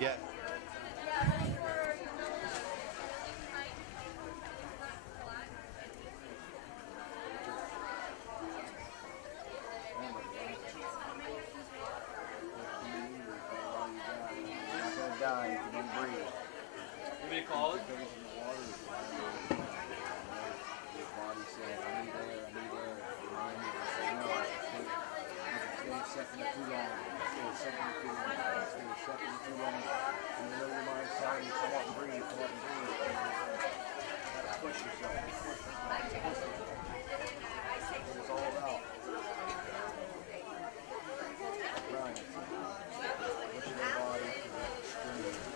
Yeah. Die if you don't breathe. What do you call it? Your body said, I need air, I need air. Your mind needs to say, no, stay a second or too long. Stay a second or too long. Stay a second or too long. Even though your mind's telling you, come up and breathe, come up and breathe. You gotta push yourself. Push yourself. That's what it's all about. Right. Pushing your body to the extreme.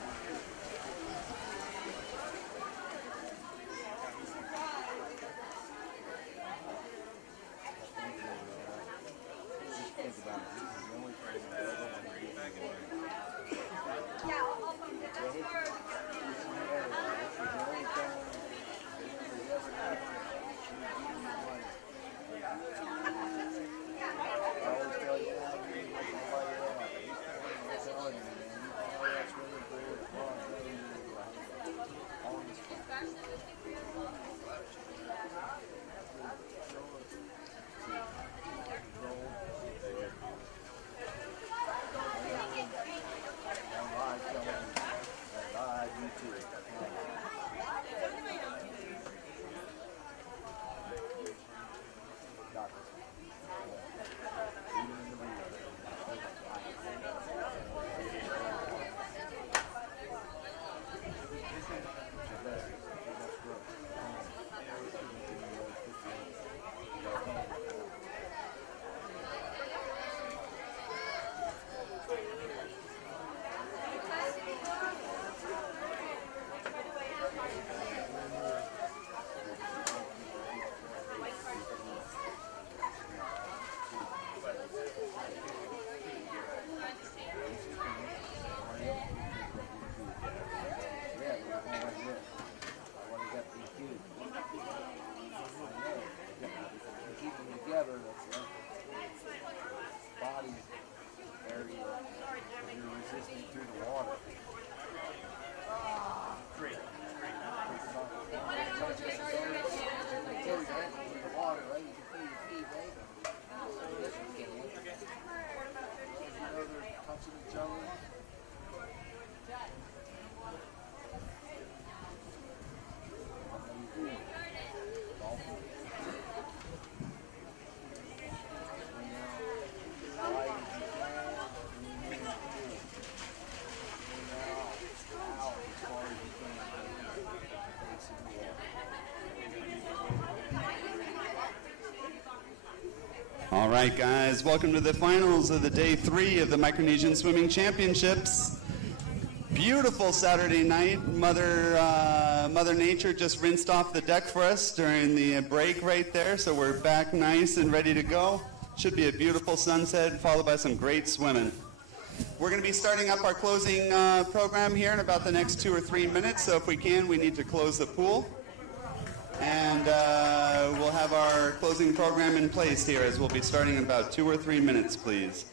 Think about it. This is the only thing I ever want to get in the water. Yeah, I'll find it. This is the only thing that ever happened in my life. I always tell you, I really want to fight it out. It's an argument, man. You follow that swimming pool, it's fun, on this together, that's the body area that you're resisting through the water. Great. The water, right? You can feel your feet, right? You know they're touching each other. All right, guys, welcome to the finals of the day 3 of the Micronesian Swimming Championships. Beautiful Saturday night. Mother Nature just rinsed off the deck for us during the break right there, so we're back nice and ready to go. Should be a beautiful sunset followed by some great swimming. We're going to be starting up our closing program here in about the next 2 or 3 minutes, so if we can, we need to close the pool. And we'll have our closing program in place here as we'll be starting in about 2 or 3 minutes, please.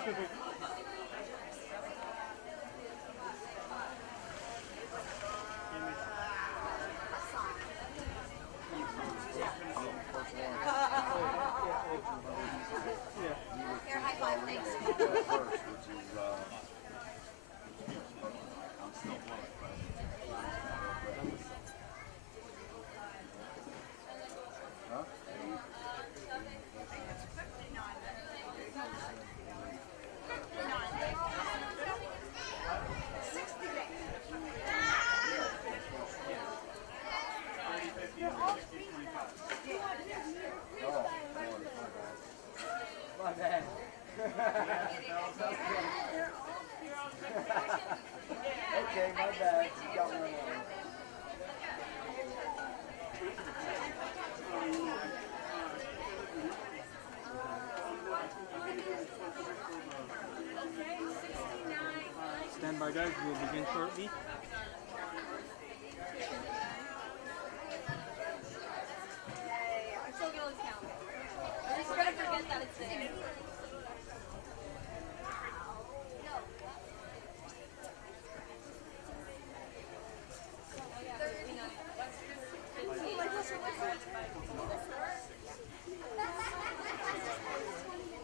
Here, high five, thanks. My bad. Okay, my bad. You got me wrong. Stand by, guys. We'll begin shortly. I'm still going to count. We're going to forget that it's there.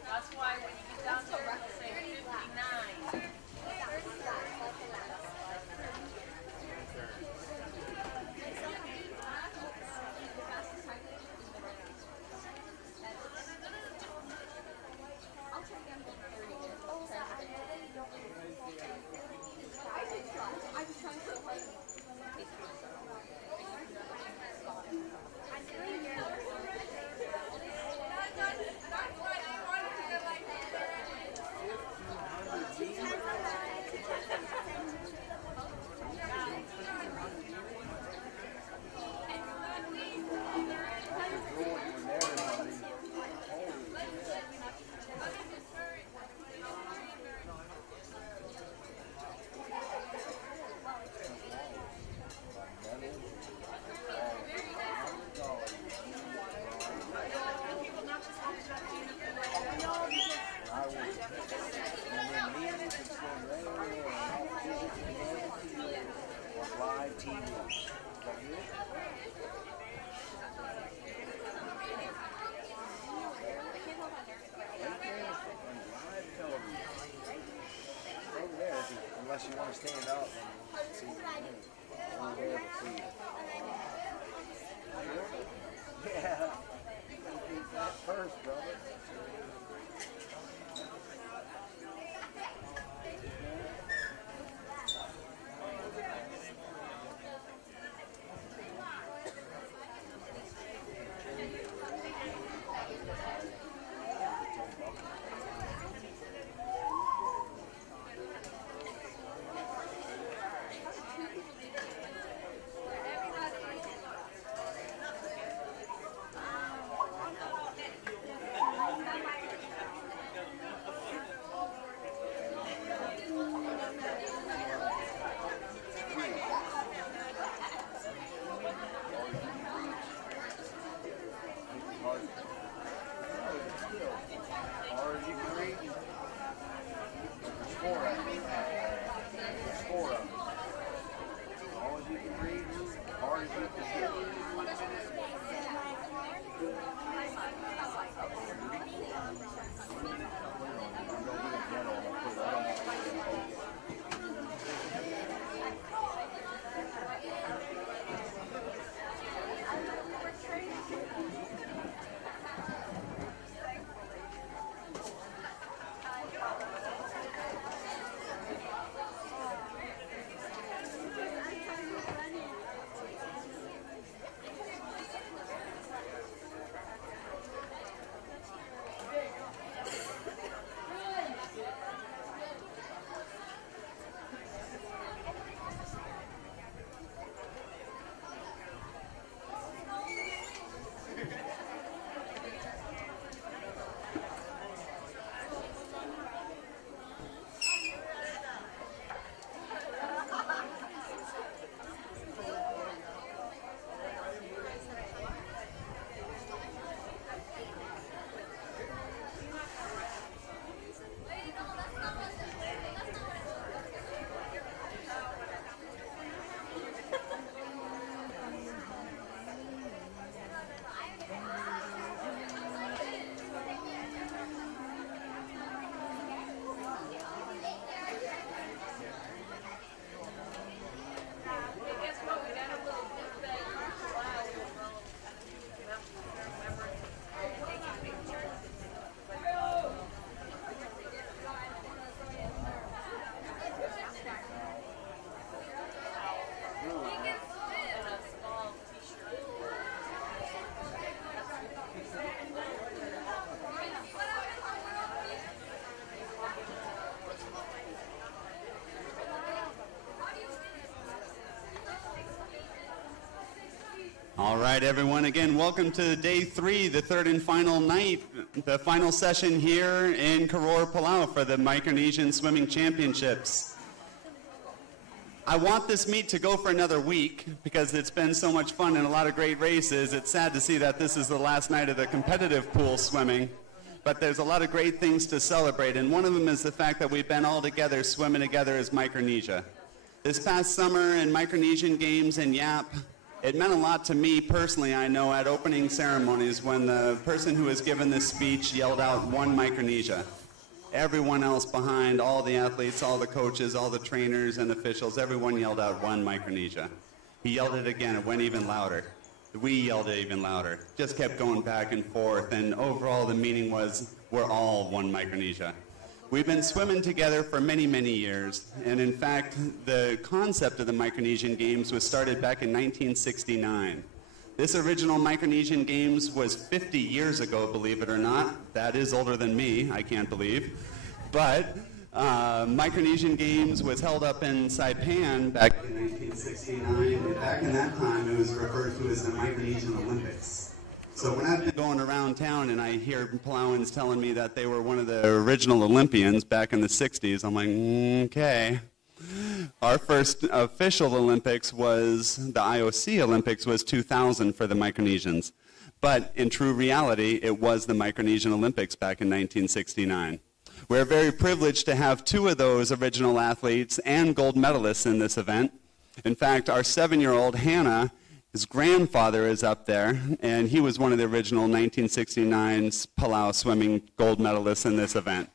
That's why when you get down there, it'll say 59. I was trying so hard. Live TV. Is that good? Live television. Over there, unless you want to stand up and see it. Over there, we'll see it. Yeah. Eat that first, brother. All right, everyone, again, welcome to day 3, the third and final night, the final session here in Koror, Palau for the Micronesian Swimming Championships. I want this meet to go for another week because it's been so much fun and a lot of great races. It's sad to see that this is the last night of the competitive pool swimming, but there's a lot of great things to celebrate, and one of them is the fact that we've been all together swimming together as Micronesia. This past summer in Micronesian Games in Yap, it meant a lot to me personally, I know, at opening ceremonies when the person who was given this speech yelled out, "One Micronesia." Everyone else behind, all the athletes, all the coaches, all the trainers and officials, everyone yelled out, "One Micronesia." He yelled it again, it went even louder. We yelled it even louder. Just kept going back and forth, and overall the meaning was, we're all one Micronesia. We've been swimming together for many, many years, and in fact, the concept of the Micronesian Games was started back in 1969. This original Micronesian Games was 50 years ago, believe it or not. That is older than me, I can't believe. But Micronesian Games was held up in Saipan back in 1969, and back in that time it was referred to as the Micronesian Olympics. So when I've been going around town and I hear Palauans telling me that they were one of the original Olympians back in the 60s, I'm like, okay. Our first official Olympics was, the IOC Olympics was 2000 for the Micronesians. But in true reality, it was the Micronesian Olympics back in 1969. We're very privileged to have 2 of those original athletes and gold medalists in this event. In fact, our 7-year-old Hannah, his grandfather is up there, and he was one of the original 1969 Palau swimming gold medalists in this event.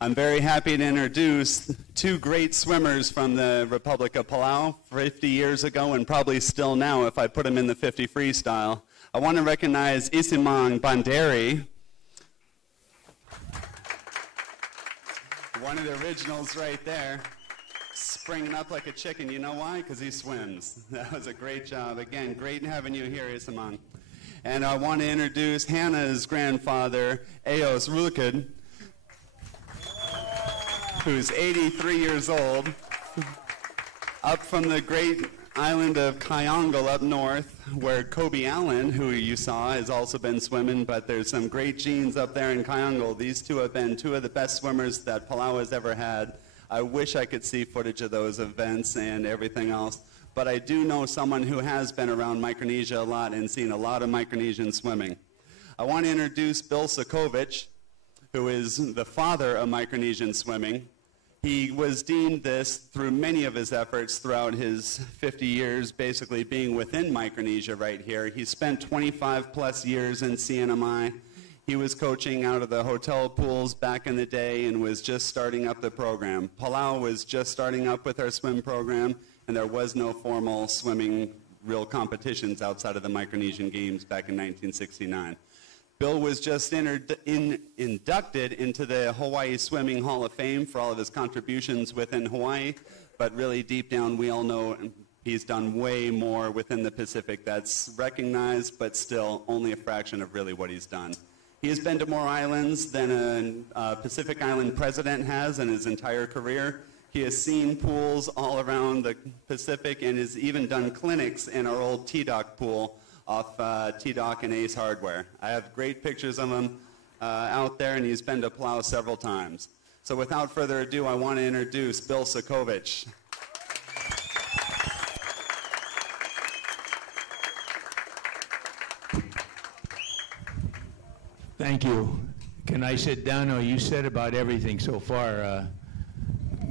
I'm very happy to introduce 2 great swimmers from the Republic of Palau 50 years ago, and probably still now if I put them in the 50 freestyle. I want to recognize Isimang Banderi, one of the originals right there, springing up like a chicken. You know why? Because he swims. That was a great job. Again, great having you here, Isimang. And I want to introduce Hannah's grandfather, Eos Rulkid, who's 83 years old, up from the great island of Kyangal up north, where Kobe Allen, who you saw, has also been swimming, but there's some great genes up there in Kyangal. These 2 have been 2 of the best swimmers that Palau has ever had. I wish I could see footage of those events and everything else, but I do know someone who has been around Micronesia a lot and seen a lot of Micronesian swimming. I want to introduce Bill Sokovic, who is the father of Micronesian swimming. He was deemed this through many of his efforts throughout his 50 years basically being within Micronesia right here. He spent 25 plus years in CNMI. He was coaching out of the hotel pools back in the day and was just starting up the program. Palau was just starting up with our swim program, and there was no formal swimming real competitions outside of the Micronesian Games back in 1969. Bill was just inducted into the Hawaii Swimming Hall of Fame for all of his contributions within Hawaii, but really deep down we all know he's done way more within the Pacific that's recognized, but still only a fraction of really what he's done. He has been to more islands than a Pacific Island president has in his entire career. He has seen pools all around the Pacific and has even done clinics in our old T-Dock pool off T-Dock and Ace Hardware. I have great pictures of him out there, and he's been to Palau several times. So without further ado, I want to introduce Bill Sokovic. Thank you. Can I sit down? Oh, you said about everything so far,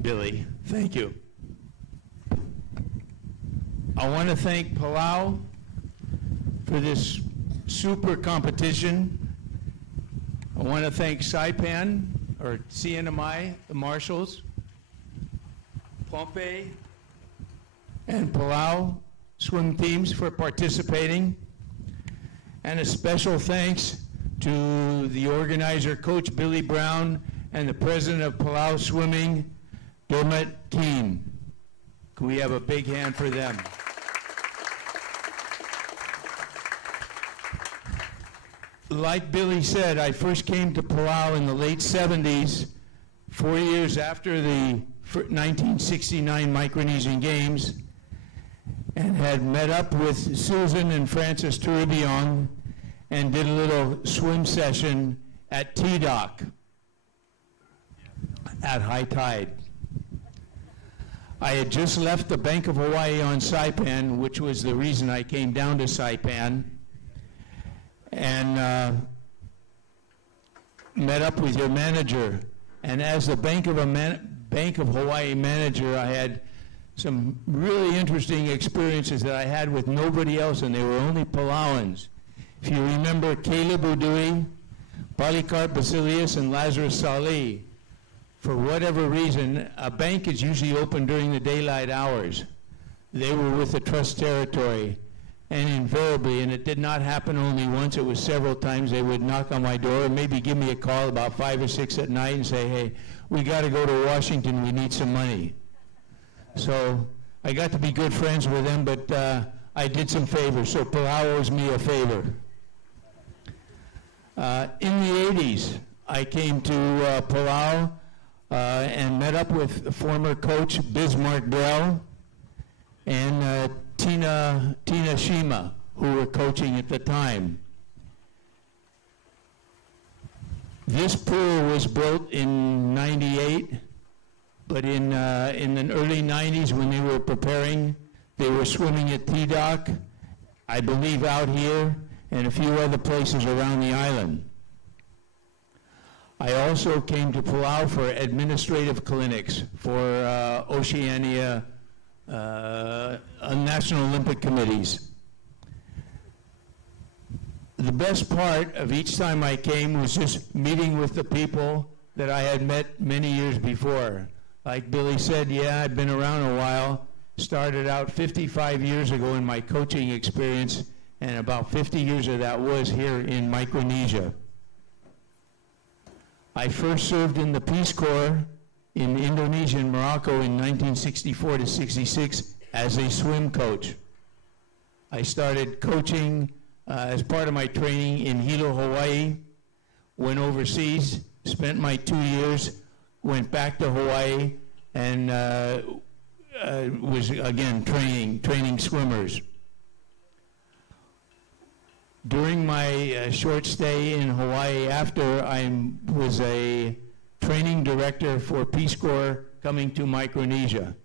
Billy. Thank you. I want to thank Palau for this super competition. I want to thank Saipan, or CNMI, the marshals, Pompey, and Palau swim teams for participating. And a special thanks to the organizer, Coach Billy Brown, and the president of Palau Swimming, Dermot Keene. Can we have a big hand for them? Like Billy said, I first came to Palau in the late 70s, 4 years after the 1969 Micronesian Games, and had met up with Susan and Francis Tourubiong and did a little swim session at T-Dock at high tide. I had just left the Bank of Hawaii on Saipan, which was the reason I came down to Saipan, and met up with your manager. And as the Bank of Hawaii manager, I had some really interesting experiences that I had with nobody else, and they were only Palauans. If you remember Caleb Udui, Polycarp Basilius, and Lazarus Salih, for whatever reason, a bank is usually open during the daylight hours. They were with the trust territory, and invariably, and it did not happen only once, it was several times, they would knock on my door and maybe give me a call about 5 or 6 at night and say, hey, we got to go to Washington, we need some money. So I got to be good friends with them, but I did some favors, so Palau owes me a favor. In the 80s, I came to Palau and met up with former coach Bismarck Brell and Tina Shima, who were coaching at the time. This pool was built in '98, but in the early '90s, when they were preparing, they were swimming at T-Dock, I believe out here, and a few other places around the island. I also came to Palau for administrative clinics for Oceania National Olympic Committees. The best part of each time I came was just meeting with the people that I had met many years before. Like Billy said, yeah, I've been around a while. Started out 55 years ago in my coaching experience, and about 50 years of that was here in Micronesia. I first served in the Peace Corps in Indonesia and Morocco in 1964 to 66 as a swim coach. I started coaching as part of my training in Hilo, Hawaii, went overseas, spent my 2 years, went back to Hawaii, and was again training swimmers. During my short stay in Hawaii after, I was a training director for Peace Corps coming to Micronesia.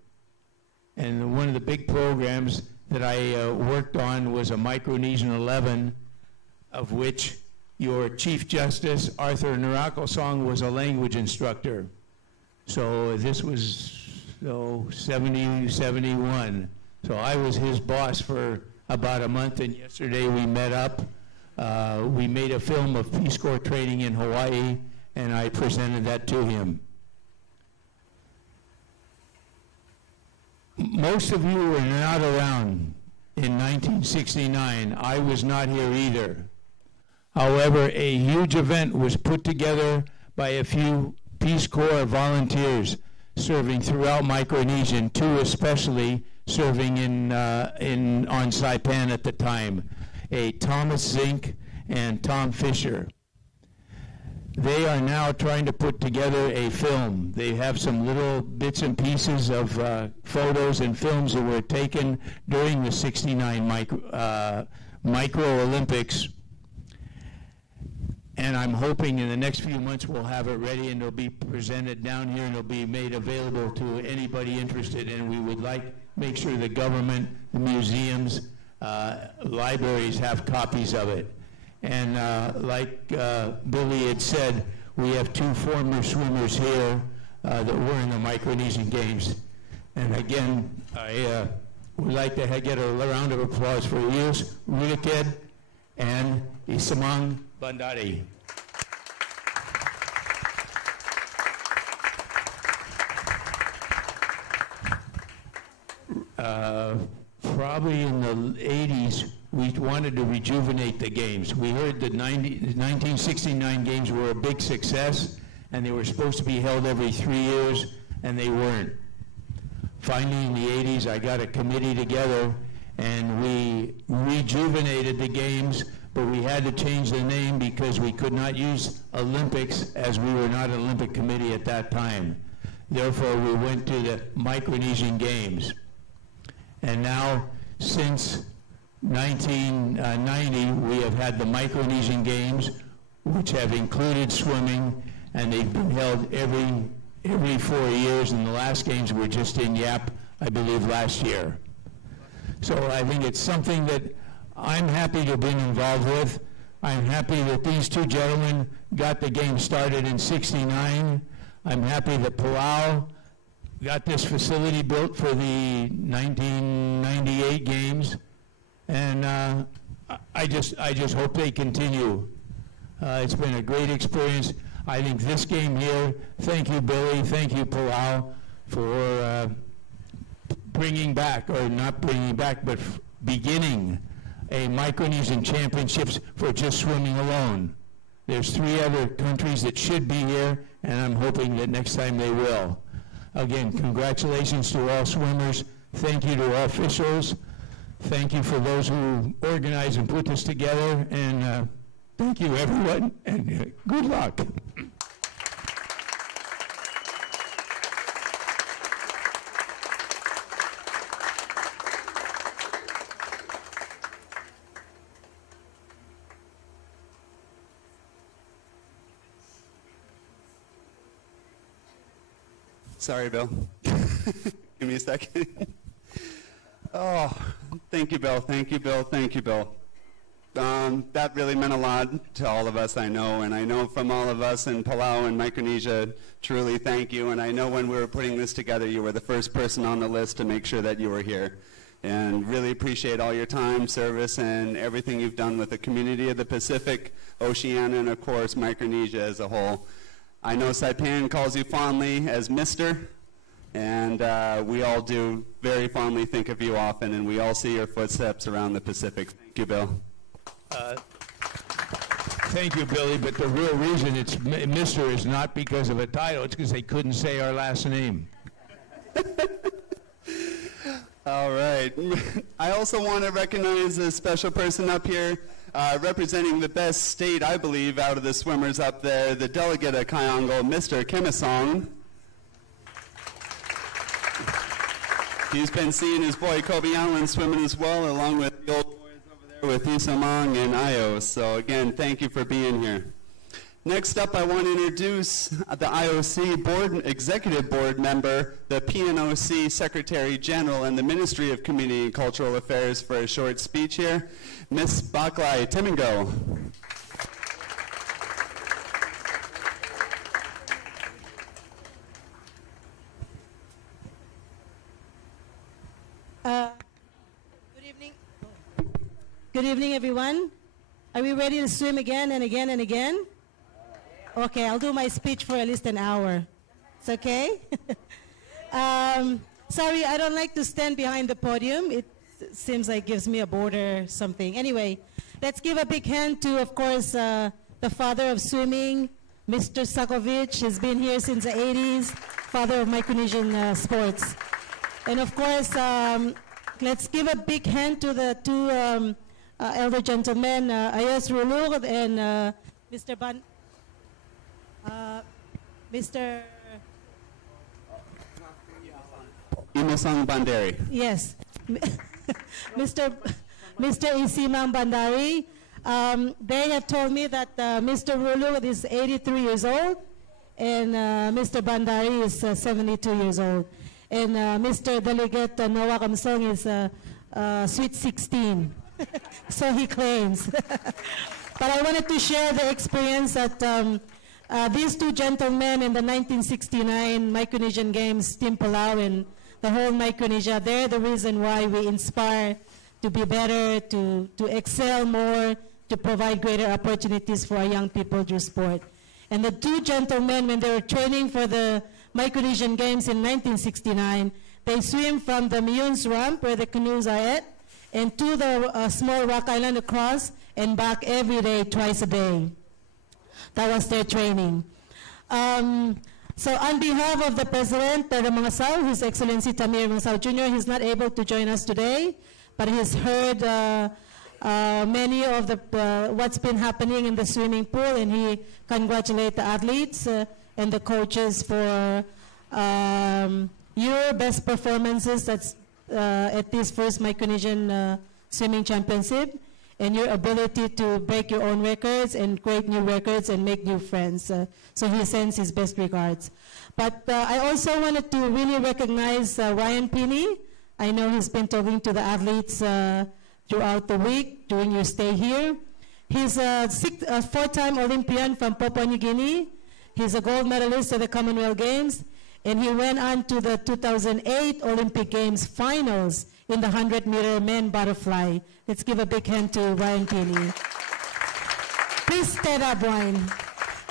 And one of the big programs that I worked on was a Micronesian 11, of which your Chief Justice, Arthur Narakosong, was a language instructor. So this was 70, 71. So I was his boss for about a month, and yesterday we met up. We made a film of Peace Corps training in Hawaii, and I presented that to him. Most of you were not around in 1969. I was not here either. However, a huge event was put together by a few Peace Corps volunteers serving throughout Micronesia, and 2 especially serving on Saipan at the time, a Thomas Zink and Tom Fisher. They are now trying to put together a film. They have some little bits and pieces of photos and films that were taken during the '69 Micro Olympics. And I'm hoping in the next few months we'll have it ready, and it'll be presented down here, and it'll be made available to anybody interested. And we would like make sure the government, the museums, libraries have copies of it. And like Billy had said, we have 2 former swimmers here that were in the Micronesian Games. And again, I would like to get a round of applause for Yus Rudiked and Isamang Bandari. Probably in the 80s, we wanted to rejuvenate the games. We heard that the 1969 games were a big success, and they were supposed to be held every 3 years, and they weren't. Finally, in the 80s, I got a committee together, and we rejuvenated the games, but we had to change the name because we could not use Olympics, as we were not an Olympic committee at that time. Therefore, we went to the Micronesian Games. And now, since 1990, we have had the Micronesian Games, which have included swimming, and they've been held every 4 years, and the last games were just in Yap, I believe, last year. So I think it's something that I'm happy to have been involved with. I'm happy that these two gentlemen got the game started in '69. I'm happy that Palau got this facility built for the 1998 games, and I just hope they continue. It's been a great experience. I think this game here, thank you, Billy, thank you, Palau, for bringing back, or not bringing back, but beginning a Micronesian Championships for just swimming alone. There's 3 other countries that should be here, and I'm hoping that next time they will. Again, congratulations to all swimmers. Thank you to all officials. Thank you for those who organized and put this together, and thank you, everyone, and good luck. Sorry, Bill. Give me a second. Oh, thank you, Bill. Thank you, Bill. Thank you, Bill. That really meant a lot to all of us, I know, and I know from all of us in Palau and Micronesia, truly thank you. And I know when we were putting this together, you were the first person on the list to make sure that you were here. And really appreciate all your time, service, and everything you've done with the community of the Pacific, Oceania, and of course, Micronesia as a whole. I know Saipan calls you fondly as Mr., and we all do very fondly think of you often, and we all see your footsteps around the Pacific. Thank you, Bill. Thank you, Billy, but the real reason it's Mr. is not because of a title, it's because they couldn't say our last name. All right. I also want to recognize a special person up here, representing the best state, I believe, out of the swimmers up there, the delegate of Kyango, Mr. Kemisong. He's been seeing his boy Kobe Allen swimming as well, along with the old boys over there with Isamong and Io. So again, thank you for being here. Next up, I want to introduce the IOC Executive Board member, the PNOC Secretary General, and the Ministry of Community and Cultural Affairs for a short speech here, Ms. Baklai Timingo. Good evening. Good evening, everyone. Are we ready to swim again and again and again? Okay, I'll do my speech for at least an hour. It's okay? Sorry, I don't like to stand behind the podium. It seems like it gives me a border something. Anyway, let's give a big hand to, of course, the father of swimming, Mr. Sakovic. He's been here since the 80s, father of Micronesian sports. And of course, let's give a big hand to the two elder gentlemen, Ayos Rulur and Mr. Mr. Inosang Bandari. Yes, Mr. Isimang Bandari. They have told me that Mr. Rulu is 83 years old, and Mr. Bandari is 72 years old, and Mr. Delegate Noah Kamsong is sweet 16. So he claims. But I wanted to share the experience that these two gentlemen in the 1969 Micronesian Games, Team Palau and the whole Micronesia, they're the reason why we inspire to be better, to excel more, to provide greater opportunities for our young people through sport. And the two gentlemen, when they were training for the Micronesian Games in 1969, they swim from the Miyun's ramp where the canoes are at, and to the small rock island across and back every day, twice a day. That was their training. So on behalf of the President, Pedro Mangasao, His Excellency Tamir Mangasao Jr., he's not able to join us today, but he's heard many of the what's been happening in the swimming pool, and he congratulates the athletes and the coaches for your best performances at this first Micronesian Swimming Championship, and your ability to break your own records and create new records and make new friends. So he sends his best regards. But I also wanted to really recognize Ryan Pinney. I know he's been talking to the athletes throughout the week during your stay here. He's a four-time Olympian from Papua New Guinea. He's a gold medalist at the Commonwealth Games, and he went on to the 2008 Olympic Games finals in the 100-meter men butterfly. Let's give a big hand to Ryan Pinney. Please stand up, Ryan.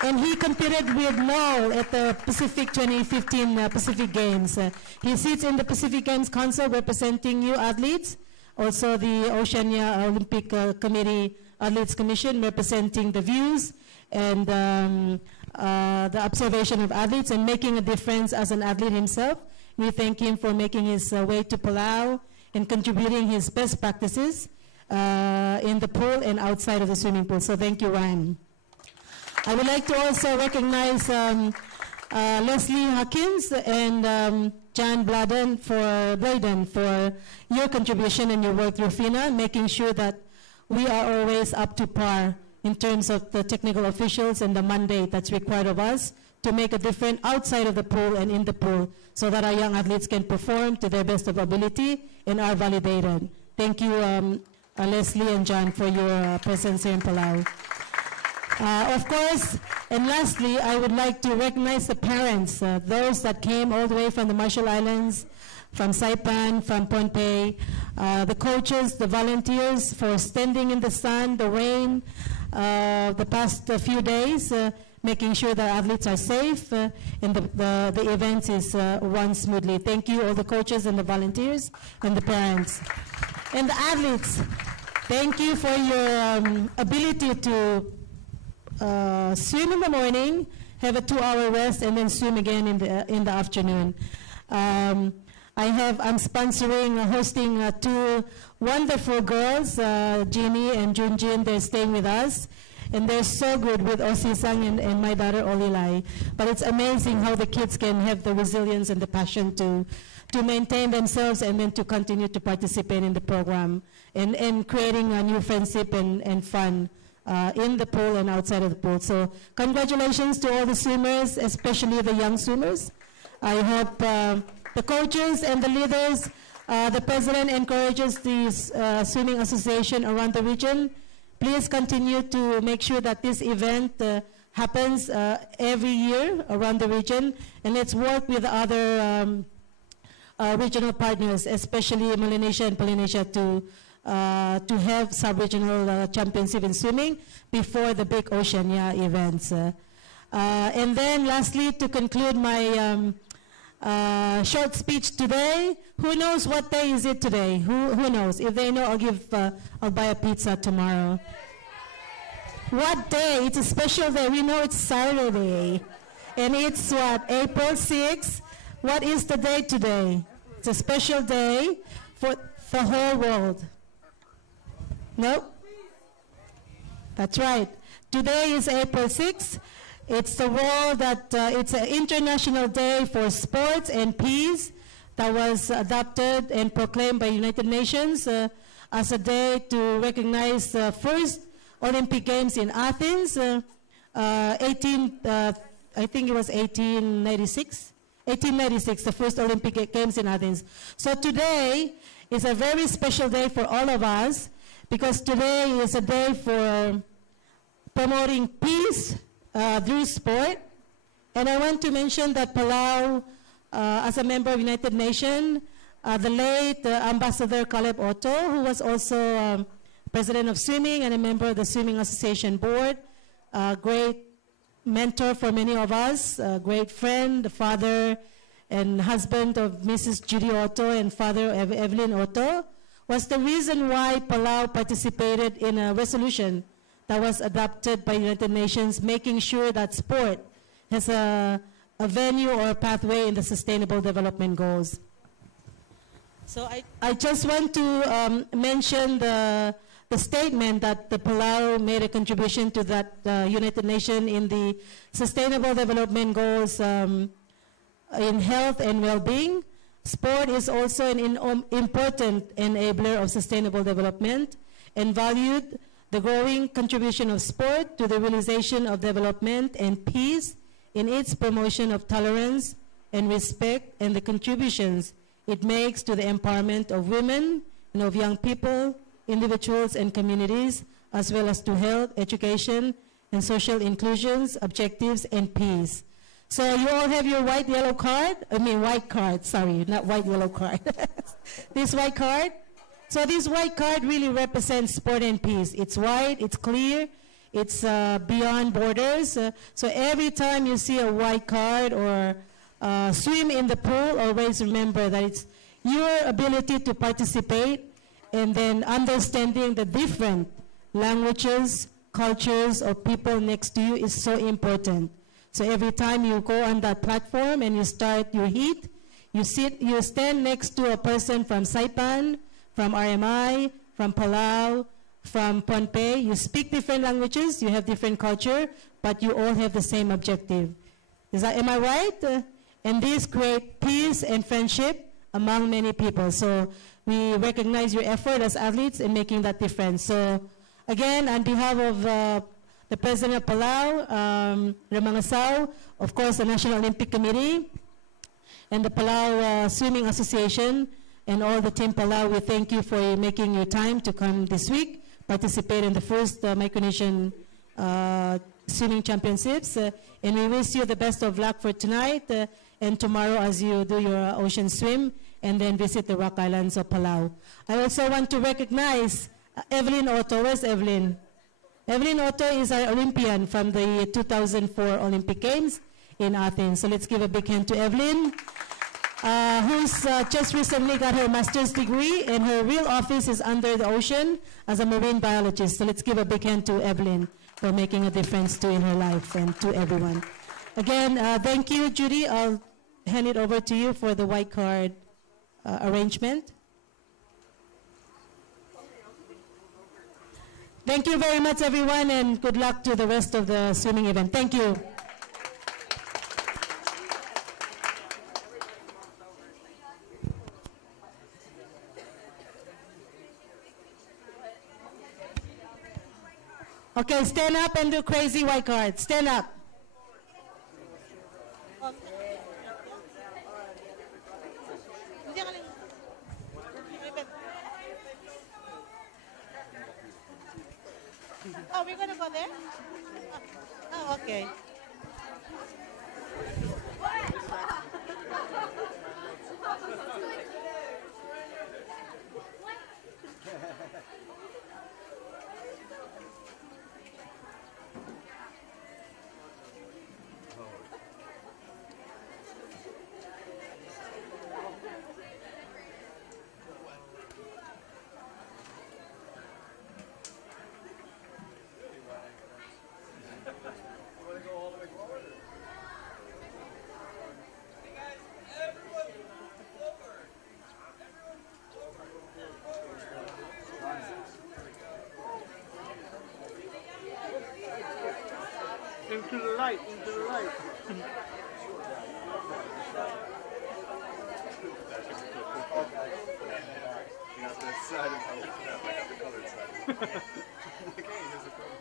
And he competed with Noel at the Pacific 2015 Pacific Games. He sits in the Pacific Games Council representing you athletes, also the Oceania Olympic Committee Athletes Commission representing the views and the observation of athletes and making a difference as an athlete himself. We thank him for making his way to Palau and contributing his best practices in the pool and outside of the swimming pool. So thank you, Ryan. I would like to also recognize Leslie Hawkins and John Bladen for your contribution and your work through FINA, making sure that we are always up to par in terms of the technical officials and the mandate that's required of us to make a difference outside of the pool and in the pool so that our young athletes can perform to their best of ability and are validated. Thank you, Leslie and John, for your presence here in Palau. Of course, and lastly, I would like to recognize the parents, those that came all the way from the Marshall Islands, from Saipan, from Pohnpei, the coaches, the volunteers for standing in the sun, the rain, the past few days, making sure that athletes are safe and the event is run smoothly. Thank you, all the coaches and the volunteers and the parents. And the athletes, thank you for your ability to swim in the morning, have a 2-hour rest, and then swim again in the afternoon. I'm hosting 2 wonderful girls, Jeannie and Junjin. They're staying with us, and they're so good with Osisang and my daughter Olilai. But it's amazing how the kids can have the resilience and the passion to maintain themselves and then to continue to participate in the program and creating a new friendship and fun in the pool and outside of the pool. So congratulations to all the swimmers, especially the young swimmers. I hope the coaches and the leaders, the president encourages the swimming association around the region. Please continue to make sure that this event happens every year around the region, and let's work with other regional partners, especially Melanesia and Polynesia, to have sub-regional championship in swimming before the big Oceania events. And then lastly, to conclude my short speech today, who knows what day is it today? Who knows? If they know, I'll buy a pizza tomorrow. What day? It's a special day. We know it's Saturday. And it's what? April 6th. What is the day today? It's a special day for the whole world. No? That's right. Today is April 6th. It's the world that, it's an international day for sports and peace that was adopted and proclaimed by United Nations as a day to recognize the first Olympic Games in Athens, I think it was 1896. 1896, the first Olympic Games in Athens. So today is a very special day for all of us, because today is a day for promoting peace through sport. And I want to mention that Palau, as a member of United Nations, the late Ambassador Caleb Otto, who was also president of swimming and a member of the Swimming Association Board, a great mentor for many of us, a great friend, the father and husband of Mrs. Judy Otto and father of Evelyn Otto, was the reason why Palau participated in a resolution that was adopted by United Nations, making sure that sport has a venue or a pathway in the Sustainable Development Goals. So I just want to mention the statement that the Palau made a contribution to that United Nations in the Sustainable Development Goals in health and well-being. Sport is also an important enabler of sustainable development, and valued the growing contribution of sport to the realization of development and peace in its promotion of tolerance and respect, and the contributions it makes to the empowerment of women and of young people, individuals and communities, as well as to health, education, and social inclusions, objectives, and peace. So you all have your white card, sorry, not white, yellow card. This white card. So this white card really represents sport and peace. It's white, it's clear, it's beyond borders. So every time you see a white card or swim in the pool, always remember that it's your ability to participate and then understanding the different languages, cultures of people next to you is so important. So every time you go on that platform and you start your heat, you stand next to a person from Saipan, from RMI, from Palau, from Pohnpei. You speak different languages, you have different culture, but you all have the same objective. Am I right? And this creates peace and friendship among many people. So we recognize your effort as athletes in making that difference. So again, on behalf of the President of Palau, Remangasao, of course the National Olympic Committee, and the Palau Swimming Association, and all the Team Palau, we thank you for making your time to come this week, participate in the first Micronesian Swimming Championships, and we wish you the best of luck for tonight and tomorrow as you do your ocean swim and then visit the Rock Islands of Palau. I also want to recognize Evelyn Otto. Where's Evelyn? Evelyn Otto is our Olympian from the 2004 Olympic Games in Athens. So let's give a big hand to Evelyn, who's just recently got her master's degree, and her real office is under the ocean as a marine biologist. So let's give a big hand to Evelyn for making a difference in her life and to everyone. Again, thank you, Judy. I'll hand it over to you for the white card arrangement. Thank you very much, everyone, and good luck to the rest of the swimming event. Thank you. Okay, stand up and do crazy white card. Stand up. Oh, we're going to go there? Oh, okay. Into the light, into the light. You got this side of the I got the colored side. Okay, here's the color.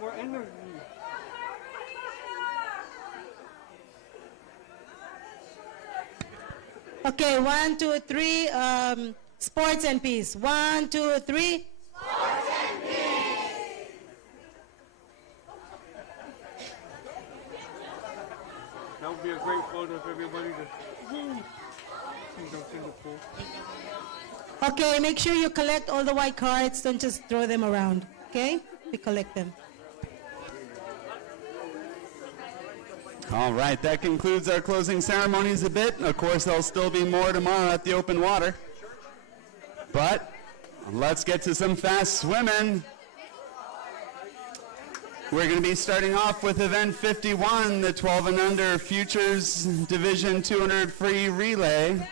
More energy. Okay, 1, 2, 3. Sports and peace. 1, 2, 3. Sports and peace! That would be a great photo if everybody just woo, jumps in the pool. Okay, make sure you collect all the white cards. Don't just throw them around. Okay? We collect them. All right, that concludes our closing ceremonies a bit. Of course, there'll still be more tomorrow at the open water. But let's get to some fast swimming. We're going to be starting off with event 51, the 12 and under Futures Division 200 free relay.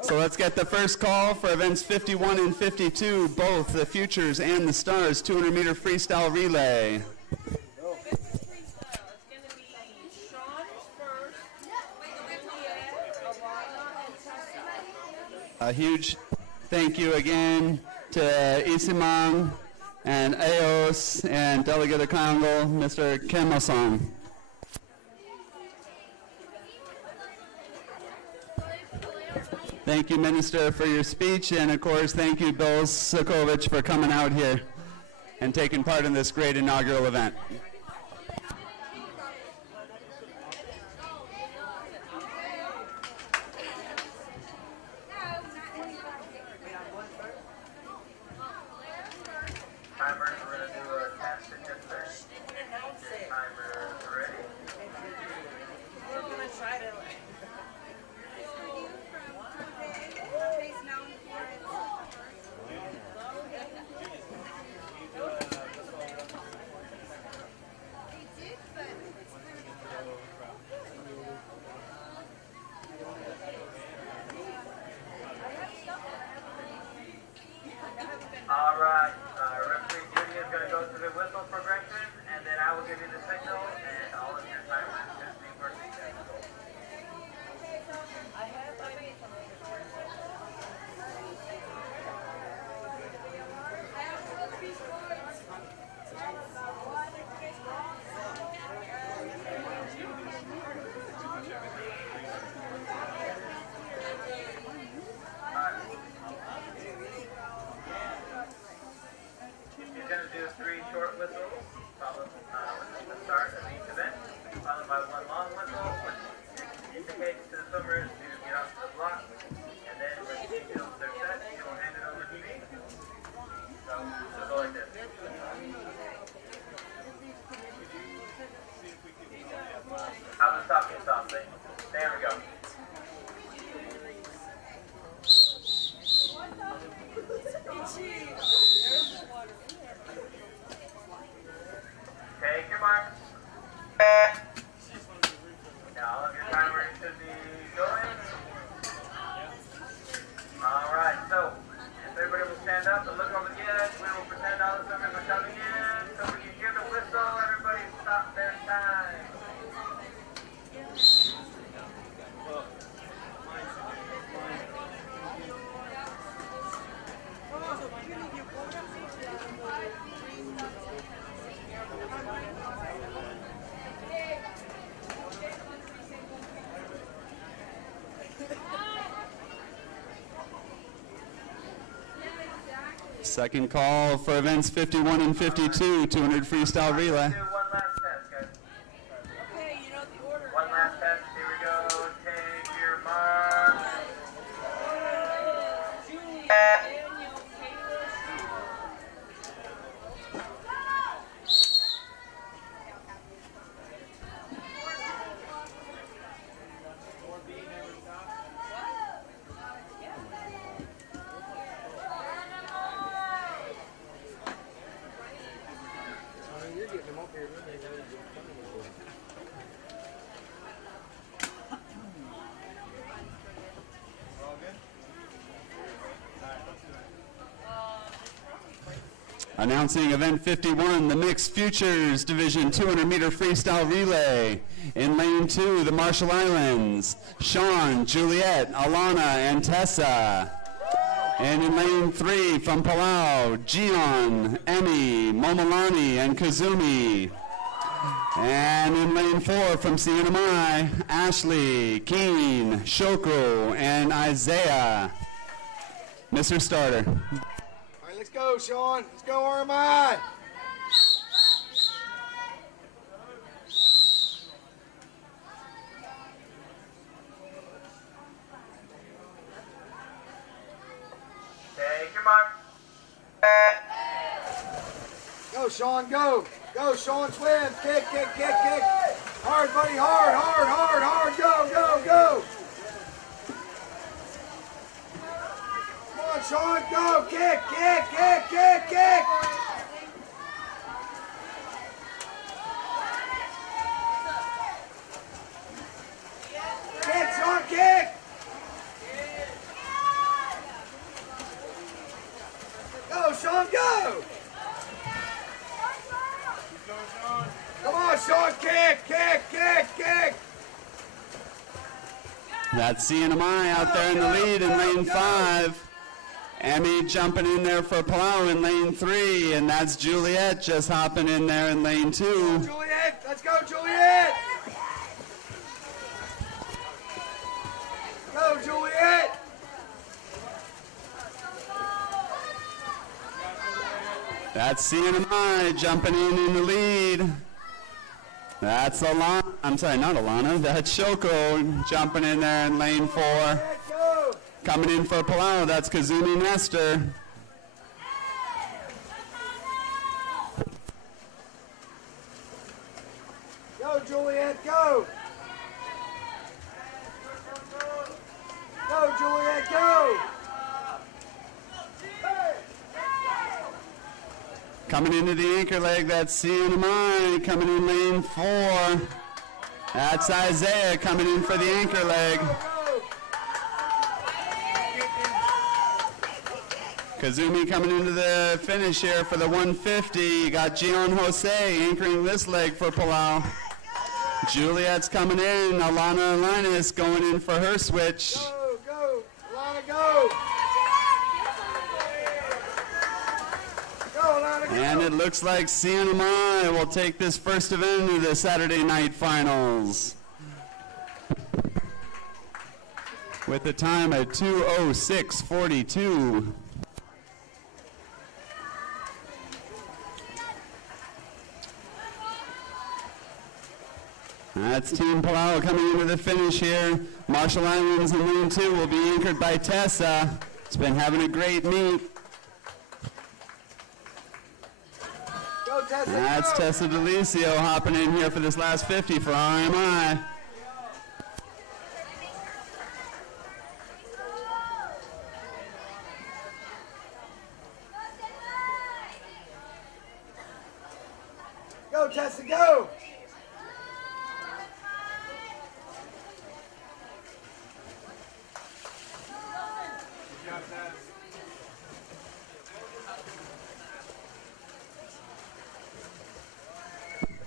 So let's get the first call for events 51 and 52, both the Futures and the Stars 200 meter freestyle relay. A huge thank you again to Isimang and Eos and Delegate of Congo, Mr. Kemo-san. Thank you, Minister, for your speech, and of course, thank you, Bill Sokovich, for coming out here and taking part in this great inaugural event. Second call for events 51 and 52, 200 freestyle relay. One last test, guys. Okay, you know the order. One last test. Here we go. Take your mark. Announcing event 51, the Mixed Futures Division 200 meter freestyle relay. In lane 2, the Marshall Islands, Sean, Juliet, Alana, and Tessa. And in lane 3, from Palau, Gion, Emmy, Momolani, and Kazumi. And in lane 4, from CNMI, Ashley, Keen, Shoko, and Isaiah. Mr. Starter. Let's go, Sean. Let's go, RMI. Take your mark. Go, Sean, go. Go, Sean, swim. Kick, kick, kick, kick. Hard, buddy, hard, hard, hard, hard. Go, go, go. Come on, Sean, go. Kick, kick, kick, kick, kick. That's CNMI out there in the lead in lane 5. Emmy jumping in there for Palau in lane 3, and that's Juliet just hopping in there in lane 2. Juliet, let's go, Juliet! Go, Juliet! That's CNMI jumping in the lead. That's Alana. I'm sorry, not Alana. That's Shoko jumping in there in lane 4. Coming in for Palau, that's Kazumi Nestor. Go, Juliet, go! Go, Juliet, go! Coming into the anchor leg, that's CNMI. Coming in lane 4. That's Isaiah coming in for the anchor leg. Kazumi coming into the finish here for the 150. You got Gion Jose anchoring this leg for Palau. Juliet's coming in. Alana Linus going in for her switch. Go, go, Alana, go! Go, Alana, go! And it looks like CNMI will take this first event of the Saturday night finals with a time at 2:06:42. That's Team Palau coming into the finish here. Marshall Islands in lane 2 will be anchored by Tessa. It's been having a great meet. Go, Tessa, That's go. Tessa Delicio hopping in here for this last 50 for RMI. Go, Tessa, go!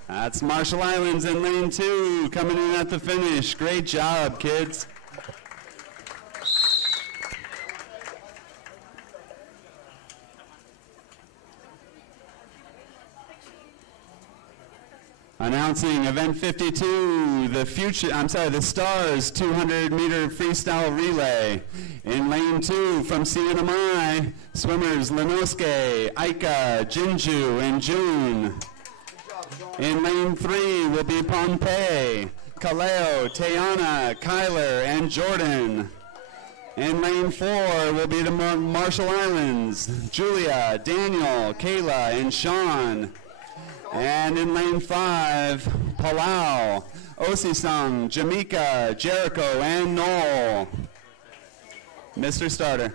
That's Marshall Islands in lane 2 coming in at the finish. Great job, kids. Announcing event 52, the Stars 200-meter freestyle relay. In lane 2 from CNMI, swimmers Lenoske, Aika, Jinju, and June. In lane 3 will be Pompey, Kaleo, Tayana, Kyler, and Jordan. In lane 4 will be the Marshall Islands, Julia, Daniel, Kayla, and Sean. And in lane 5, Palau, Osisang, Jamaica, Jericho, and Noel. Mr. Starter.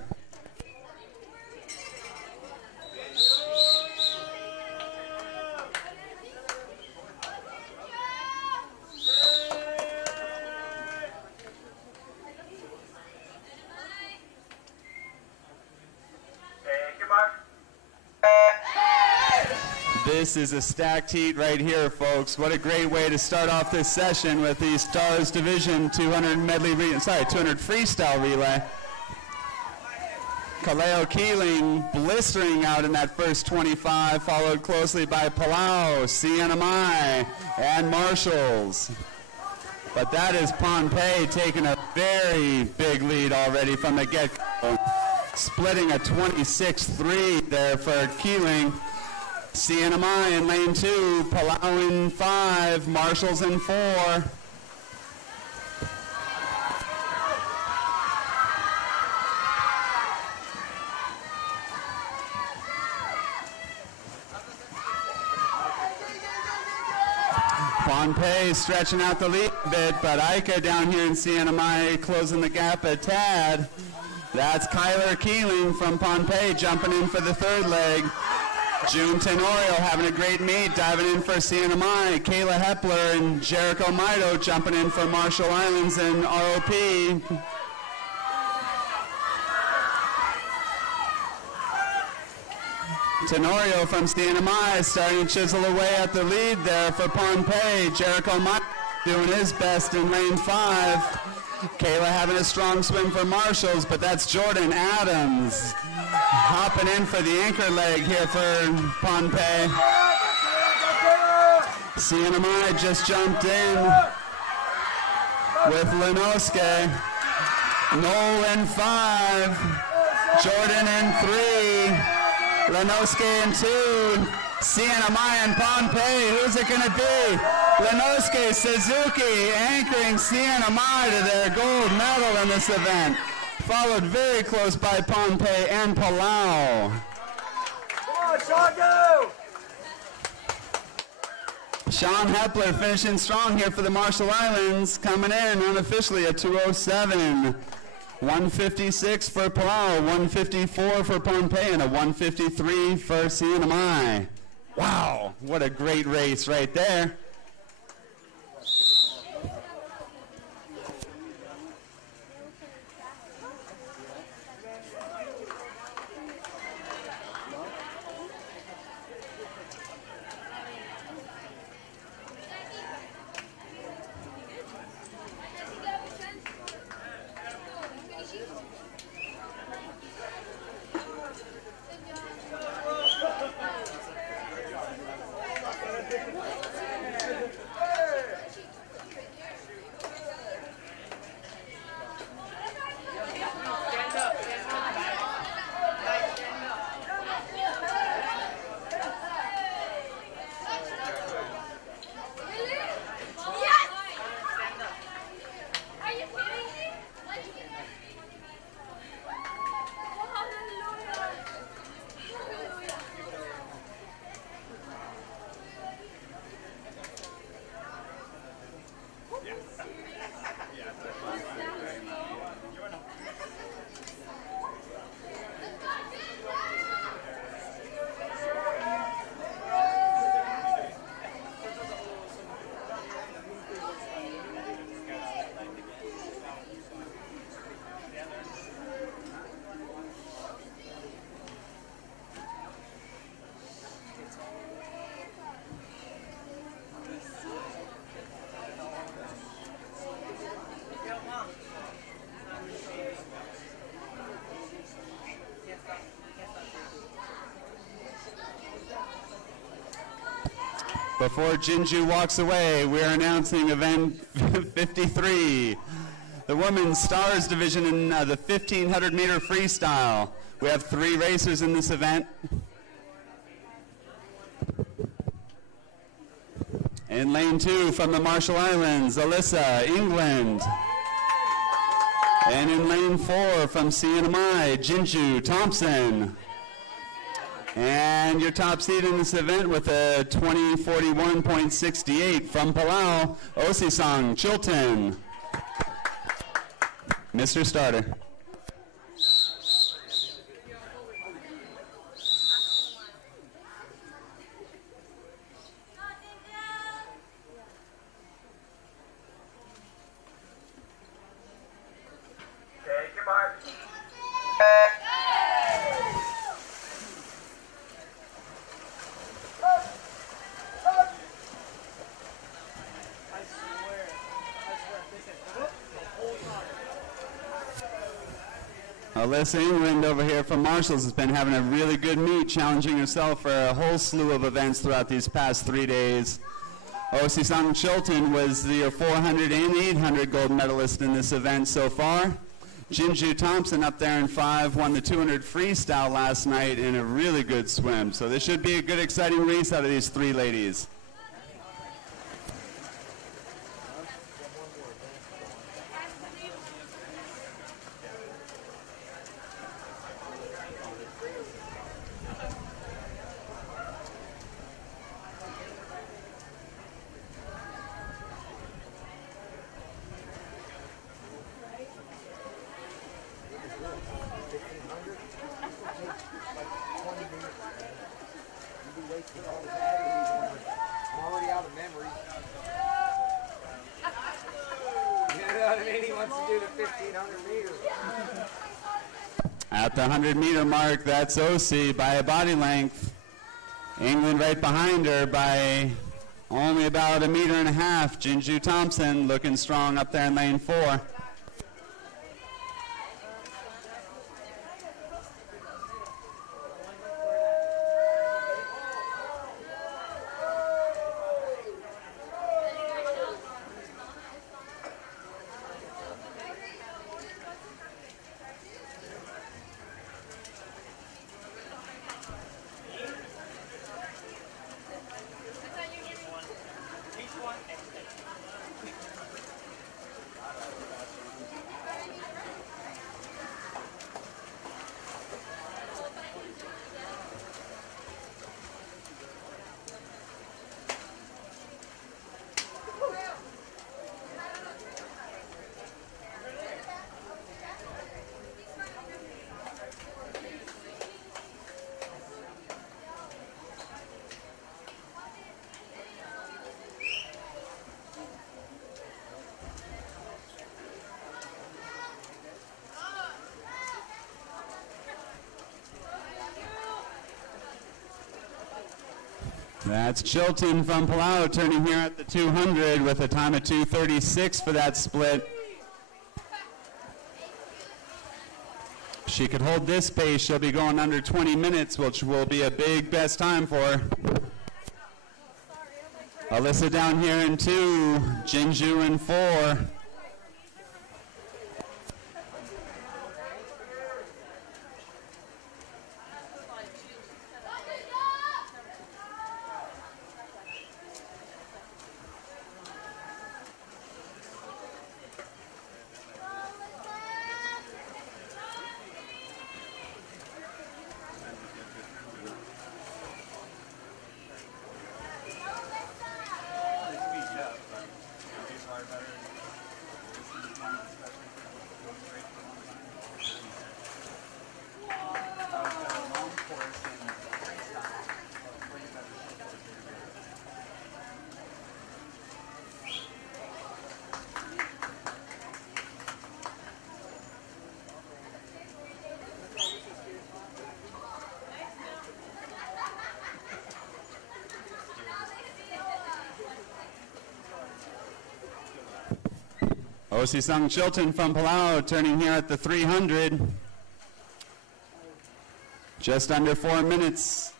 This is a stacked heat right here, folks. What a great way to start off this session with the Stars Division 200 freestyle relay. Kaleo Keeling blistering out in that first 25, followed closely by Palau, CNMI, and Marshalls. But that is Pompey taking a very big lead already from the get-go, splitting a 26-3 there for Keeling. CNMI in lane 2, Palau in 5, Marshalls in 4. Pompey stretching out the lead a bit, but Ika down here in CNMI closing the gap a tad. That's Kyler Keeling from Pompey jumping in for the third leg. June Tenorio having a great meet, diving in for CNMI. Kayla Hepler and Jericho Mido jumping in for Marshall Islands and ROP. Tenorio from CNMI starting to chisel away at the lead there for Pompey. Jericho Mido doing his best in lane 5. Kayla having a strong swim for Marshals, but that's Jordan Adams hopping in for the anchor leg here for Pohnpei. CNMI just jumped in with Lenoske. Noel in 5, Jordan in 3, Lenoske in 2, CNMI and Pohnpei. Who's it going to be? Lenoske Suzuki anchoring CNMI to their gold medal in this event, followed very close by Pohnpei and Palau. Sean Hepler finishing strong here for the Marshall Islands, coming in unofficially at 207. 156 for Palau, 154 for Pohnpei, and a 153 for CNMI. Wow, what a great race right there. Before Jinju walks away, we are announcing event 53, the Women's Stars Division in the 1,500 meter freestyle. We have 3 racers in this event. In lane 2 from the Marshall Islands, Alyssa, England. And in lane 4 from CNMI, Jinju Thompson. And your top seed in this event with a 20:41.68 from Palau, Osisang Chilton. Mr. Starter. Take your mark. Alyssa England over here from Marshalls has been having a really good meet, challenging herself for a whole slew of events throughout these past 3 days. Osisang Chilton was the 400 and 800 gold medalist in this event so far. Jinju Thompson up there in 5 won the 200 freestyle last night in a really good swim. So this should be a good, exciting race out of these 3 ladies. At the 100-meter mark, that's Osi by a body length. England right behind her by only about 1.5 meters. Jinju Thompson looking strong up there in lane 4. That's Chilton from Palau turning here at the 200 with a time of 2:36 for that split. If she could hold this pace, she'll be going under 20 minutes, which will be a big best time for her. Alyssa down here in 2, Jinju in 4. Osisang Chilton from Palau turning here at the 300. Just under 4 minutes.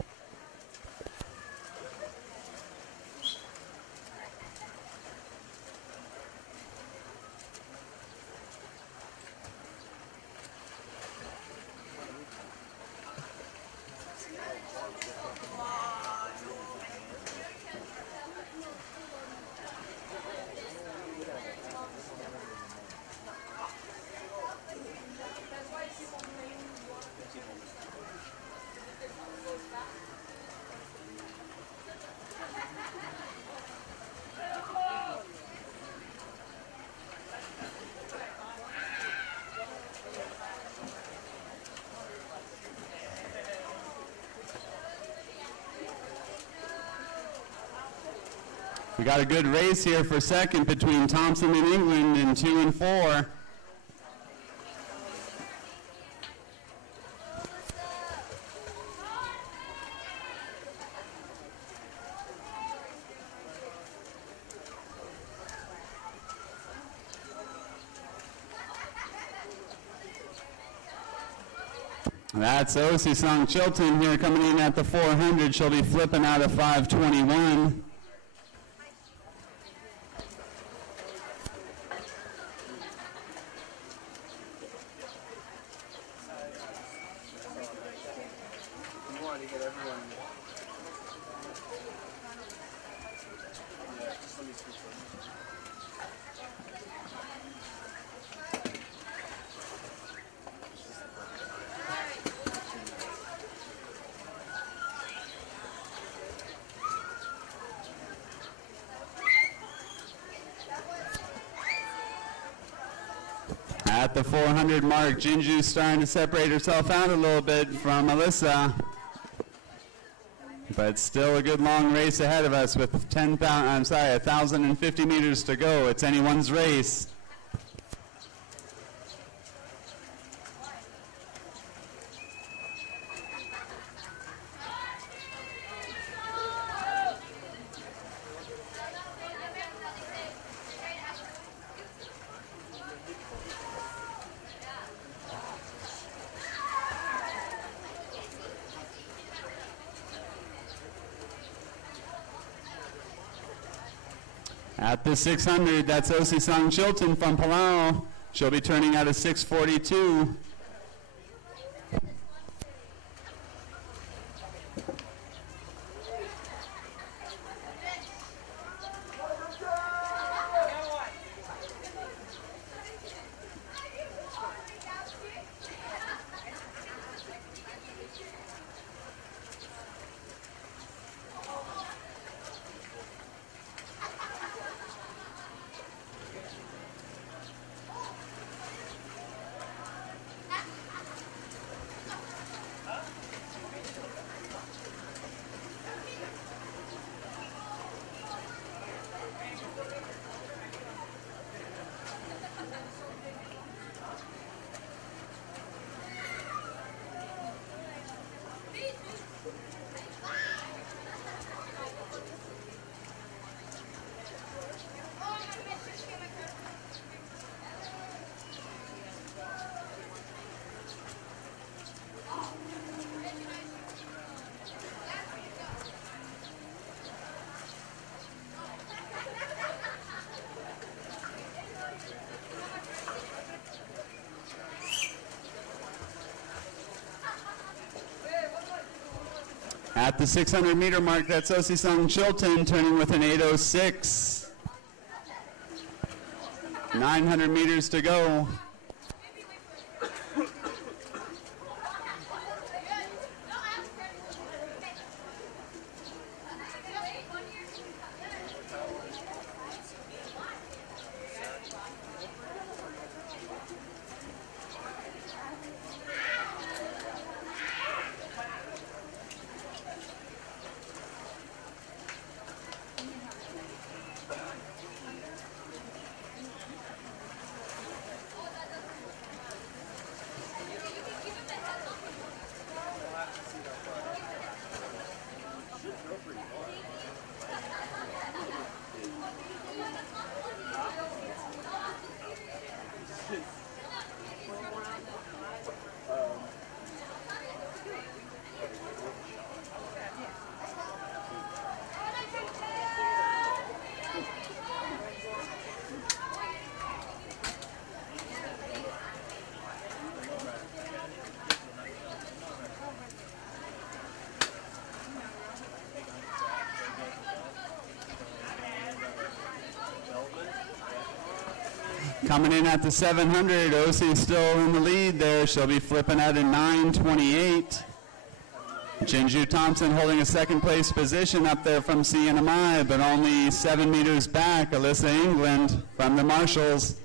We got a good race here for second between Thompson and England in 2 and 4. That's Osisang Chilton here coming in at the 400. She'll be flipping out of 5:21. At the 400 mark, Jinju's starting to separate herself out a little bit from Alyssa. But still a good long race ahead of us with 1,050 meters to go. It's anyone's race. At the 600, that's Osisang Chilton from Palau. She'll be turning out a 6:42. At the 600-meter mark, that's Osisong Chilton turning with an 8:06. 900 meters to go. Coming in at the 700, Osi still in the lead there. She'll be flipping at a 9:28. Jinju Thompson holding a second place position up there from CNMI, but only 7 meters back, Alyssa England from the Marshalls.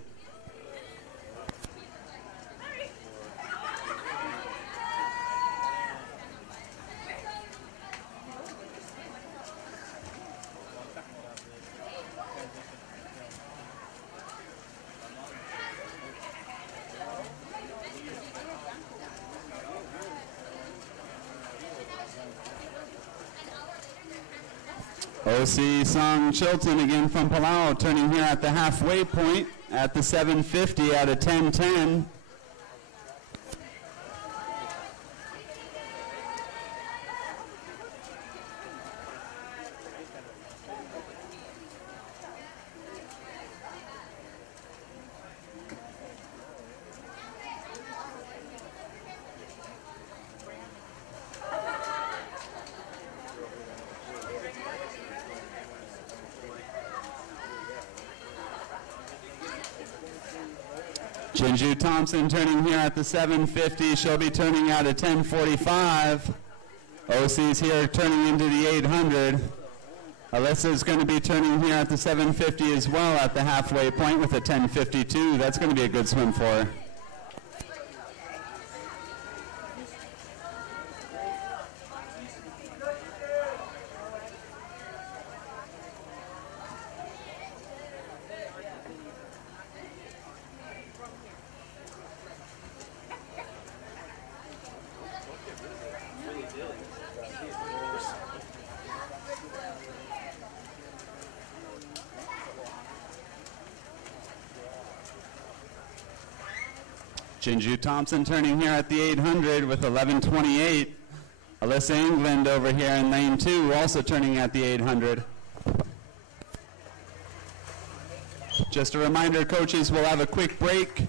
Osisong Chilton again from Palau, turning here at the halfway point at the 750 at a 10:10. Jinju Thompson turning here at the 750. She'll be turning out at 10:45. Osi's here turning into the 800. Alyssa's going to be turning here at the 750 as well at the halfway point with a 10:52. That's going to be a good swim for her. Jinju Thompson turning here at the 800 with 11:28. Alyssa England over here in lane 2 also turning at the 800. Just a reminder, coaches, we'll have a quick break.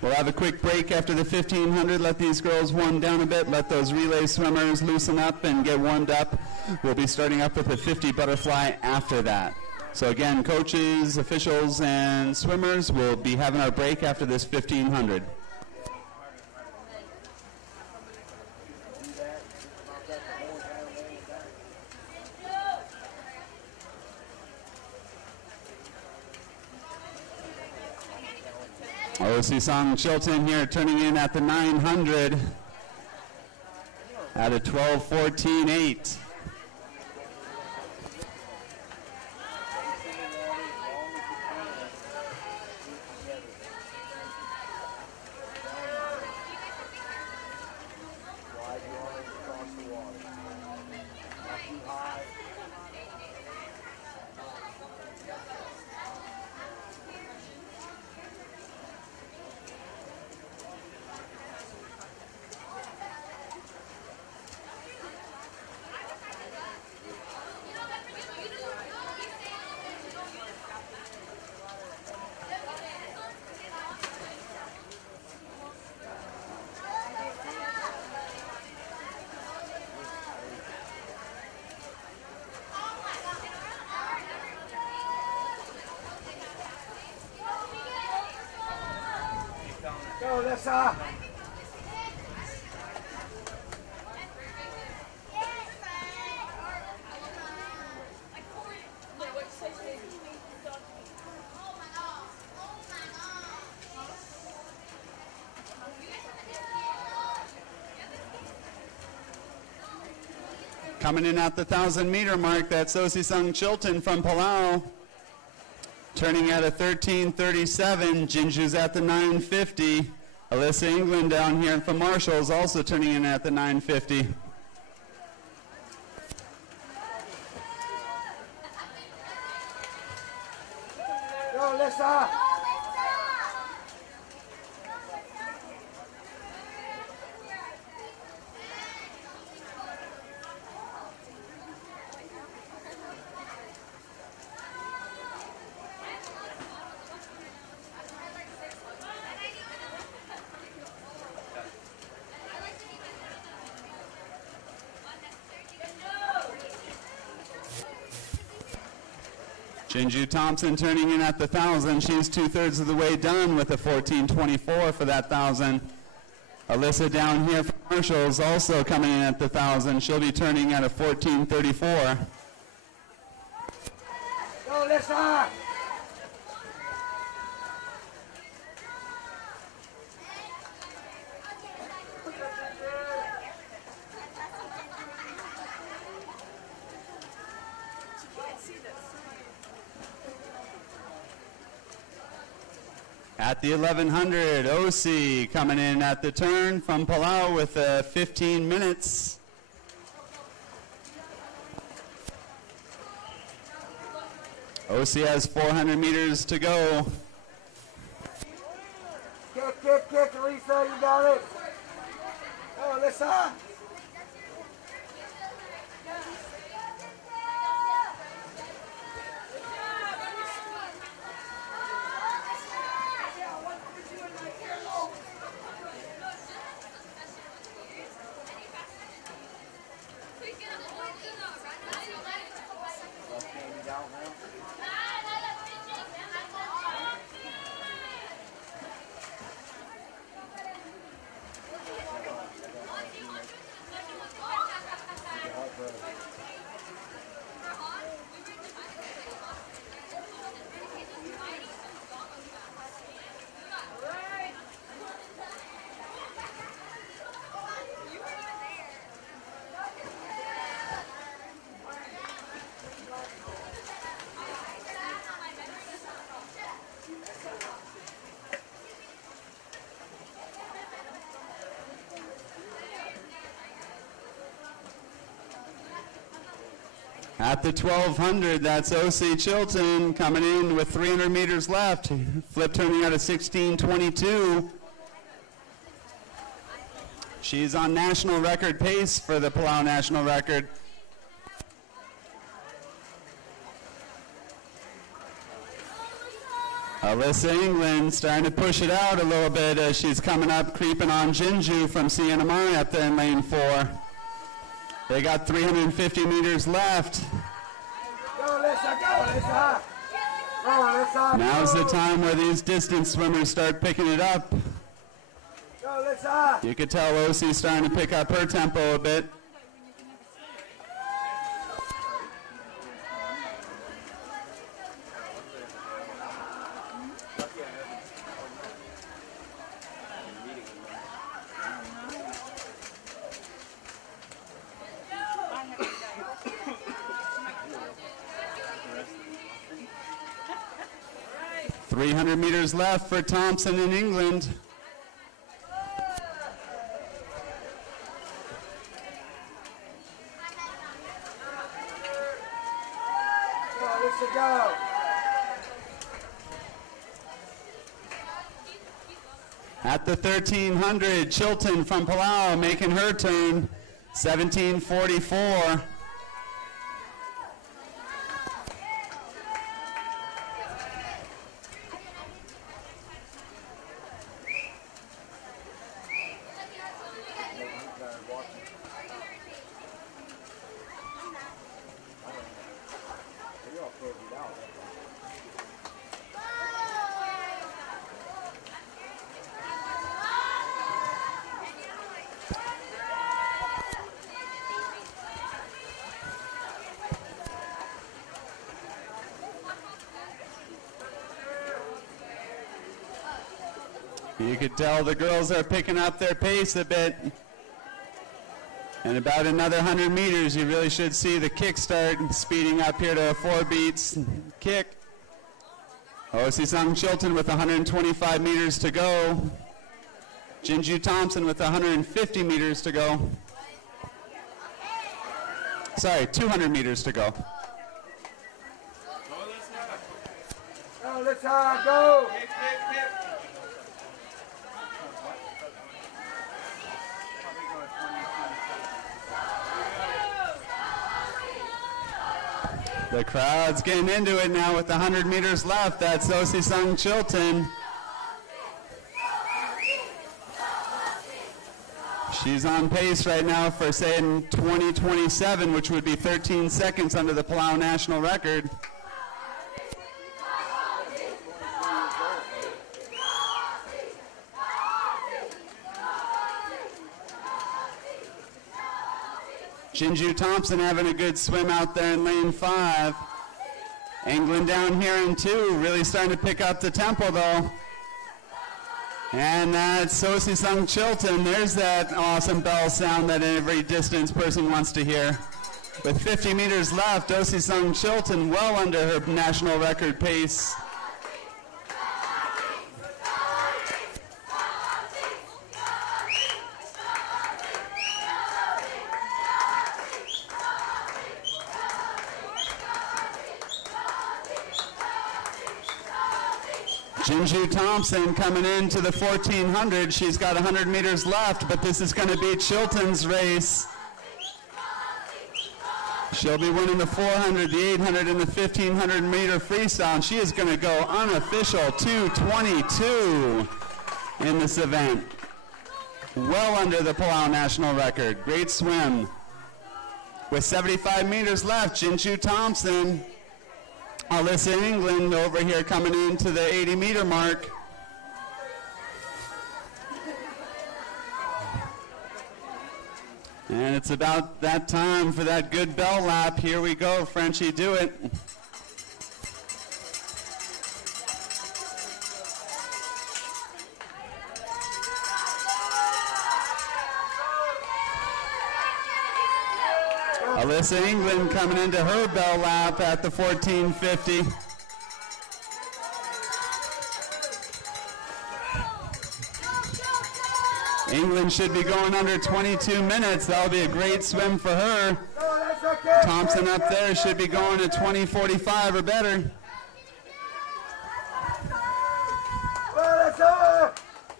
We'll have a quick break after the 1500. Let these girls warm down a bit. Let those relay swimmers loosen up and get warmed up. We'll be starting up with a 50 butterfly after that. So again, coaches, officials, and swimmers will be having our break after this 1500. Osisong Chilton here turning in at the 900 at a 12:14.8. Go, Lissa. Coming in at the 1,000-meter mark, that's Osisung Chilton from Palau. Turning at a 13:37. Jinju's at the 9:50. Alyssa England down here from Marshall's also turning in at the 9:50. Go, Lissa. Jinju Thompson turning in at the 1,000. She's 2/3 of the way done with a 14:24 for that 1,000. Alyssa down here from Marshall's also coming in at the 1,000. She'll be turning at a 14:34. Go, Lissa. At the 1,100, Osi coming in at the turn from Palau with 15 minutes. Osi has 400 meters to go. Kick, Lisa, you got it. Go, Lissa. At the 1,200, that's O.C. Chilton coming in with 300 meters left. Flip turning at a 16:22. She's on national record pace for the Palau national record. Alyssa England starting to push it out a little bit as she's coming up, creeping on Jinju from CNMI up there in lane 4. They got 350 meters left. Go, Lissa, go, Lissa. Go, Lissa. Now's the time where these distance swimmers start picking it up. Go, Lissa. You could tell Osie's starting to pick up her tempo a bit. .300 meters left for Thompson in England. Go, Lissa, go. At the 1,300, Chilton from Palau making her turn, 17:44. You could tell the girls are picking up their pace a bit. In about another 100 meters, you really should see the kick start speeding up here to 4 beats kick. O.C. Sung Chilton with 125 meters to go. Jinju Thompson with 150 meters to go. Sorry, 200 meters to go. Go, let's go! The crowd's getting into it now with 100 meters left. That's O.C. Sung Chilton. She's on pace right now for saying 20:27, which would be 13 seconds under the Palau national record. Jinju Thompson having a good swim out there in lane 5. England down here in 2, really starting to pick up the tempo though. And that's O.C. Sung Chilton. There's that awesome bell sound that every distance person wants to hear. With 50 meters left, O.C. Sung Chilton well under her national record pace. Jinju Thompson coming into the 1400. She's got 100 meters left, but this is going to be Chilton's race. She'll be winning the 400, the 800, and the 1500 meter freestyle, and she is going to go unofficial 2:22 in this event. Well under the Palau national record. Great swim. With 75 meters left, Jinju Thompson. Alyssa England over here coming into the 80-meter mark. And it's about that time for that good bell lap. Here we go, Frenchie, do it. Alyssa England coming into her bell lap at the 14:50. England should be going under 22 minutes. That'll be a great swim for her. Thompson up there should be going at 20:45 or better.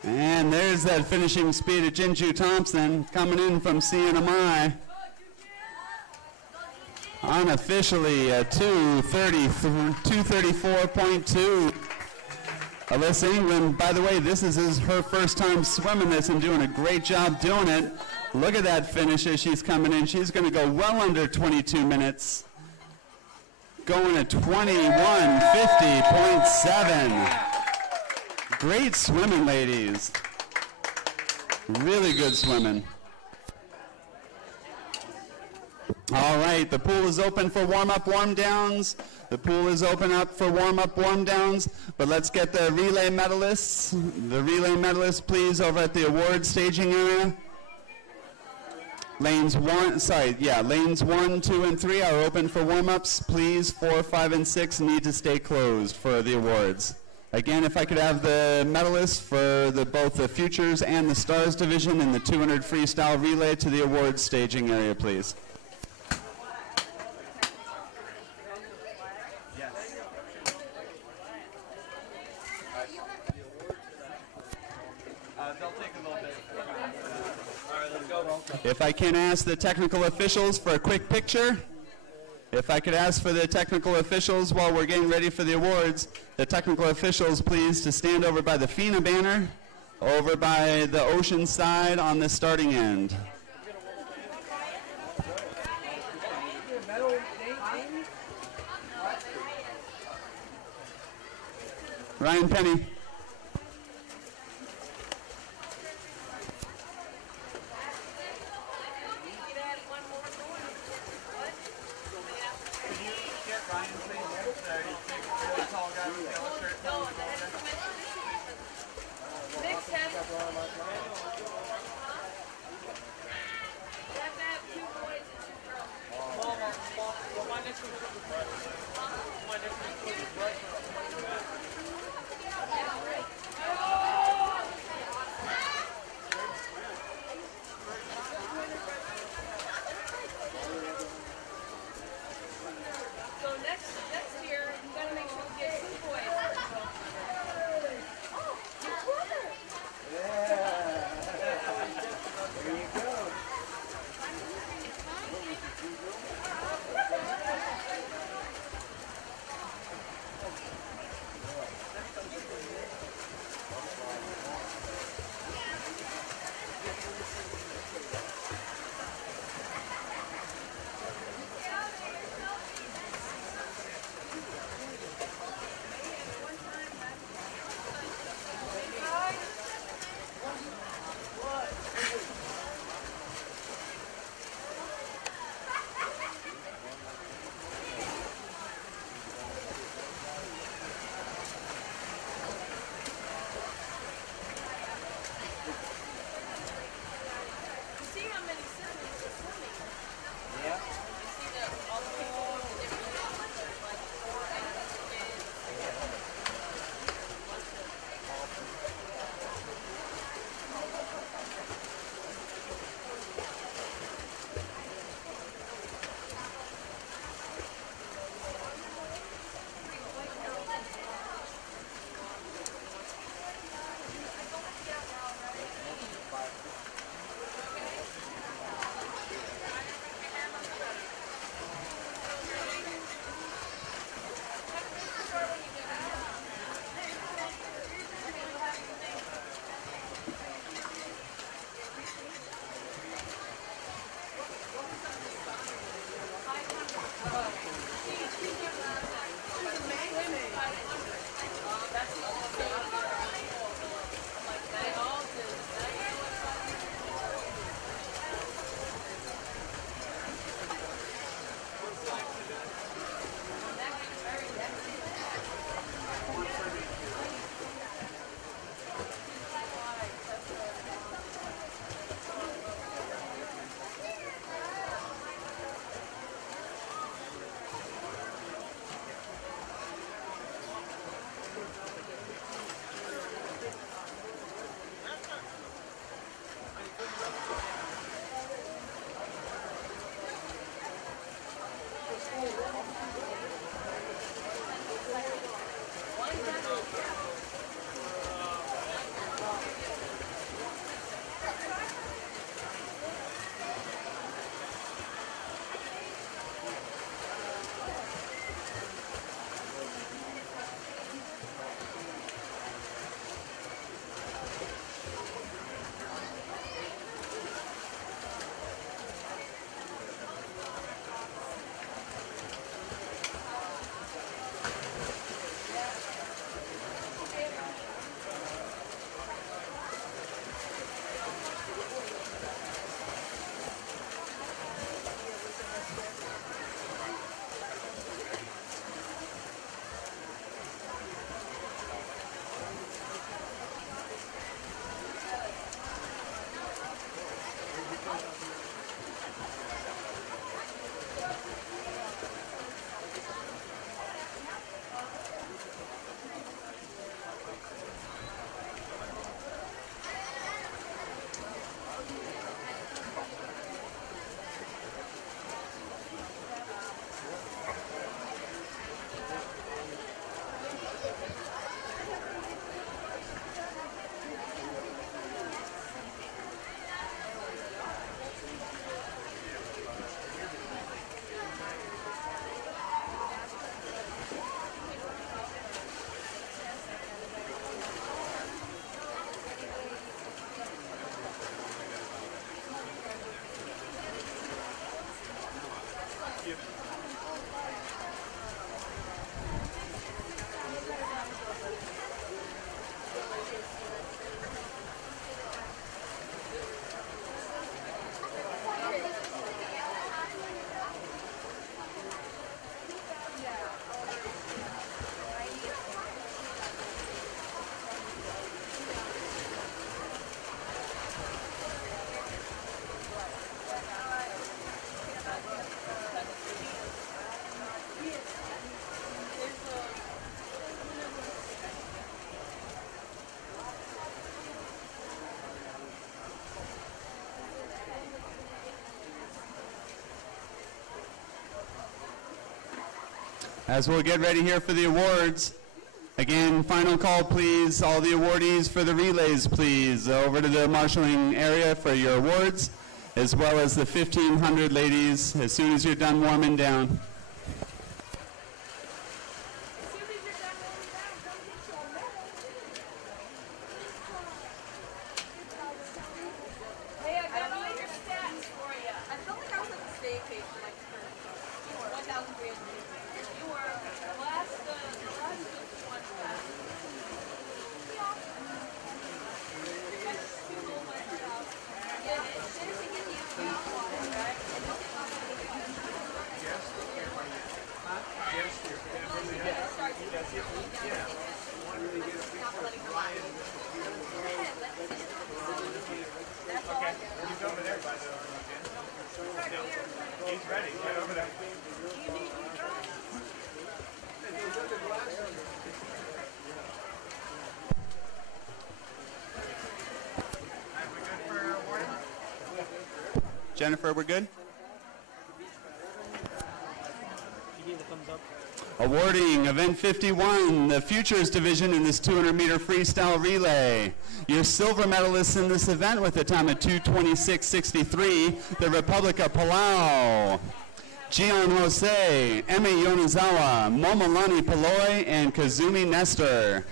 And there's that finishing speed of Jinju Thompson coming in from CNMI. Unofficially a 2:34.2. Alyssa England, by the way, this is her first time swimming this and doing a great job doing it. Look at that finish as she's coming in. She's going to go well under 22 minutes. Going at 21:50.7. Great swimming, ladies. Really good swimming. All right, the pool is open for warm-up, warm-downs. The pool is open up for warm-up, warm-downs. But let's get the relay medalists. The relay medalists, please, over at the award staging area. Lanes 1, 2, and 3 are open for warm-ups. Please, 4, 5, and 6 need to stay closed for the awards. Again, if I could have the medalists for both the Futures and the Stars division in the 200 freestyle relay to the awards staging area, please. If I can ask the technical officials for a quick picture. If I could ask for the technical officials while we're getting ready for the awards, the technical officials please to stand over by the FINA banner, over by the ocean side on the starting end. Ryan Penny. Big 10 As we'll get ready here for the awards. Again, final call, please. All the awardees for the relays, please, over to the marshalling area for your awards, as well as the 1,500 ladies as soon as you're done warming down. Hey, I got all your stats for you. I felt like I was at the staycation, like 1,300. You were the last one. Yeah, it's seriously getting you water, right? He's ready. Get over there. Jennifer, we're good? Awarding event 51, the Futures Division in this 200-meter freestyle relay. Your silver medalists in this event with a time of 2:26.63, the Republic of Palau. Gian Jose, Emi Yonezawa, Momolani Paloy, and Kazumi Nestor.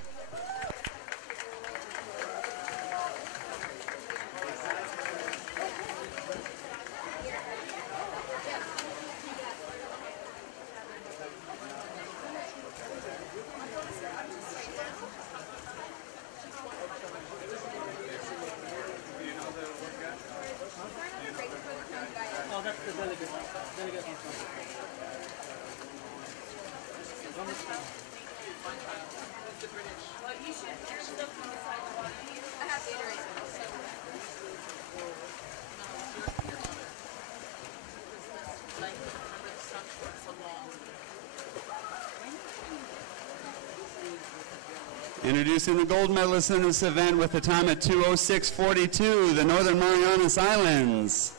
Introducing the gold medalists in this event with a time at 2:06.42, the Northern Marianas Islands.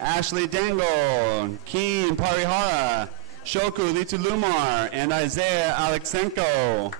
Ashley Dangle, Keen Parihara, Shoku Litulumar, and Isaiah Alexenko.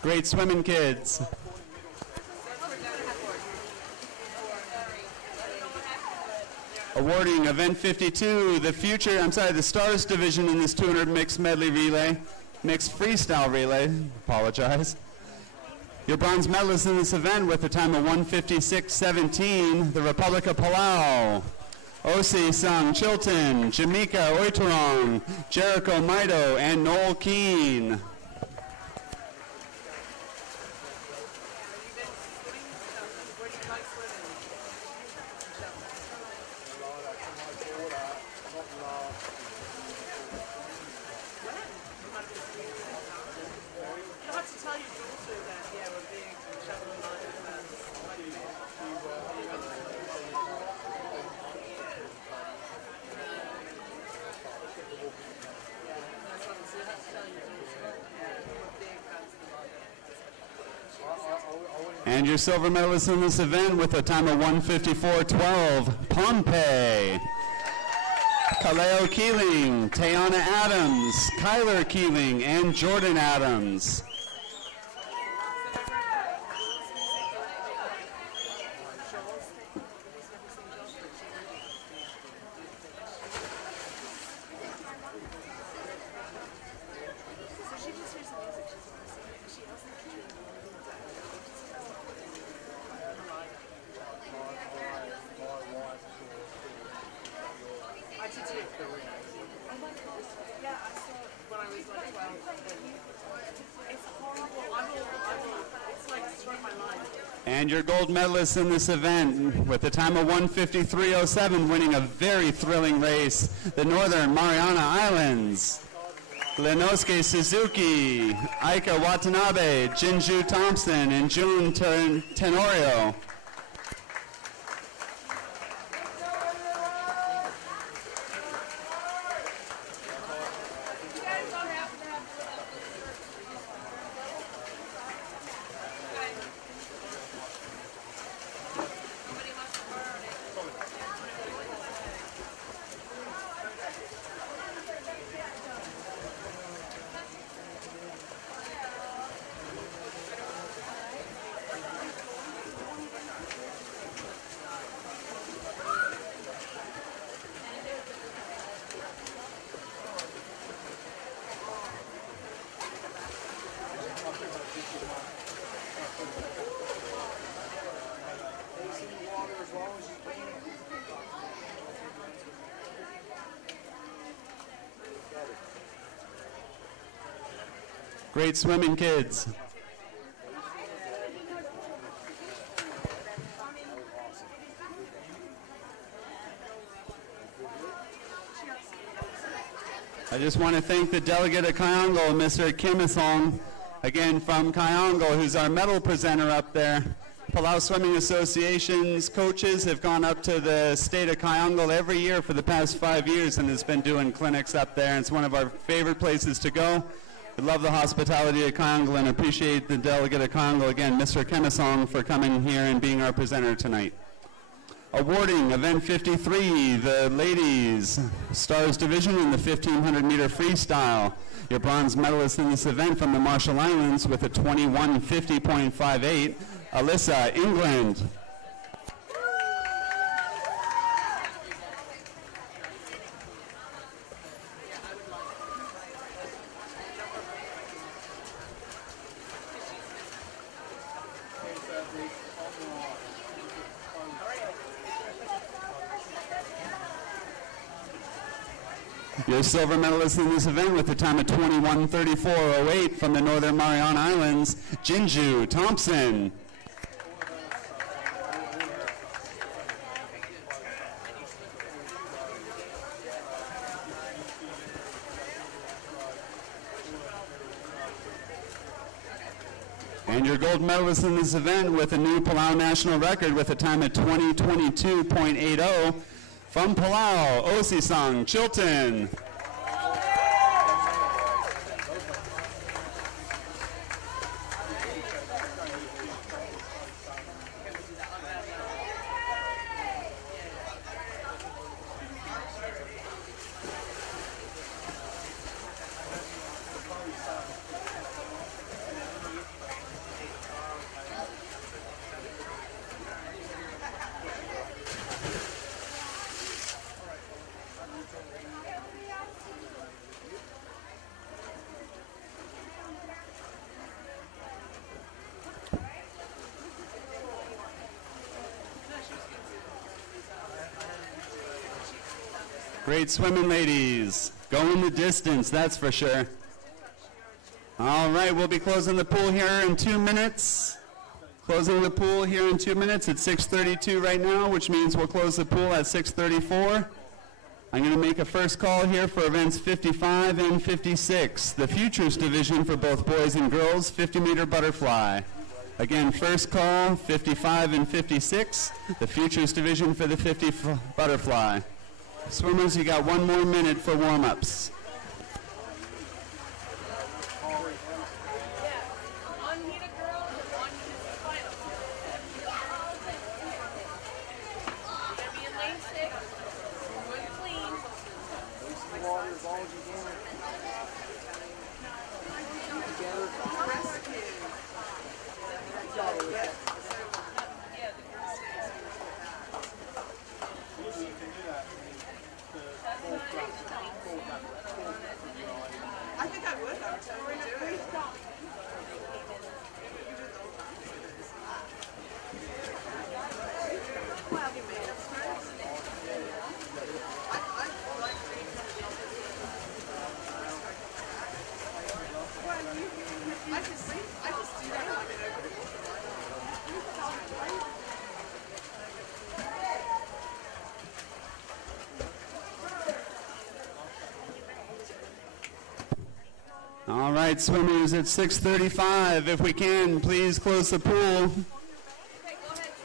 Great swimming, kids. Awarding event 52, the Stars division in this 200 mixed medley relay, mixed freestyle relay, apologize. Your bronze medalists in this event with a time of 1:56.17, the Republic of Palau. Osi Sang Chilton, Jamaica Oiturong, Jericho Maido, and Noel Keane. And your silver medalists in this event with a time of 1:54.12, Pompey. Kaleo Keeling, Tayana Adams, Kyler Keeling, and Jordan Adams. And your gold medalist in this event with a time of 1:53.07, winning a very thrilling race, the Northern Mariana Islands. Lenosuke Suzuki, Aika Watanabe, Jinju Thompson, and June Tenorio. Great swimming, kids. I just want to thank the delegate of Kayongo, Mr. Kimisong, again from Kayongo, who's our medal presenter up there. Palau Swimming Association's coaches have gone up to the state of Kayongo every year for the past 5 years and has been doing clinics up there. And it's one of our favorite places to go. We love the hospitality of Kayongo and appreciate the delegate of Kayongo, again, Mr. Kemisong, for coming here and being our presenter tonight. Awarding event 53, the ladies stars division in the 1500 meter freestyle. Your bronze medalist in this event from the Marshall Islands with a 21:50.58, Alyssa, England. Your silver medalist in this event with a time of 21:34.08 from the Northern Mariana Islands, Jinju Thompson. And your gold medalist in this event with a new Palau national record with a time of 20:22.80 from Palau, Osisang Chilton. Great swimming, ladies. Going the distance, that's for sure. All right, we'll be closing the pool here in 2 minutes. Closing the pool here in 2 minutes at 6:32 right now, which means we'll close the pool at 6:34. I'm going to make a first call here for events 55 and 56, the futures division for both boys and girls, 50-meter butterfly. Again, first call, 55 and 56, the futures division for the 50 butterfly. Swimmers, you got 1 more minute for warm-ups. All right, swimmers, at 6:35. If we can, please close the pool.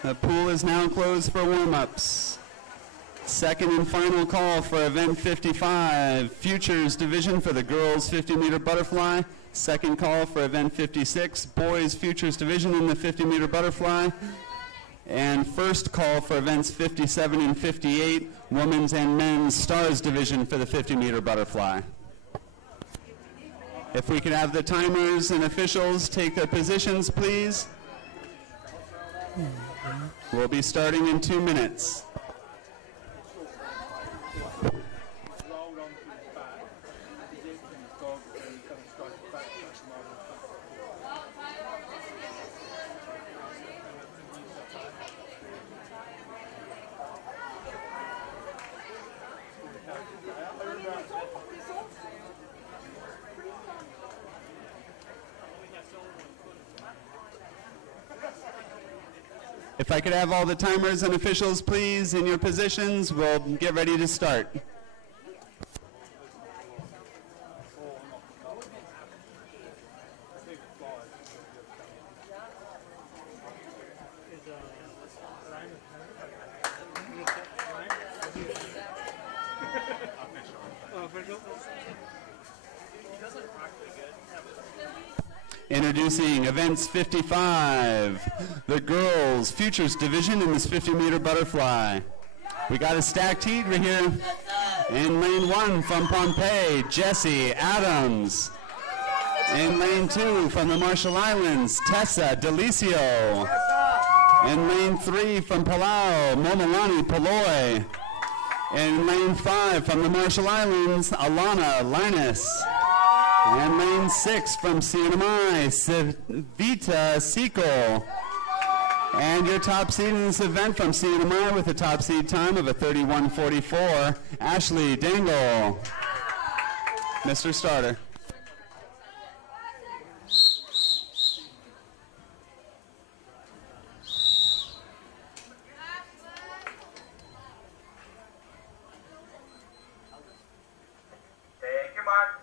The pool is now closed for warm-ups. Second and final call for event 55, Futures Division for the girls 50-meter butterfly. Second call for event 56, Boys Futures Division in the 50-meter butterfly. And first call for events 57 and 58, Women's and Men's Stars Division for the 50-meter butterfly. If we could have the timers and officials take their positions, please. We'll be starting in 2 minutes. If I could have all the timers and officials, please, in your positions, we'll get ready to start. Introducing events 55, the girls Futures Division in this 50-meter butterfly. We got a stacked heat right here. In lane 1 from Pompeii, Jesse Adams. In lane 2 from the Marshall Islands, Tessa Delicio. In lane 3 from Palau, Momolani Paloy. In lane 5 from the Marshall Islands, Alana Linus. And lane 6 from CNMI, Savita Seco. And your top seed in this event from CNMI with a top seed time of a 31:44, Ashley Dangle. Mr. Starter. Take your mark.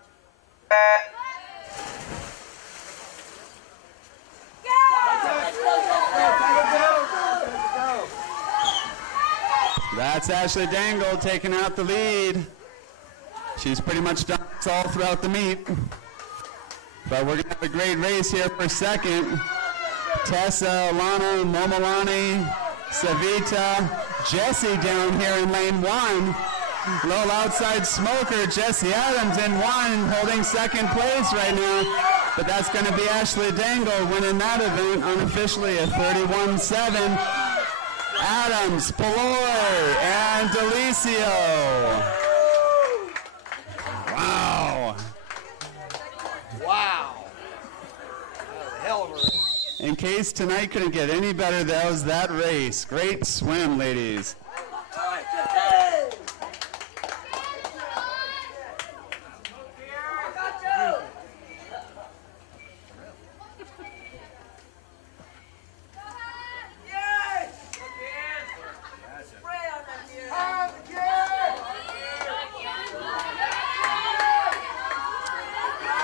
That's Ashley Dangle taking out the lead. She's pretty much done this all throughout the meet. But we're going to have a great race here for second. Tessa, Alana, Momolani, Savita, Jesse down here in lane 1. Little outside smoker, Jesse Adams in 1, holding second place right now. But that's going to be Ashley Dangle winning that event unofficially at 31-7. Adams, Paloy, and Delicio. Wow. Wow. That was a hell of a race. In case tonight couldn't get any better, that was that race. Great swim, ladies.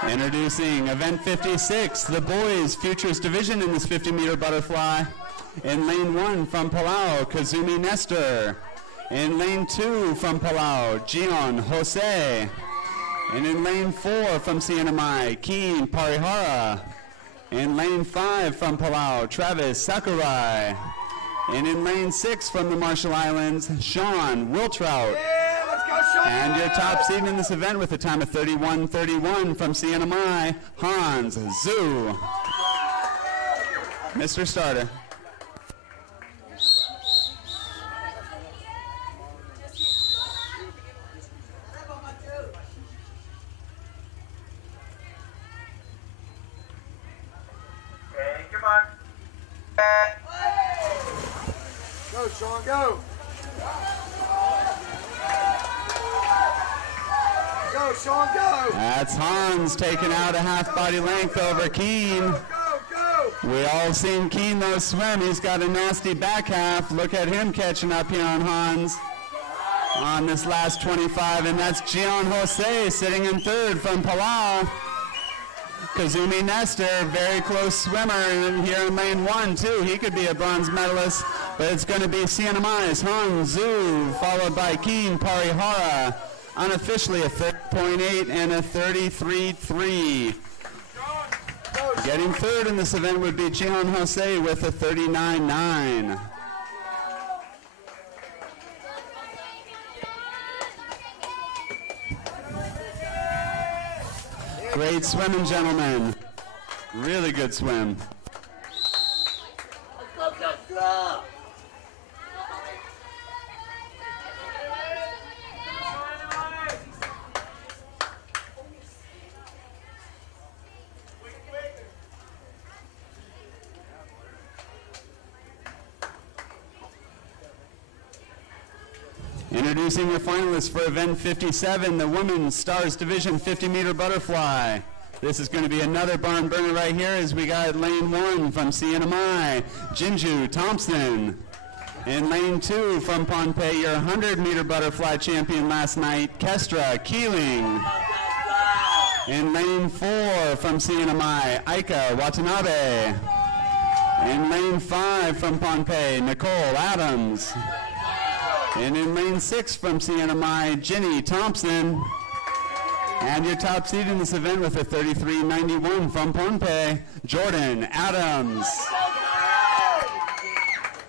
Introducing event 56, the boys Futures Division in this 50-meter butterfly. In lane 1 from Palau, Kazumi Nestor. In lane 2 from Palau, Gion Jose. And in lane 4 from CNMI, Keen Parihara. In lane 5 from Palau, Travis Sakurai. And in lane 6 from the Marshall Islands, Sean Wiltrout. And your top seed in this event with a time of 31:31 from CNMI, Hans Zhu. Mr. Starter. Take your mark. Go, Sean, go. Go, Sean, go. That's Hans taking out a half body length over Keen. Go, go. We all seen Keen though swim. He's got a nasty back half. Look at him catching up here on Hans on this last 25. And that's Gion Jose sitting in third from Palau. Kazumi Nestor, very close swimmer here in lane 1 too. He could be a bronze medalist, but it's going to be CNMI's Han Zhu, followed by Keen Parihara. Unofficially a 30.8 and a 33.3. Getting third in this event would be Jihan Jose with a 39.9. Great swimming, gentlemen. Really good swim. Introducing your finalists for event 57, the Women's Stars Division 50-meter butterfly. This is going to be another barn burner right here as we got lane 1 from CNMI, Jinju Thompson. In lane 2 from Pohnpei, your 100-meter butterfly champion last night, Kestra Keeling. In lane 4 from CNMI, Aika Watanabe. In lane 5 from Pohnpei, Nicole Adams. And in lane 6 from CNMI, Jenny Thompson. And your top seed in this event with a 33.91 from Pohnpei, Jordan Adams.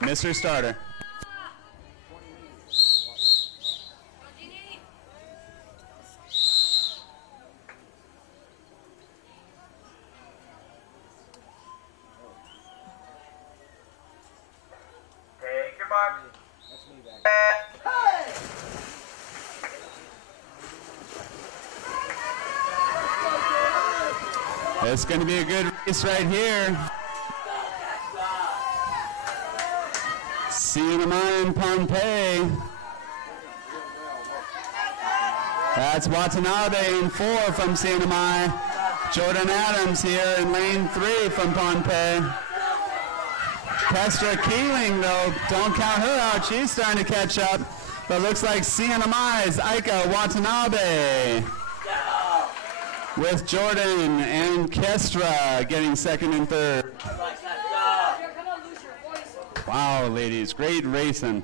Mr. Starter. Take your mark. It's going to be a good race right here. CNMI and Pohnpei. That's Watanabe in 4 from CNMI. Jordan Adams here in lane 3 from Pohnpei. Kestra Keeling, though, don't count her out. She's starting to catch up. But looks like CNMI's Aika Watanabe with Jordan and Kestra getting second and third. Wow, ladies, great racing.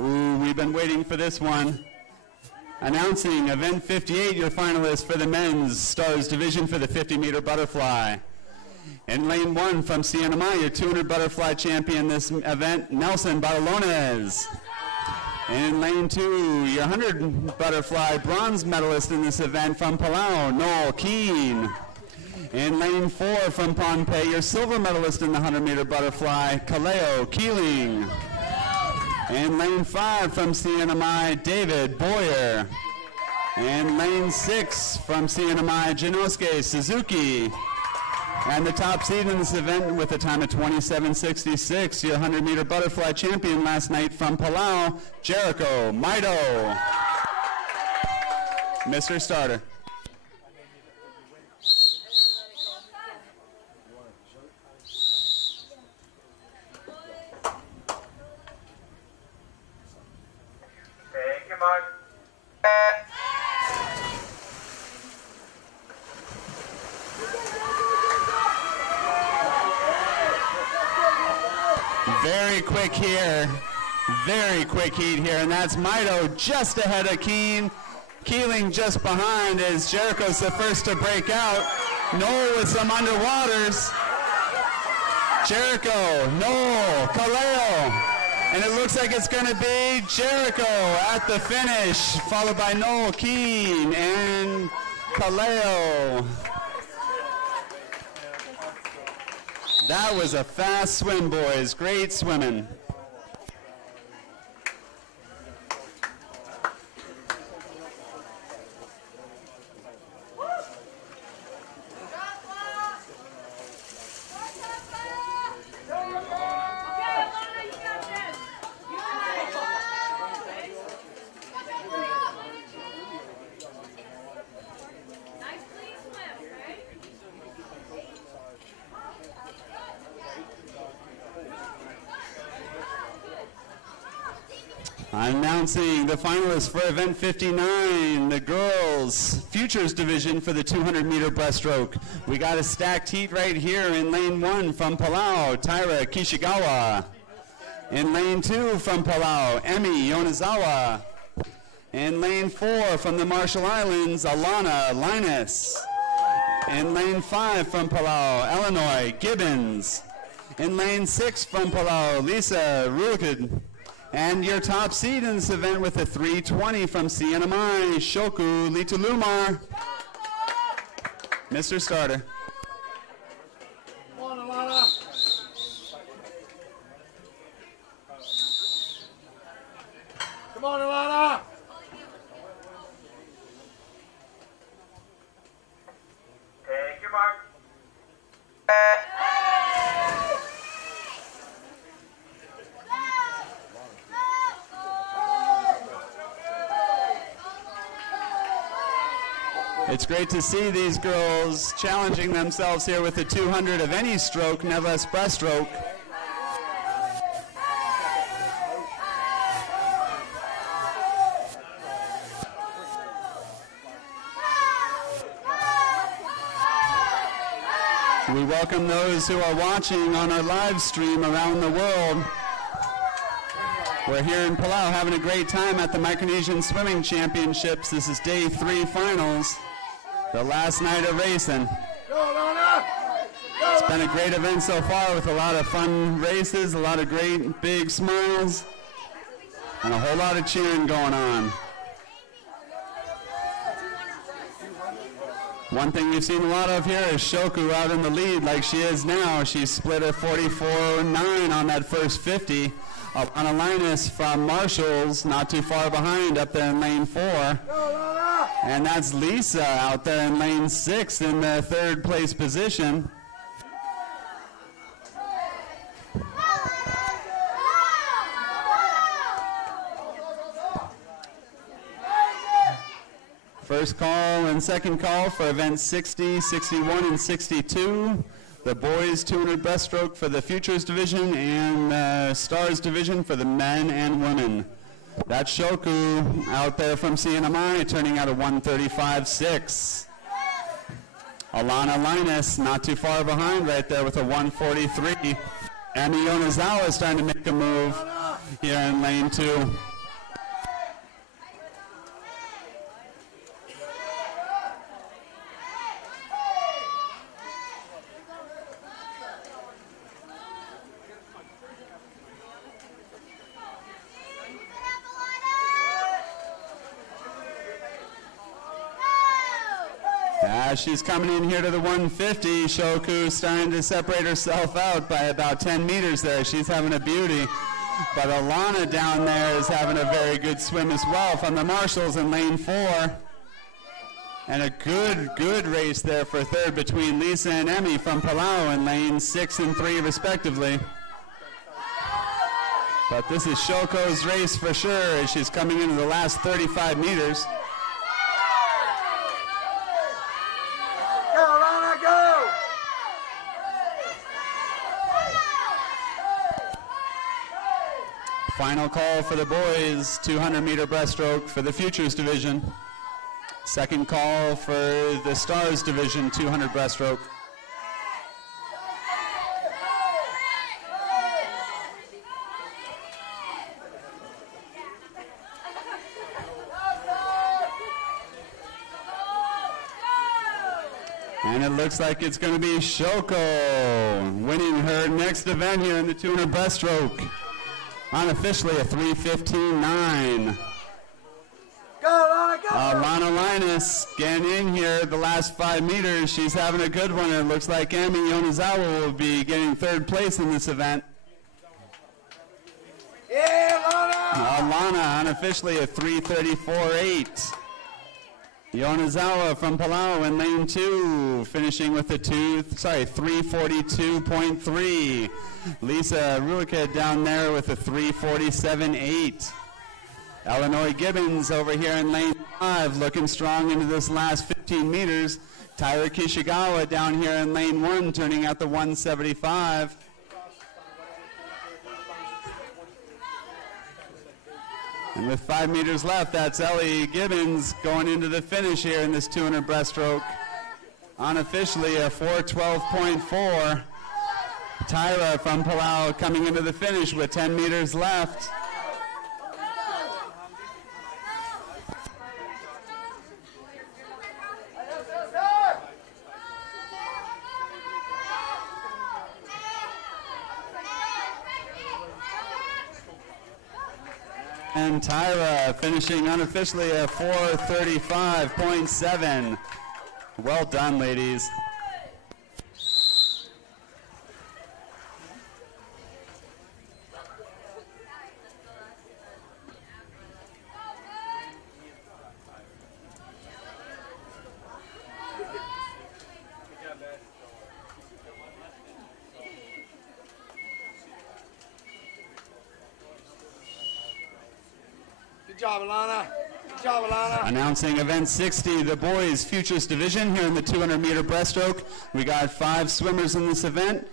Ooh, we've been waiting for this one. Announcing event 58, your finalists for the men's stars division for the 50-meter butterfly. In lane 1 from CNMI, your 200 butterfly champion this event, Nelson Barlones. In lane 2, your 100 butterfly bronze medalist in this event from Palau, Noel Keane. In lane 4 from Pohnpei, your silver medalist in the 100-meter butterfly, Kaleo Keeling. In lane 5 from CNMI, David Boyer. In lane 6 from CNMI, Jinosuke Suzuki. And the top seed in this event with a time of 27.66, your 100-meter butterfly champion last night from Palau, Jericho Maito. Mr. Starter. Take your mark. Very quick here. Very quick heat here, and that's Maito just ahead of Keane. Keeling just behind as Jericho's the first to break out. Noel with some underwaters. Jericho, Noel, Kaleo. And it looks like it's going to be Jericho at the finish, followed by Noel Keane and Kaleo. That was a fast swim, boys. Great swimming. Announcing the finalists for event 59, the girls futures division for the 200-meter breaststroke. We got a stacked heat right here in lane 1 from Palau, Taira Kishigawa. In lane 2 from Palau, Emi Yonezawa. In lane 4 from the Marshall Islands, Alana Linus. In lane 5 from Palau, Illinois Gibbons. In lane 6 from Palau, Lisa Ruikid. And your top seed in this event with a 3:20 from CNMI, Shoku Litulumar. Mr. Starter. Come on, Alana. Come on, Alana. Take your mark. It's great to see these girls challenging themselves here with the 200 of any stroke, never less breaststroke. We welcome those who are watching on our live stream around the world. We're here in Palau having a great time at the Micronesian Swimming Championships. This is day 3 finals, the last night of racing. It's been a great event so far with a lot of fun races, a lot of great big smiles, and a whole lot of cheering going on. One thing we've seen a lot of here is Shoku out in the lead like she is now. She split a 44.9 on that first 50. Alana Linus from Marshalls, not too far behind up there in lane 4. And that's Lisa out there in lane 6 in the 3rd place position. First call and second call for events 60, 61, and 62. The boys 200 breaststroke for the futures division and the stars division for the men and women. That's Shoku out there from CNMI turning out a 135.6. Alana Linus not too far behind right there with a 143. Emi Yonezawa is trying to make a move here in lane 2. As she's coming in here to the 150, Shoku starting to separate herself out by about 10 meters there. She's having a beauty. But Alana down there is having a very good swim as well from the Marshalls in lane 4. And a good race there for third between Lisa and Emi from Palau in lane 6 and 3 respectively. But this is Shoko's race for sure as she's coming into the last 35 meters. Final call for the boys, 200-meter breaststroke for the futures division. Second call for the stars division, 200 breaststroke. And it looks like it's going to be Shoko winning her next event here in the 200 breaststroke. Unofficially a 3:15.9. Go, Alana, go! Alana Linus getting in here the last 5 meters. She's having a good one. It looks like Emi Yonezawa will be getting 3rd place in this event. Yeah, Alana! Alana unofficially a 3:34.8. Yonezawa from Palau in lane 2, finishing with a 3:42.3. Lisa Ruikid down there with a 3:47.8. Illinois Gibbons over here in lane 5, looking strong into this last 15 meters. Taira Kishigawa down here in lane 1, turning out the 175. And with 5 meters left, that's Ellie Gibbons going into the finish here in this 200 breaststroke. Unofficially a 4:12.4. Tyra from Palau coming into the finish with 10 meters left. And Tyra finishing unofficially a 4:35.7. Well done, ladies. Good job, Alana. Good job, Alana. Announcing event 60, the boys futures division here in the 200 meter breaststroke. We got 5 swimmers in this event.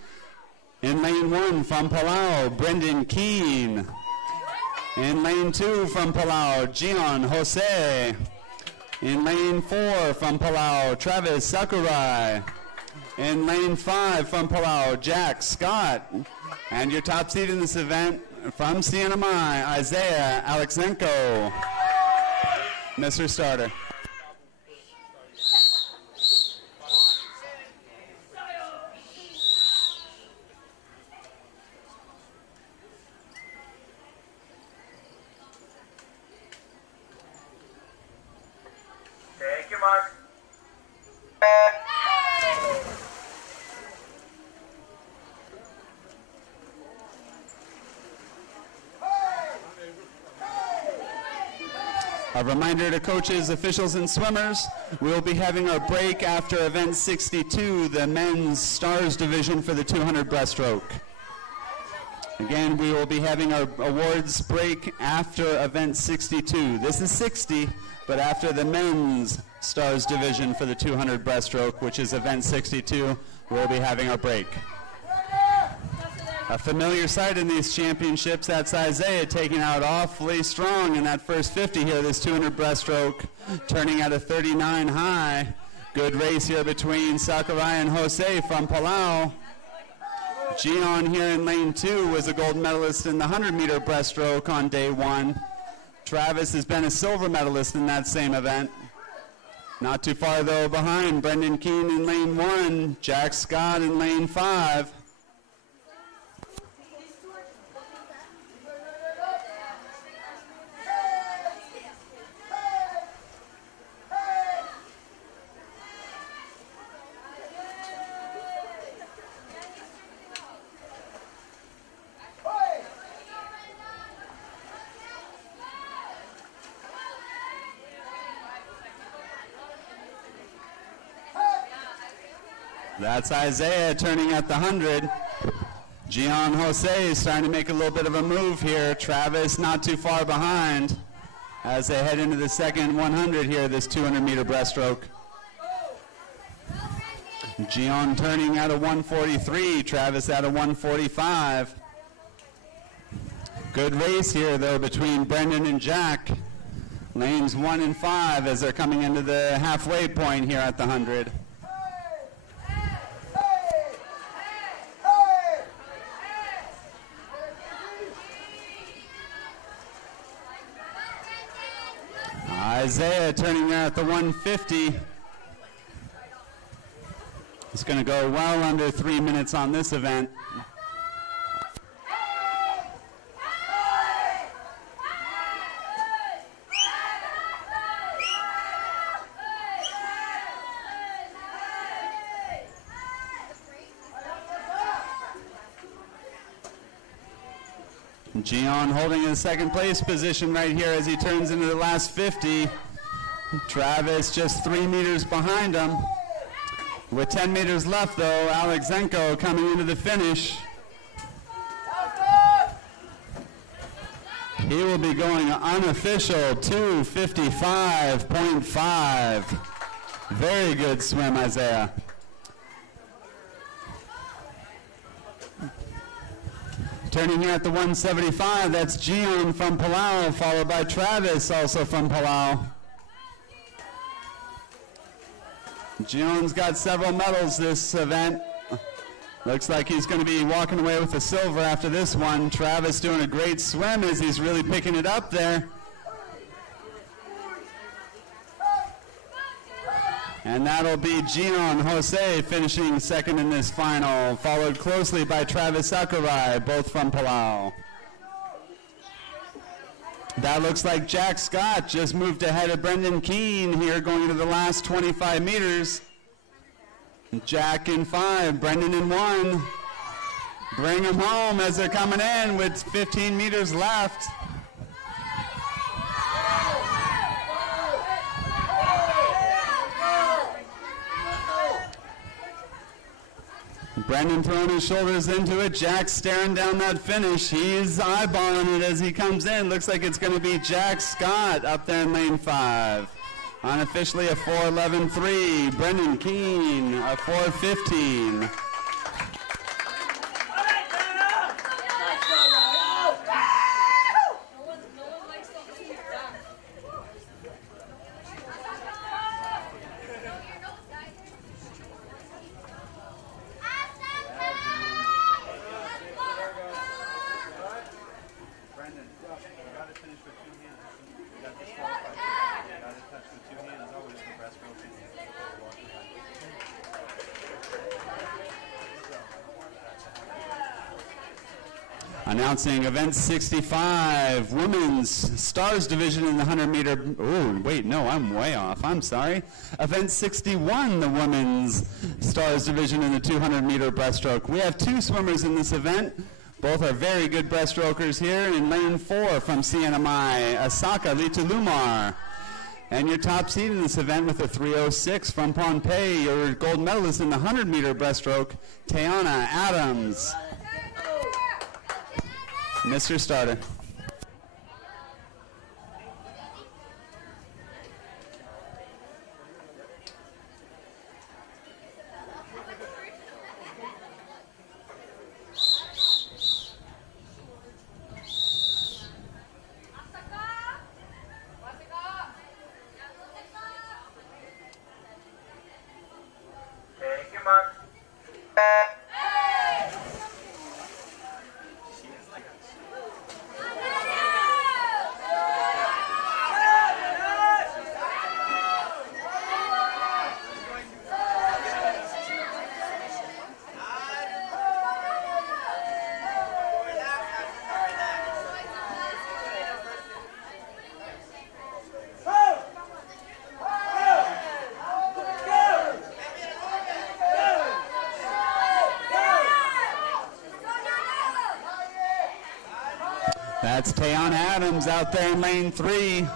In lane 1 from Palau, Brendan Keene. In lane 2 from Palau, Gian Jose. In lane 4 from Palau, Travis Sakurai. In lane 5 from Palau, Jack Scott. And your top seed in this event from CNMI, Isaiah Alexenko. Mr. Starter. Take your mark. A reminder to coaches, officials, and swimmers, we'll be having our break after event 62, the men's stars division for the 200 breaststroke. Again, we will be having our awards break after event 62. This is 60, but after the men's stars division for the 200 breaststroke, which is event 62, we'll be having our break. A familiar sight in these championships, that's Isaiah taking out awfully strong in that first 50 here, this 200 breaststroke, turning at a 39 high. Good race here between Sakurai and Jose from Palau. Gian here in lane 2 was a gold medalist in the 100 meter breaststroke on day 1. Travis has been a silver medalist in that same event. Not too far though behind, Brendan Keene in lane 1, Jack Scott in lane 5. That's Isaiah turning at the 100. Gian Jose is trying to make a little bit of a move here. Travis not too far behind as they head into the second 100 here, this 200 meter breaststroke. Gian turning at a 143, Travis at a 145. Good race here though between Brendan and Jack. Lanes 1 and 5 as they're coming into the halfway point here at the 100. Isaiah turning there at the 150. It's going to go well under 3 minutes on this event. Gian holding in second place position right here as he turns into the last 50. Travis just 3 meters behind him. With 10 meters left though, Alexenko coming into the finish. He will be going unofficial 2:55.5. Very good swim, Isaiah. Turning here at the 175, that's Gian from Palau, followed by Travis, also from Palau. Gion's got several medals this event. Looks like he's going to be walking away with the silver after this one. Travis doing a great swim as he's really picking it up there. And that'll be Gian Jose finishing second in this final, followed closely by Travis Sakurai, both from Palau. That looks like Jack Scott just moved ahead of Brendan Keene here going into the last 25 meters. Jack in 5, Brendan in 1. Bring them home as they're coming in with 15 meters left. Brendan throwing his shoulders into it. Jack staring down that finish. He's eyeballing it as he comes in. Looks like it's going to be Jack Scott up there in lane 5. Unofficially a 4:11.3. Brendan Keene a 4:15. Announcing event 65, women's stars division in the 100-meter. Oh, wait, no, I'm way off. I'm sorry. Event 61, the women's stars division in the 200-meter breaststroke. We have 2 swimmers in this event. Both are very good breaststrokers here. In lane 4 from CNMI, Asaka Litulumar. And your top seed in this event with a 3:06 from Pohnpei, your gold medalist in the 100-meter breaststroke, Tayana Adams. Mr. Starter. Take your mark. That's Tayon Adams out there in lane 3.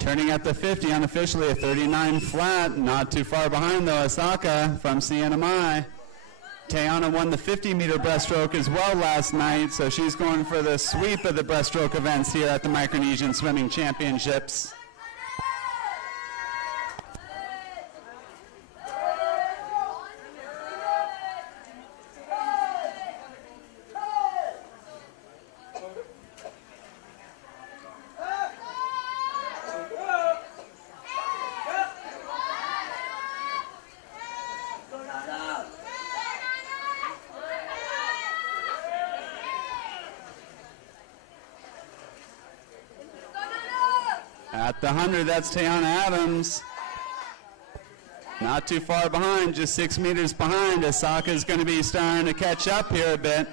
Turning at the 50, unofficially a 39 flat. Not too far behind though, Asaka from CNMI. Tayana won the 50-meter breaststroke as well last night, so she's going for the sweep of the breaststroke events here at the Micronesian Swimming Championships. At the 100, that's Tayana Adams. Not too far behind, just 6 meters behind. Asaka's going to be starting to catch up here a bit.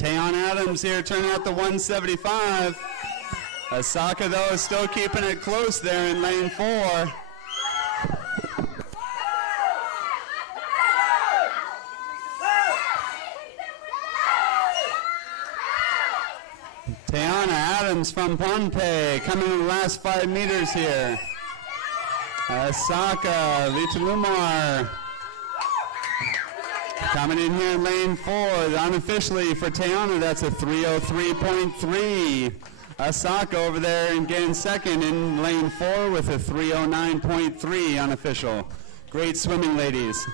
Tayon Adams here turning out the 175. Asaka, though, is still keeping it close there in lane 4. Tayana Adams from Pohnpei coming in the last 5 meters here. Asaka Litalumar coming in here in lane 4. Unofficially for Tayana, that's a 303.3. Asaka over there and getting second in lane 4 with a 309.3 unofficial. Great swimming, ladies.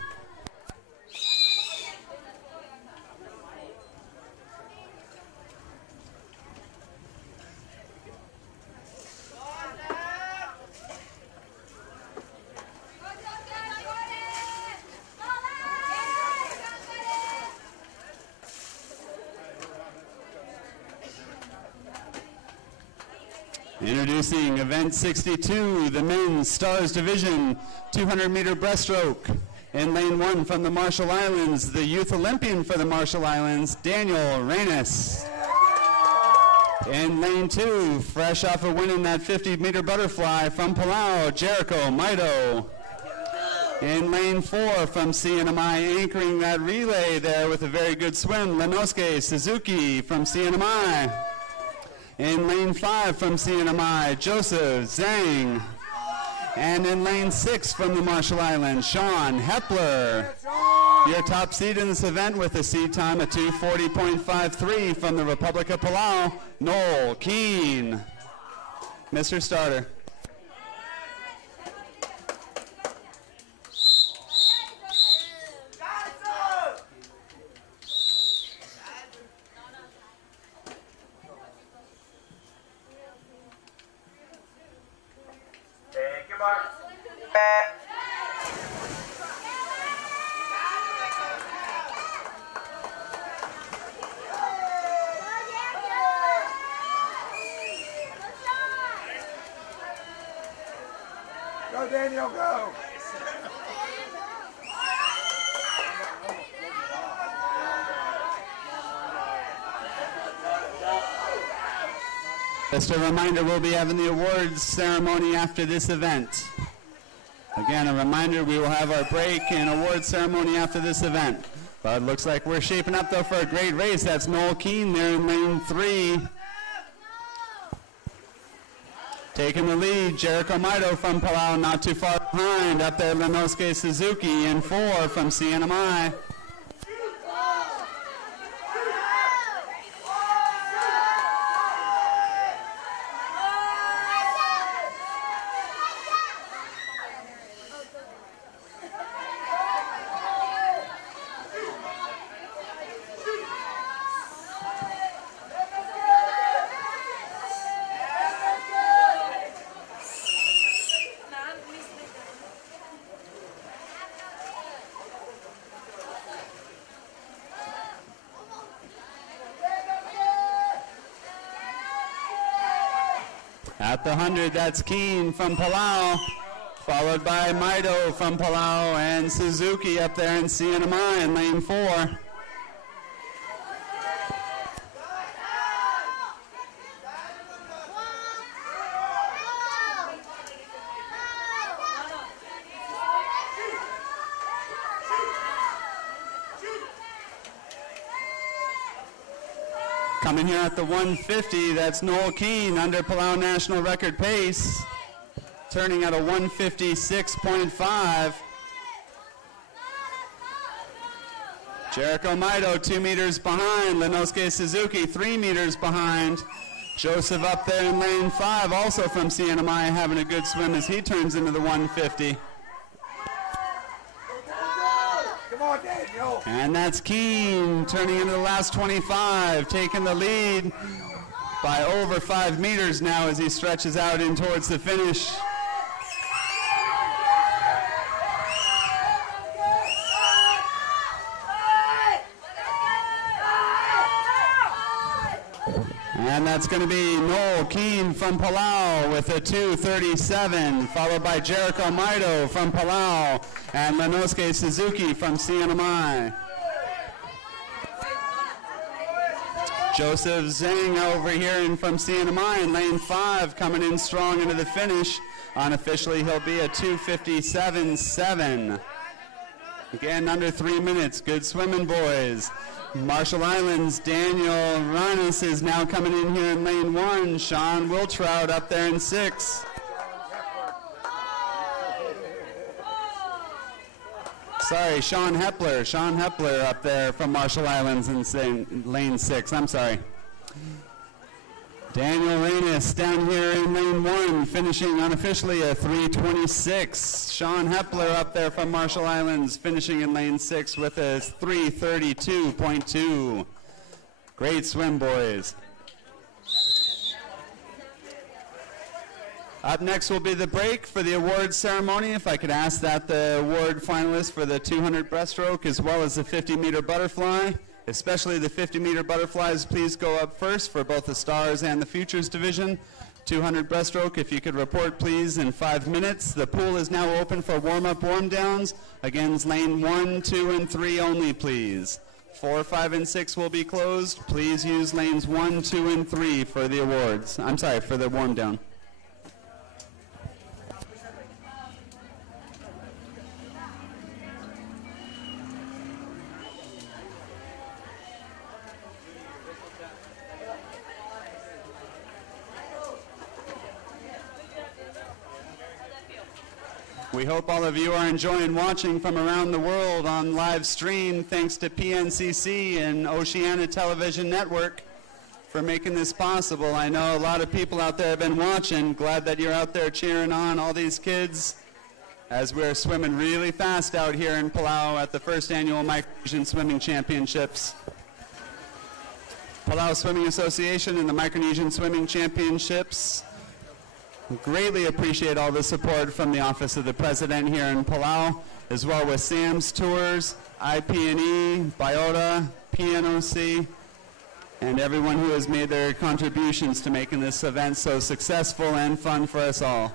Introducing event 62, the men's stars division, 200-meter breaststroke. In lane 1 from the Marshall Islands, the youth Olympian for the Marshall Islands, Daniel Reynes. In lane 2, fresh off of winning that 50-meter butterfly from Palau, Jericho Maito. In lane 4 from CNMI, anchoring that relay there with a very good swim, Lenosuke Suzuki from CNMI. In lane 5 from CNMI, Joseph Zhang. And in lane 6 from the Marshall Islands, Sean Hepler. Your top seed in this event with a seed time of 2:40.53 from the Republic of Palau, Noel Keane. Mr. Starter. Go, Daniel, go! Just a reminder, we'll be having the awards ceremony after this event. Again, a reminder, we will have our break and awards ceremony after this event. But it looks like we're shaping up, though, for a great race. That's Noel Keane there in lane 3. Taking the lead, Jericho Maito from Palau, not too far behind. Up there, Lenosuke Suzuki in 4 from CNMI. At the 100, that's Keane from Palau, followed by Maito from Palau and Suzuki up there in CNMI in lane 4. Coming here at the 150, that's Noel Keane under Palau national record pace, turning at a 156.5. Jericho Maito 2 meters behind, Lenosuke Suzuki 3 meters behind. Joseph up there in lane 5, also from CNMI, having a good swim as he turns into the 150. And that's Keane turning into the last 25, taking the lead by over 5 meters now as he stretches out in towards the finish. And that's going to be Noel Keane from Palau with a 2:37, followed by Jericho Maito from Palau and Lenosuke Suzuki from CNMI. Joseph Zhang over here and from CNMI in lane 5 coming in strong into the finish. Unofficially, he'll be a 2:57.7. Again, under 3 minutes. Good swimming, boys. Marshall Islands, Daniel Ranus is now coming in here in lane 1. Sean Wiltrout up there in 6. Sorry, Sean Hepler. Sean Hepler up there from Marshall Islands in lane 6. I'm sorry. Daniel Ranus down here in lane 1, finishing unofficially a 3:26. Sean Hepler up there from Marshall Islands, finishing in lane 6 with a 3:32.2. Great swim, boys. Up next will be the break for the awards ceremony. If I could ask that the award finalists for the 200 breaststroke as well as the 50-meter butterfly, especially the 50-meter butterflies, please go up first for both the stars and the futures division. 200 breaststroke, if you could report please in 5 minutes. The pool is now open for warm-up, warm-downs. Again, lane 1, 2, and 3 only, please. 4, 5, and 6 will be closed. Please use lanes 1, 2, and 3 for the awards. I'm sorry, for the warm-down. We hope all of you are enjoying watching from around the world on live stream, thanks to PNCC and Oceania Television Network for making this possible. I know a lot of people out there have been watching. Glad that you're out there cheering on all these kids as we're swimming really fast out here in Palau at the first annual Micronesian Swimming Championships. Palau Swimming Association and the Micronesian Swimming Championships greatly appreciate all the support from the Office of the President here in Palau, as well with Sam's Tours, IP&E, Biota, PNOC, and everyone who has made their contributions to making this event so successful and fun for us all.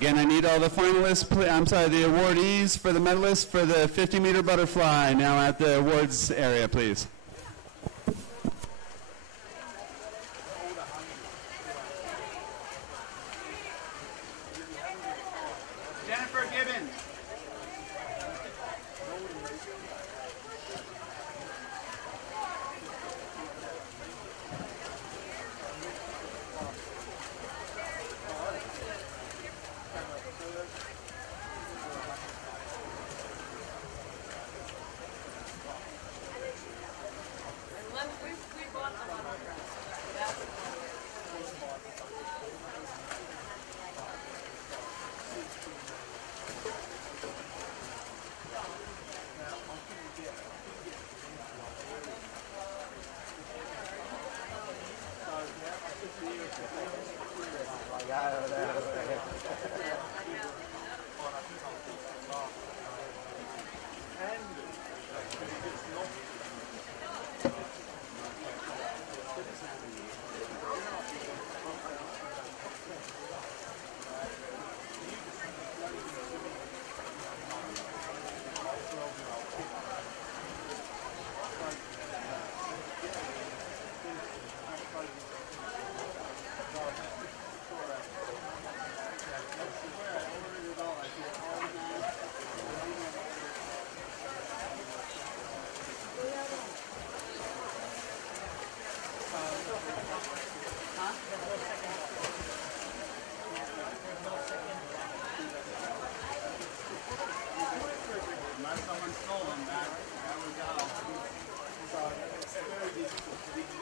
Again, I need all the finalists, the awardees for the medalists for the 50-meter butterfly now at the awards area, please. Jennifer Gibbons.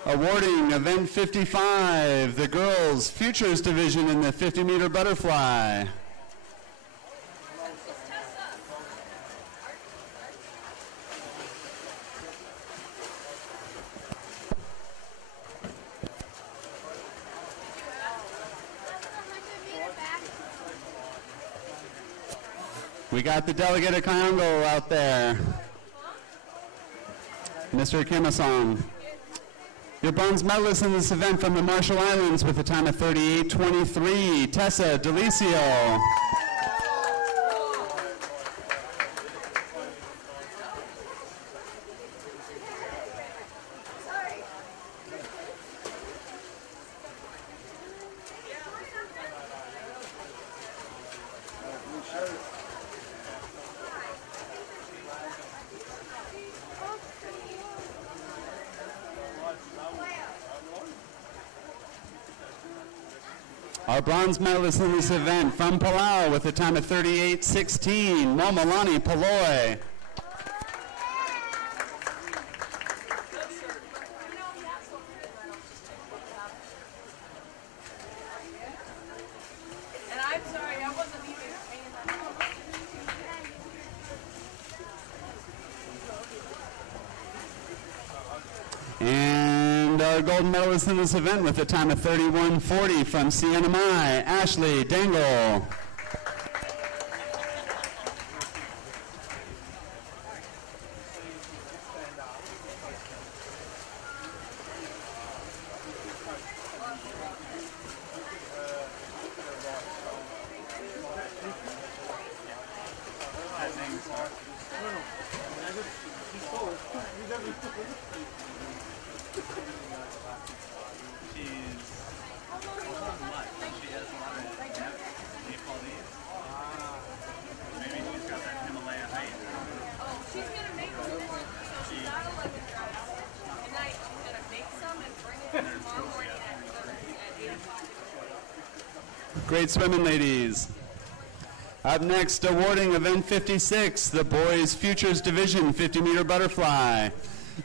Awarding event 55, the girls' futures division in the 50-meter butterfly. We got the delegate of Kyango out there, Mr. Kimasong. Your bronze medalist in this event from the Marshall Islands with a time of 38:23, Tessa Delicio. Our bronze medalist in this event from Palau with a time of 38:16, Momolani Paloy. And I'm sorry, I wasn't even paying And our gold medalist in this event with a time of 31:40 from CNMI, Ashley Dangle. Great swimming, ladies. Up next, awarding event 56, the boys futures division 50-meter butterfly.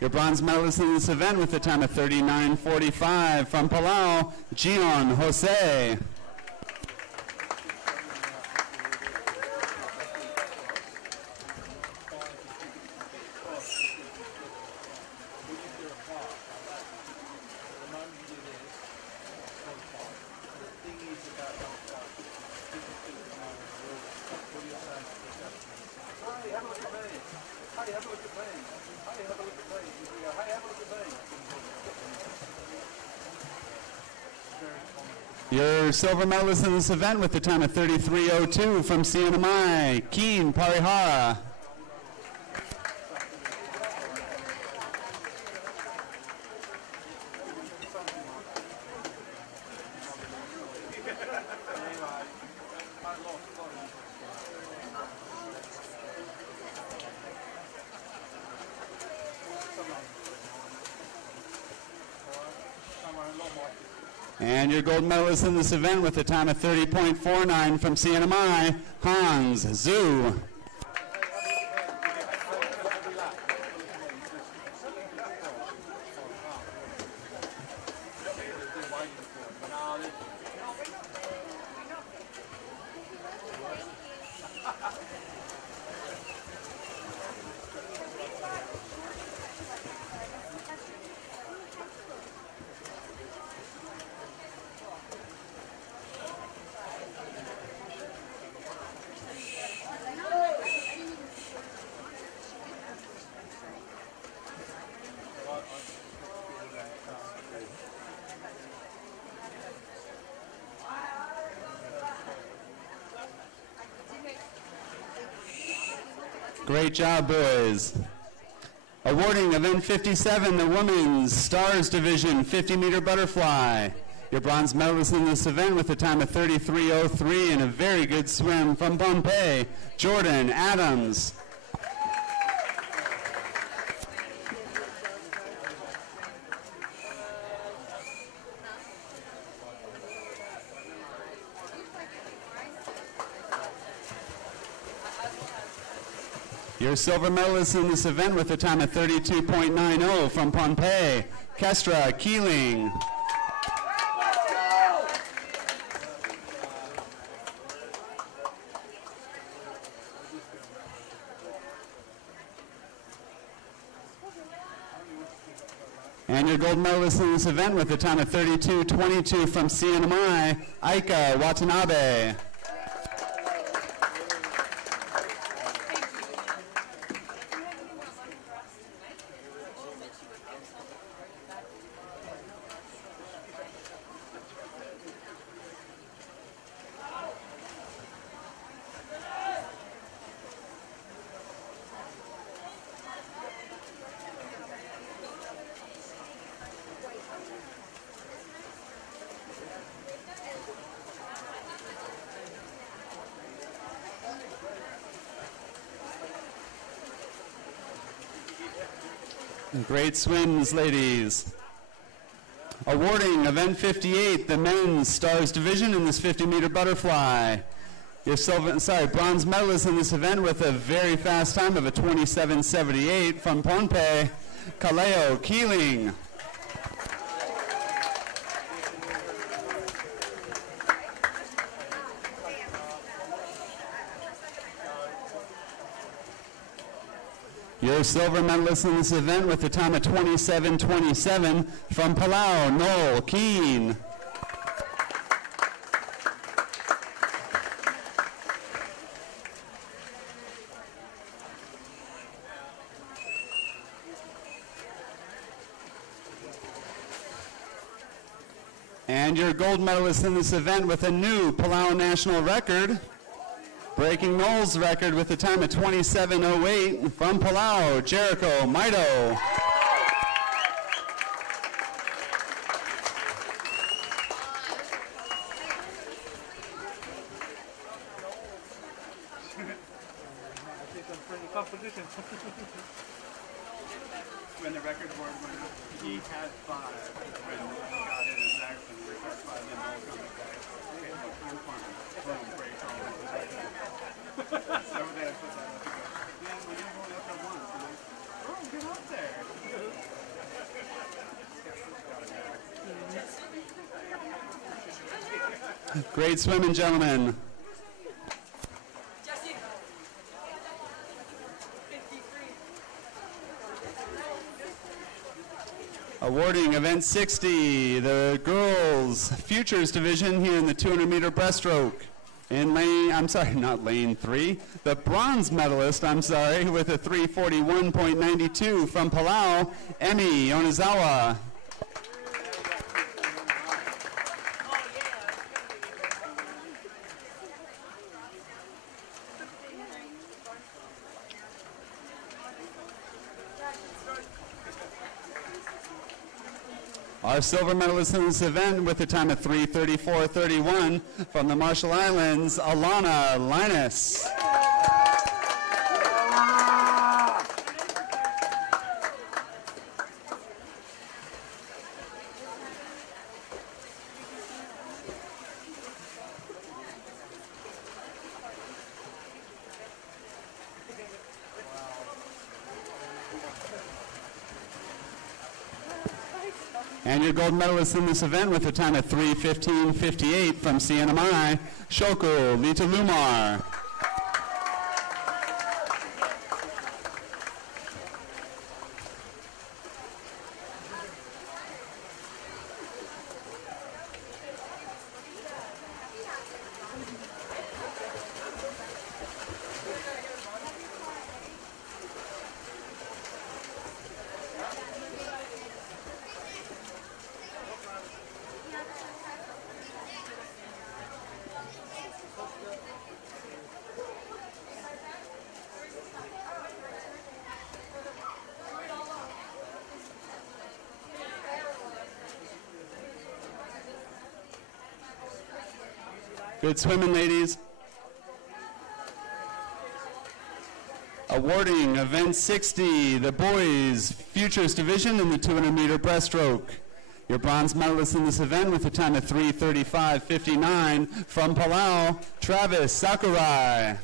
Your bronze medalist in this event with a time of 39:45 from Palau, Gion Jose. Your silver medalist in this event with the time of 33:02 from CNMI, Keen Parihara. And your gold medalist in this event with a time of 30.49 from CNMI, Hans Zhu. Great job, boys. Awarding event 57, the Women's Stars Division 50-meter butterfly. Your bronze medalist in this event with a time of 33:03 and a very good swim from Pompeii, Jordan Adams. Your silver medalist in this event with a time of 32.90 from Pompeii, Kestra Keeling. And your gold medalist in this event with a time of 32.22 from CNMI, Aika Watanabe. Great swims, ladies. Awarding event 58, the Men's Stars Division in this 50-meter butterfly. Your bronze medalist in this event with a very fast time of a 27:78 from Pompeii, Kaleo Keeling. Your silver medalist in this event with a time of 27:27 from Palau, Noel Keane. And your gold medalist in this event with a new Palau national record, breaking Noel's record with a time of 27:08 from Palau, Jericho Maito. When the record board went up, he had 5 when he got in his action. We had 5 and all coming back. Okay, well, I'm fine. Boom, breaks all of his record. So then I put that up and go, man, my name only up at once. I'm like, bro, get up there. Great swimming, gentlemen. Awarding event 60, the girls futures division here in the 200-meter breaststroke. In lane 3, the bronze medalist, with a 3:41.92 from Palau, Emi Onizawa. Our silver medalist in this event with a time of 3:34.31 from the Marshall Islands, Alana Linus. And your gold medalist in this event with a time of 3:15.58 from CNMI, Shoko Litalumar. Good swimming, ladies. Awarding event 60, the boys futures division in the 200-meter breaststroke. Your bronze medalist in this event with a time of 3:35.59 from Palau, Travis Sakurai.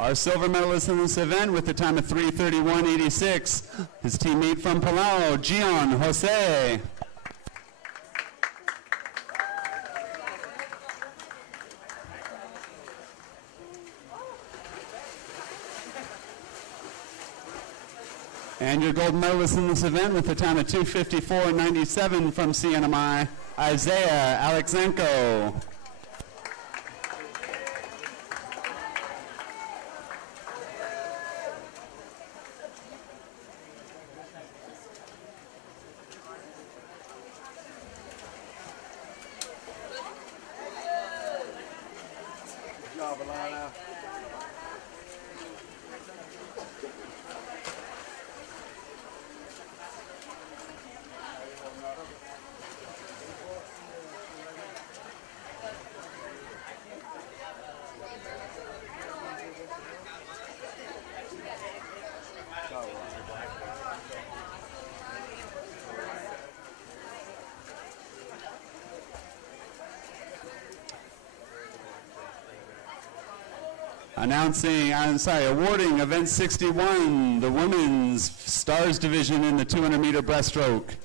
Our silver medalist in this event with a time of 3:31.86, his teammate from Palau, Gian Jose. And your gold medalist in this event with a time of 2:54.97 from CNMI, Isaiah Alexenko. Awarding event 61, the women's stars division in the 200-meter breaststroke.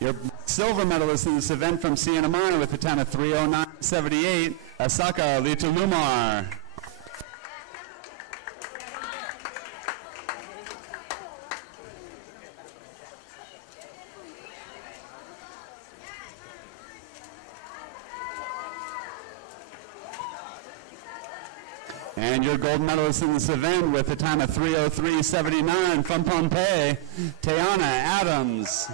Your silver medalist in this event from CNMI with a time of 3:09.78, Asaka Litalumar. And your gold medalist in this event with a time of 3:03.79 from Pompeii, Tayana Adams.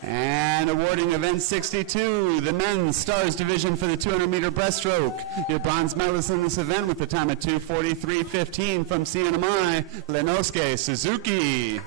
And awarding event 62, the men's stars division for the 200-meter breaststroke. Your bronze medalist in this event with a time of 2:43.15 from CNMI, Lenosuke Suzuki.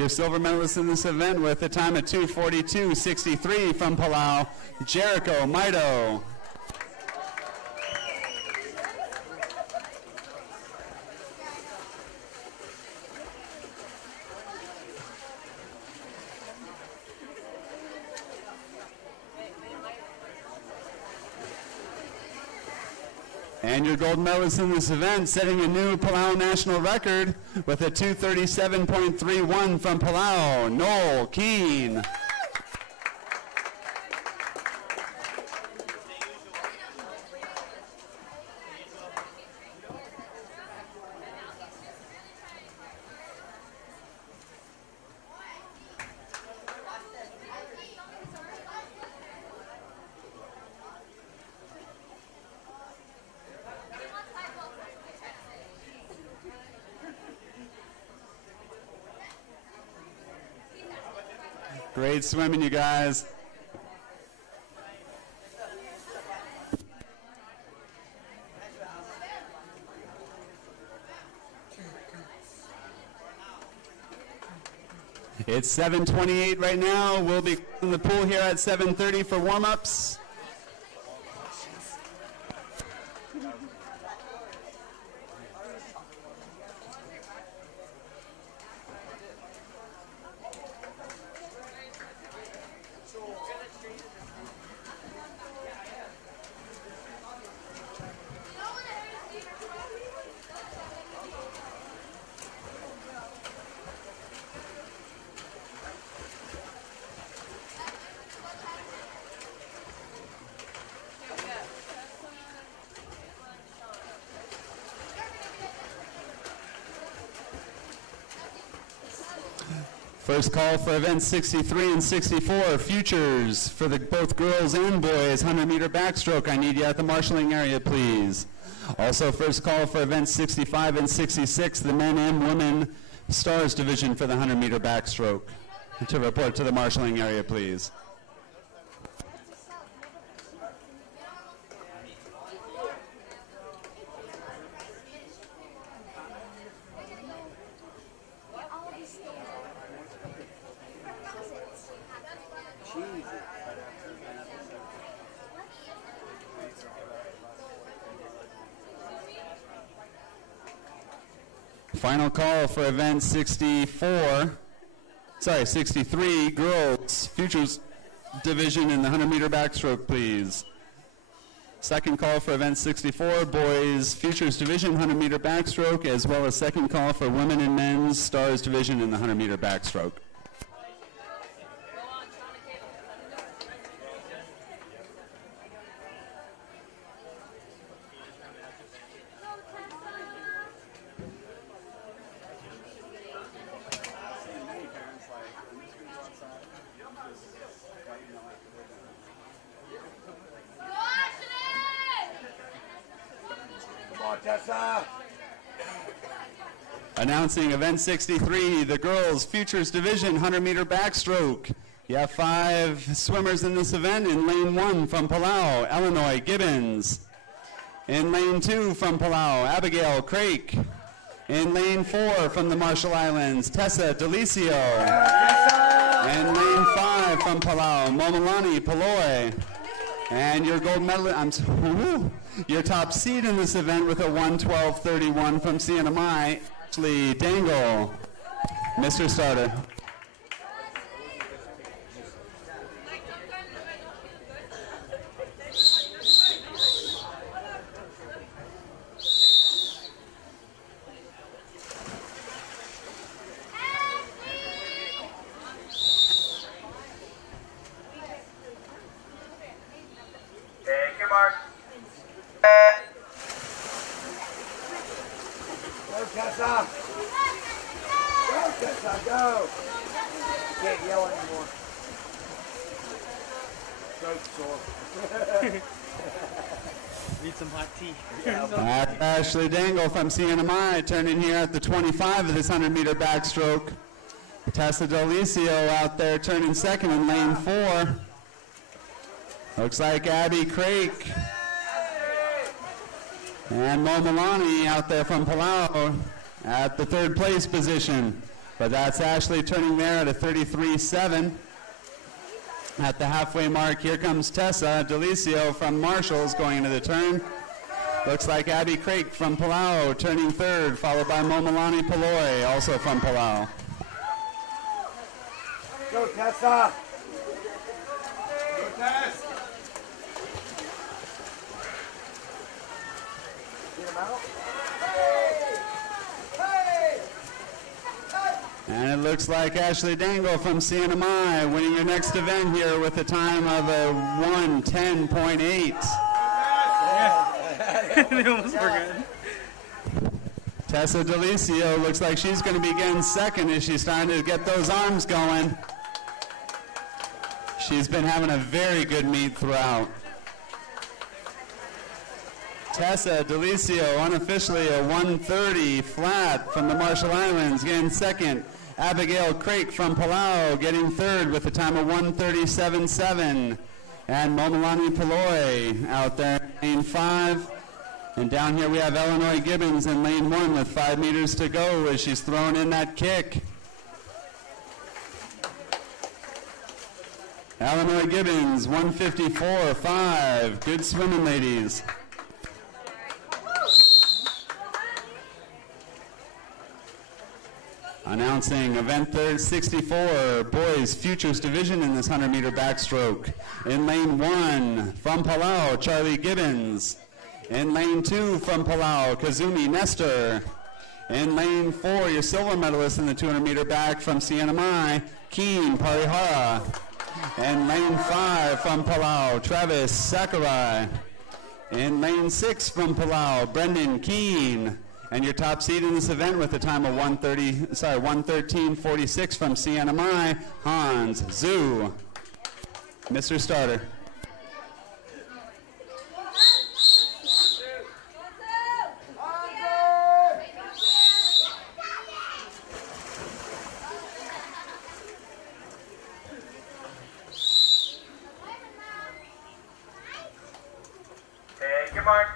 Your silver medalist in this event with a time of 2:42.63 from Palau, Jericho Maido. And your gold medalist in this event, setting a new Palau national record with a 2:37.31 from Palau, Noel Keene. Great swimming, you guys. It's 7:28 right now. We'll be in the pool here at 7:30 for warm-ups. First call for events 63 and 64, futures for the both girls and boys, 100-meter backstroke. I need you at the marshalling area, please. Also, first call for events 65 and 66, the men and women stars division for the 100-meter backstroke. To report to the marshalling area, please. Final call for event 63, girls, futures division in the 100-meter backstroke, please. Second call for event 64, boys, futures division, 100-meter backstroke, as well as second call for women and men's stars division in the 100-meter backstroke. Announcing event 63, the girls futures division 100-meter backstroke. You have 5 swimmers in this event. In lane 1 from Palau, Illinois Gibbons. In lane 2 from Palau, Abigail Craik. In lane 4 from the Marshall Islands, Tessa Delicio. In lane 5 from Palau, Momolani Paloy. And your gold medal, your top seed in this event with a 1:12.31 from CNMI, Ashley Dangle, Mr. Starter. Need some hot tea. Ashley Dangle from CNMI turning here at the 25 of this 100-meter backstroke. Tessa Delicio out there turning second in lane 4. Looks like Abby Craik and Momolani out there from Palau at the 3rd place position. But that's Ashley turning there at a 33.7. At the halfway mark, here comes Tessa Delicio from Marshalls going into the turn. Looks like Abby Craik from Palau turning third, followed by Momolani Paloy, also from Palau. Go, Tessa! Go, Tess! Get him out. And it looks like Ashley Dangle from CNMI winning your next event here with a time of a 1:10.8. They almost forgot. Tessa Delicio looks like she's going to be getting second as she's starting to get those arms going. She's been having a very good meet throughout. Tessa Delicio unofficially a 1:30 flat from the Marshall Islands getting second. Abigail Craik from Palau getting third with a time of 1:37.7. And Momolani Paloy out there in lane 5. And down here we have Illinois Gibbons in lane 1 with 5 meters to go as she's throwing in that kick. Illinois Gibbons, 1:54.5. Good swimming, ladies. Announcing event 64, boys futures division in this 100-meter backstroke. In lane 1 from Palau, Charlie Gibbons. In lane 2 from Palau, Kazumi Nestor. In lane 4, your silver medalist in the 200-meter back from CNMI, Keen Parihara. In lane 5 from Palau, Travis Sakurai. In lane 6 from Palau, Brendan Keen. And your top seed in this event with a time of 1:13.46 from CNMI, Hans Zhu. Mr. Starter. Take your mark.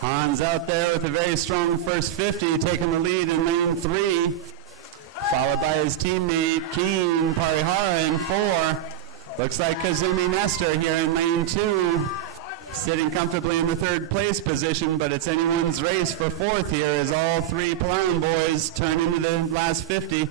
Hans out there with a very strong first 50, taking the lead in lane 3, followed by his teammate Keen Parihara in 4. Looks like Kazumi Nestor here in lane 2, sitting comfortably in the 3rd place position, but it's anyone's race for 4th here as all 3 Palawan boys turn into the last 50.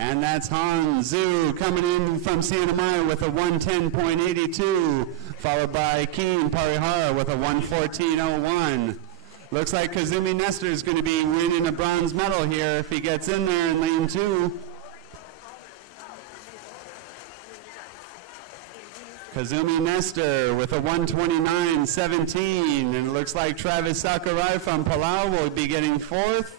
And that's Hans Zhu coming in from CNMI with a 1:10.82, followed by Keen Parihara with a 1:14.01. Looks like Kazumi Nestor is going to be winning a bronze medal here if he gets in there in lane 2. Kazumi Nestor with a 1:29.17, and it looks like Travis Sakurai from Palau will be getting 4th.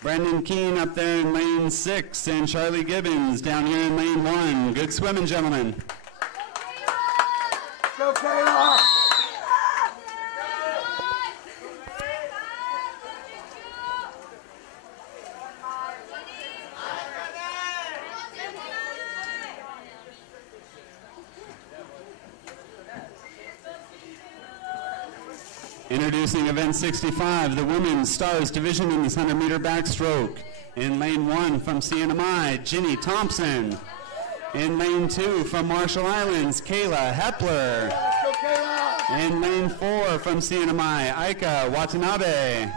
Brendan Keen up there in lane 6, and Charlie Gibbons down here in lane 1. Good swimming, gentlemen. Go, Kayla! Introducing event 65, the women's stars division in this 100-meter backstroke. In lane 1 from CNMI, Ginny Thompson. In lane 2 from Marshall Islands, Kayla Hepler. In lane 4 from CNMI, Aika Watanabe.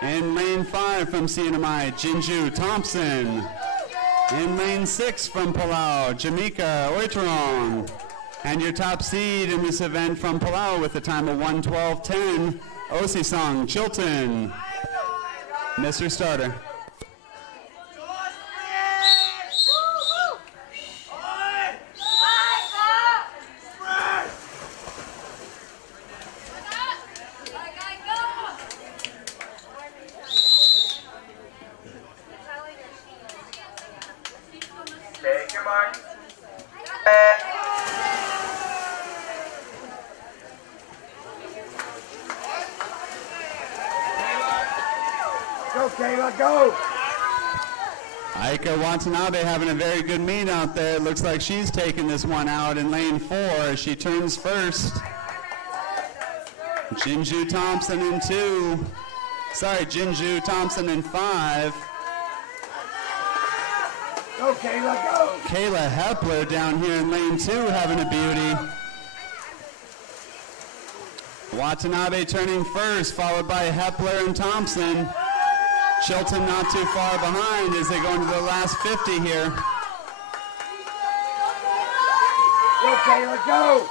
In lane 5 from CNMI, Jinju Thompson. In lane 6 from Palau, Jamaica Oitron. And your top seed in this event from Palau with a time of 1:12:10, Osisong Chilton, Mr. Starter. Take your mark. Go, Kayla, go! Aika Watanabe having a very good meet out there. It looks like she's taking this one out in lane 4. She turns first. Jinju Thompson in 2. Sorry, Jinju Thompson in 5. Go, Kayla, go! Kayla Hepler down here in lane 2 having a beauty. Watanabe turning first, followed by Hepler and Thompson. Chilton not too far behind as they go into the last 50 here. Go, Kayla, go!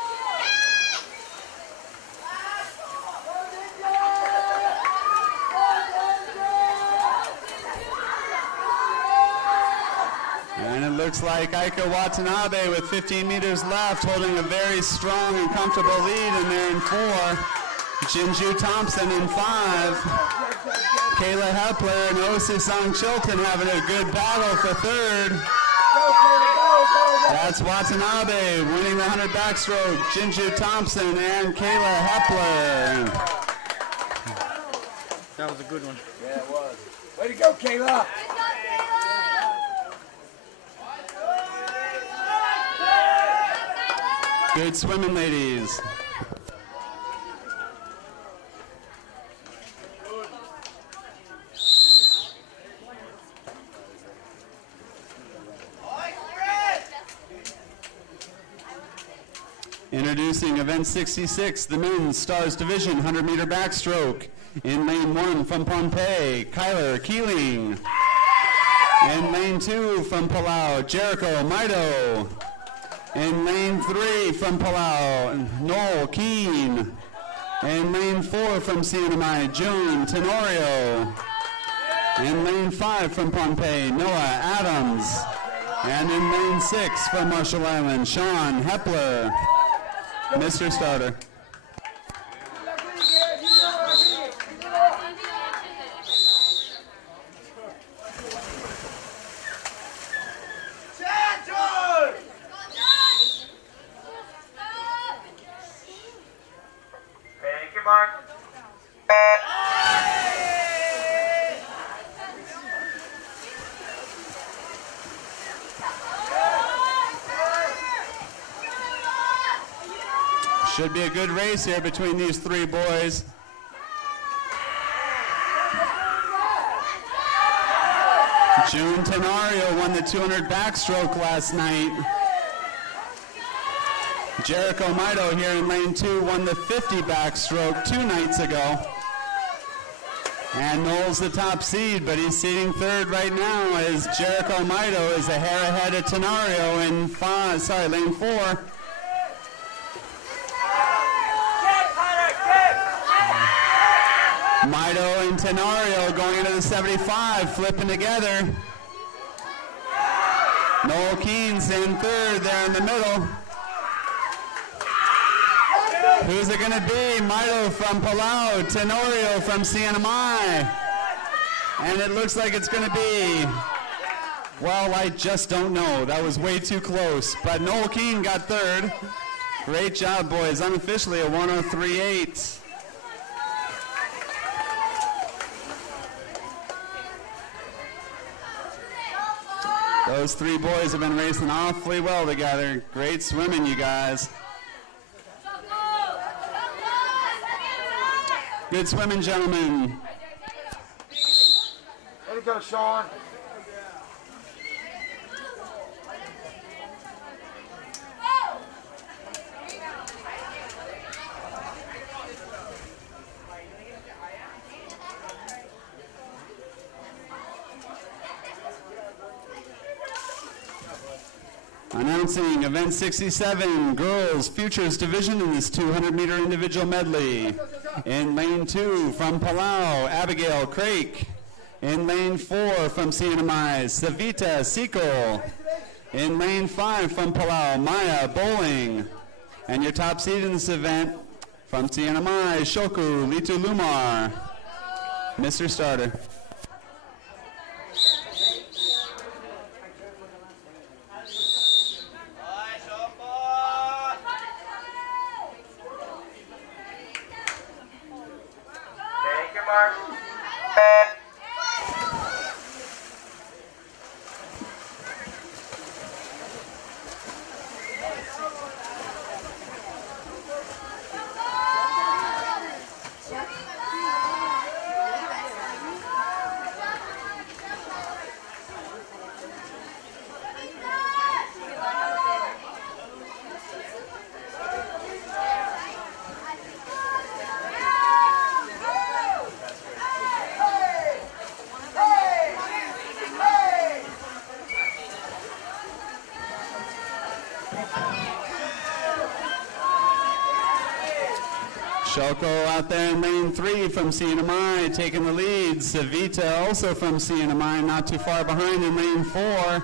And it looks like Aika Watanabe with 15 meters left holding a very strong and comfortable lead in there in 4. Jinju Thompson in 5. Kayla Hepler and Osisong Chilton having a good battle for 3rd. That's Watanabe winning the 100 backstroke. Jinju Thompson and Kayla Hepler. That was a good one. Yeah, it was. Way to go, Kayla! Good swimming, ladies. Introducing event 66, the men's Stars Division 100-meter backstroke. In lane 1 from Pohnpei, Kyler Keeling. In lane 2 from Palau, Jericho Maido. In lane 3 from Palau, Noel Keene. In lane 4 from CNMI, June Tenorio. In lane 5 from Pohnpei, Noah Adams. And in lane 6 from Marshall Island, Sean Hepler. Mr. Starter. Take your mark. Should be a good race here between these 3 boys. June Tenorio won the 200 backstroke last night. Jericho Maido here in lane 2 won the 50 backstroke 2 nights ago. And Noel's the top seed, but he's seeding 3rd right now as Jericho Maido is a hair ahead of Tenorio in lane 4. Maido and Tenorio going into the 75, flipping together. Noel Keene's in 3rd there in the middle. Who's it going to be? Maido from Palau, Tenorio from CNMI. And it looks like it's going to be, well, I just don't know. That was way too close. But Noel Keene got 3rd. Great job, boys. Unofficially a 103.8. Those 3 boys have been racing awfully well together. Great swimming, you guys. Good swimming, gentlemen. Way to go, Sean. Announcing event 67, girls futures division in this 200-meter individual medley. In lane 2 from Palau, Abigail Craik. In lane 4 from CNMI, Savita Sikol. In lane 5 from Palau, Maya Bowling. And your top seed in this event from CNMI, Shoku Litu Lumar. Mr. Starter. Take your mark. Shoko out there in lane 3 from CNMI taking the lead. Savita also from CNMI not too far behind in lane 4.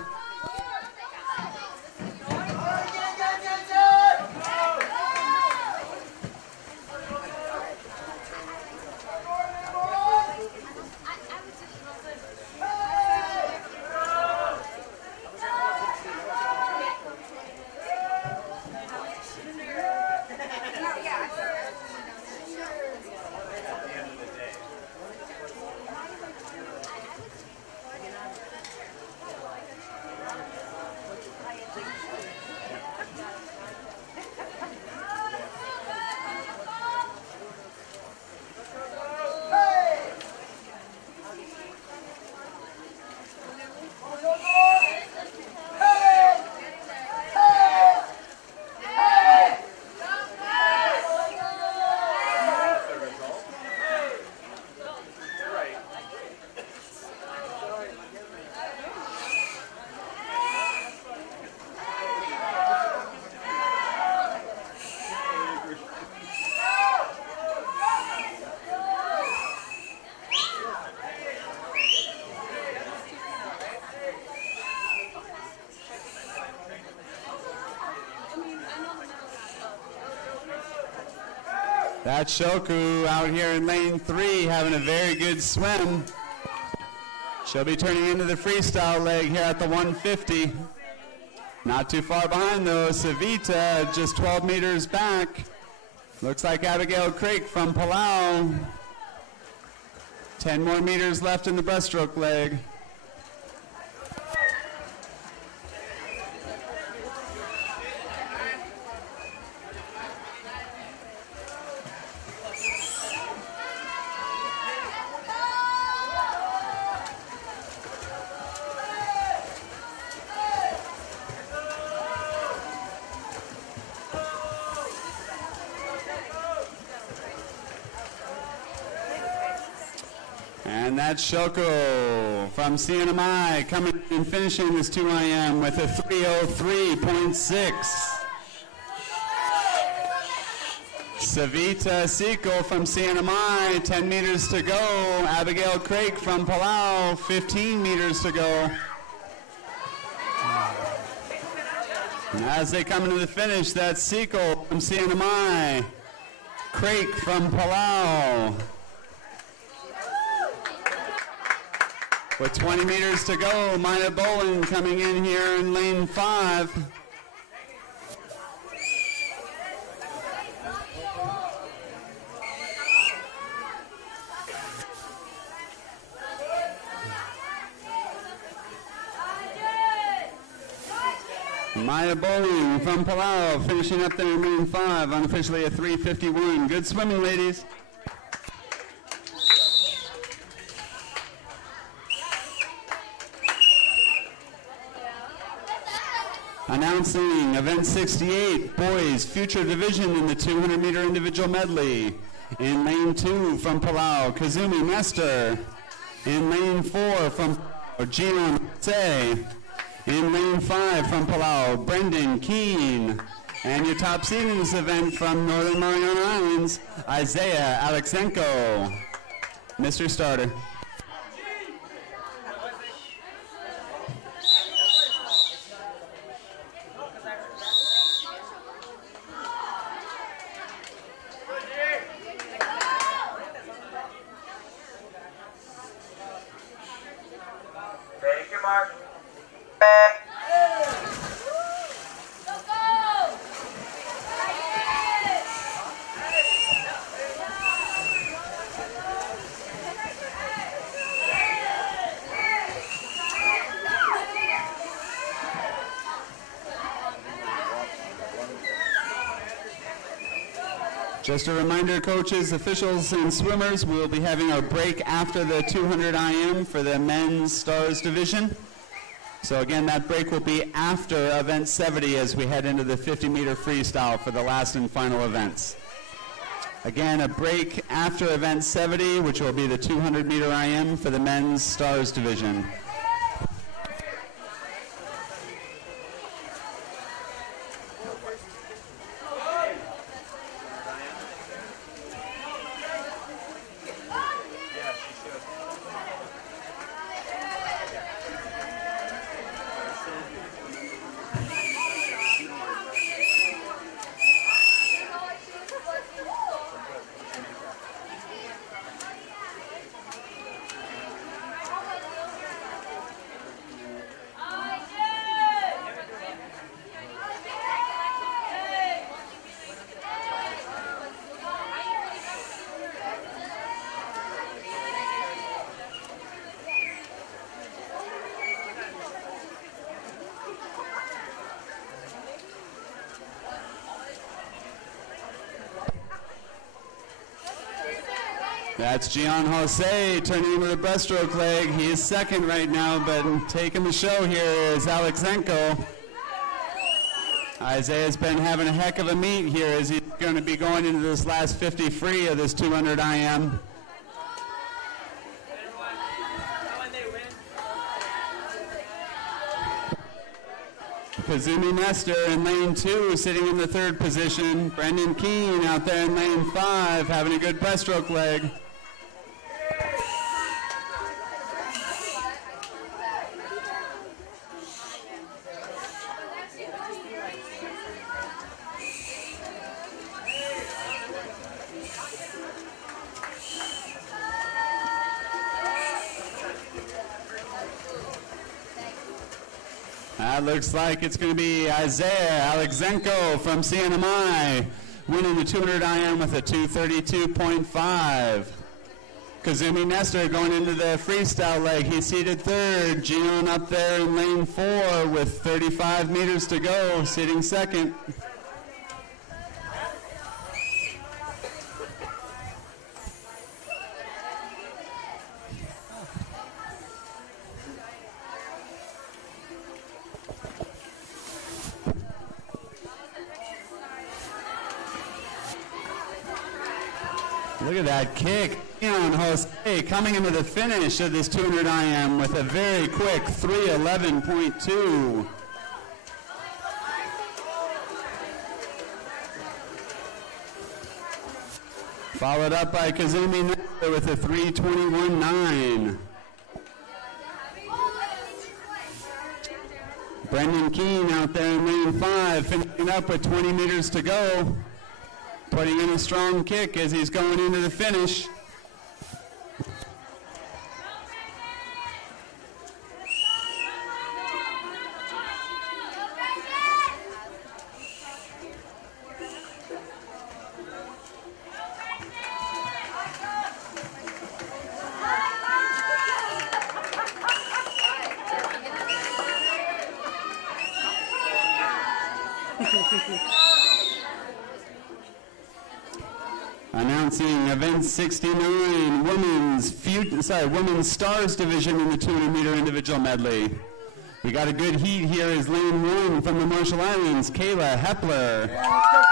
That's Shoku out here in lane 3 having a very good swim. She'll be turning into the freestyle leg here at the 150. Not too far behind though, Savita just 12 meters back. Looks like Abigail Craik from Palau. 10 more meters left in the breaststroke leg. And that's Shoko from CNMI coming and finishing this 2IM with a 3:03.6. Savita Sikol from CNMI, 10 meters to go. Abigail Craik from Palau, 15 meters to go. And as they come into the finish, that's Sikol from CNMI, Craik from Palau. With 20 meters to go, Maya Bowling coming in here in lane 5. Maya Bowling from Palau finishing up there in lane 5, unofficially a 3:51. Good swimming, ladies. Announcing event 68, boys future division in the 200-meter individual medley. In lane 2 from Palau, Kazumi Mester. In lane 4 from Gion Tse. In lane 5 from Palau, Brendan Keene. And your top seed in this event from Northern Mariana Islands, Isaiah Alexenko. Mr. Starter. Take your mark. Just a reminder, coaches, officials, and swimmers, we will be having our break after the 200 IM for the men's stars division. So again, that break will be after event 70 as we head into the 50-meter freestyle for the last and final events. Again, a break after event 70, which will be the 200-meter IM for the men's stars division. That's Gian Jose turning into the breaststroke leg. He is second right now, but taking the show here is Alexenko. Isaiah's been having a heck of a meet here as he's going to be going into this last 50 free of this 200 IM. Kazumi Nestor in lane 2 sitting in the 3rd position. Brendan Keene out there in lane 5 having a good breaststroke leg. That looks like it's going to be Isaiah Alexenko from CNMI winning the 200 IM with a 2:32.5. Kazumi Nestor going into the freestyle leg. He's seated 3rd. Gion up there in lane 4 with 35 meters to go, sitting 2nd. Look at that kick. Gian Jose coming into the finish of this 200 IM with a very quick 3:11.2. Followed up by Kazumi Nestor with a 3:21.9. Brendan Keene out there in lane 5, finishing up with 20 meters to go. Putting in a strong kick as he's going into the finish. Announcing event 69, women's stars division in the 200-meter individual medley. We got a good heat here as lane 1 from the Marshall Islands, Kayla Hepler. Yeah, let's go,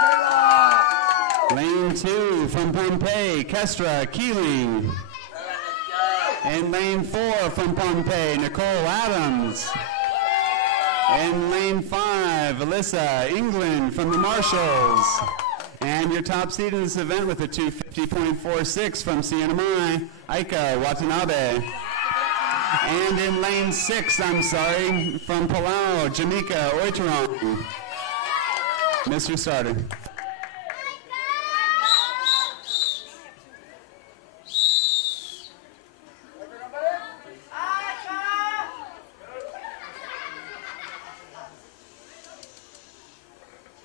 Kayla! Lane 2 from Pompeii, Kestra Keeling. And lane 4 from Pompeii, Nicole Adams. In lane 5, Alyssa England from the Marshalls. And your top seed in this event with a 250.46 from CNMI, Aika Watanabe. And in lane 6, from Palau, Jamaica Oiteron. Mr. Starter.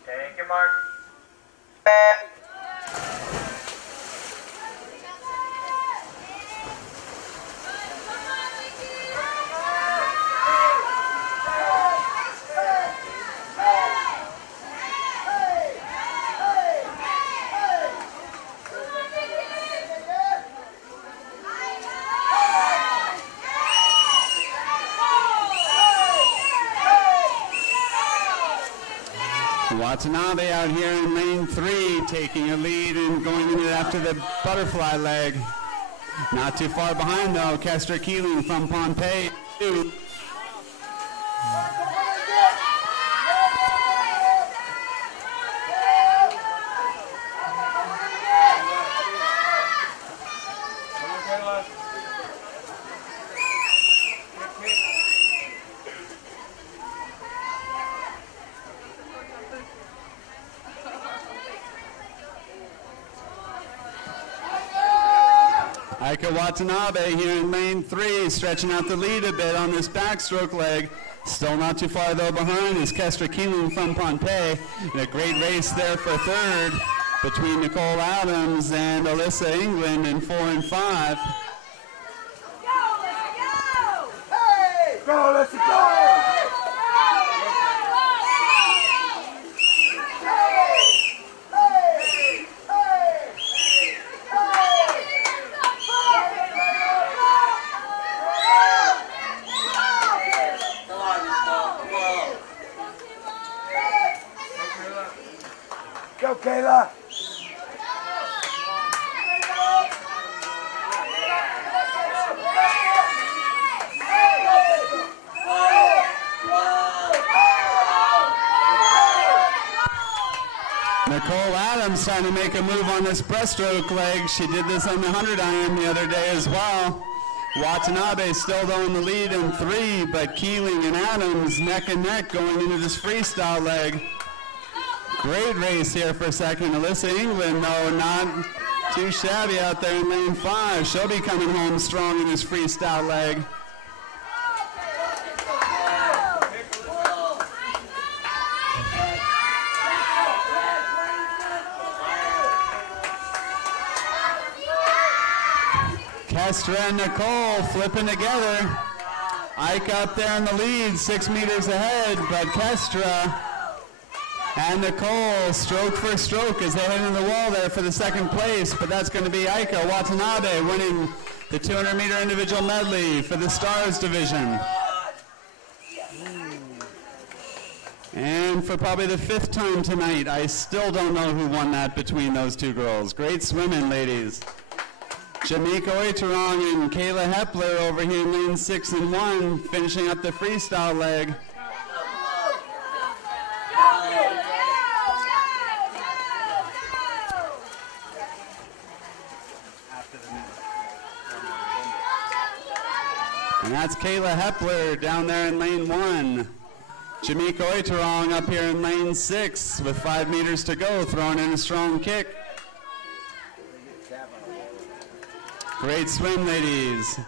Take your mark. Watanabe out here in lane 3, taking a lead and going in it after the butterfly leg. Not too far behind though, Kestra Keeling from Pohnpei. Aika Watanabe here in lane 3, stretching out the lead a bit on this backstroke leg. Still not too far though behind is Kestra Keeling from Pohnpei. And a great race there for third between Nicole Adams and Alyssa England in 4 and 5. Go, let's go! Go, Kayla! Nicole Adams trying to make a move on this breaststroke leg. She did this on the 100 iron the other day as well. Watanabe still though in the lead in 3, but Keeling and Adams neck and neck going into this freestyle leg. Great race here for second. Alyssa England, though, not too shabby out there in lane 5. She'll be coming home strong in this freestyle leg. Kestra and Nicole flipping together. Ike up there in the lead, 6 meters ahead, but Kestra and Nicole, stroke for stroke, as they head in the wall there for the second place. But that's going to be Aika Watanabe winning the 200-meter individual medley for the Stars division. And for probably the 5th time tonight, I still don't know who won that between those two girls. Great swimming, ladies. Jamaica Oiterong and Kayla Hepler over here in lane 6 and 1, finishing up the freestyle leg. And that's Kayla Hepler down there in lane 1. Jamaica Oiterong up here in lane 6 with 5 meters to go, throwing in a strong kick. Great swim, ladies.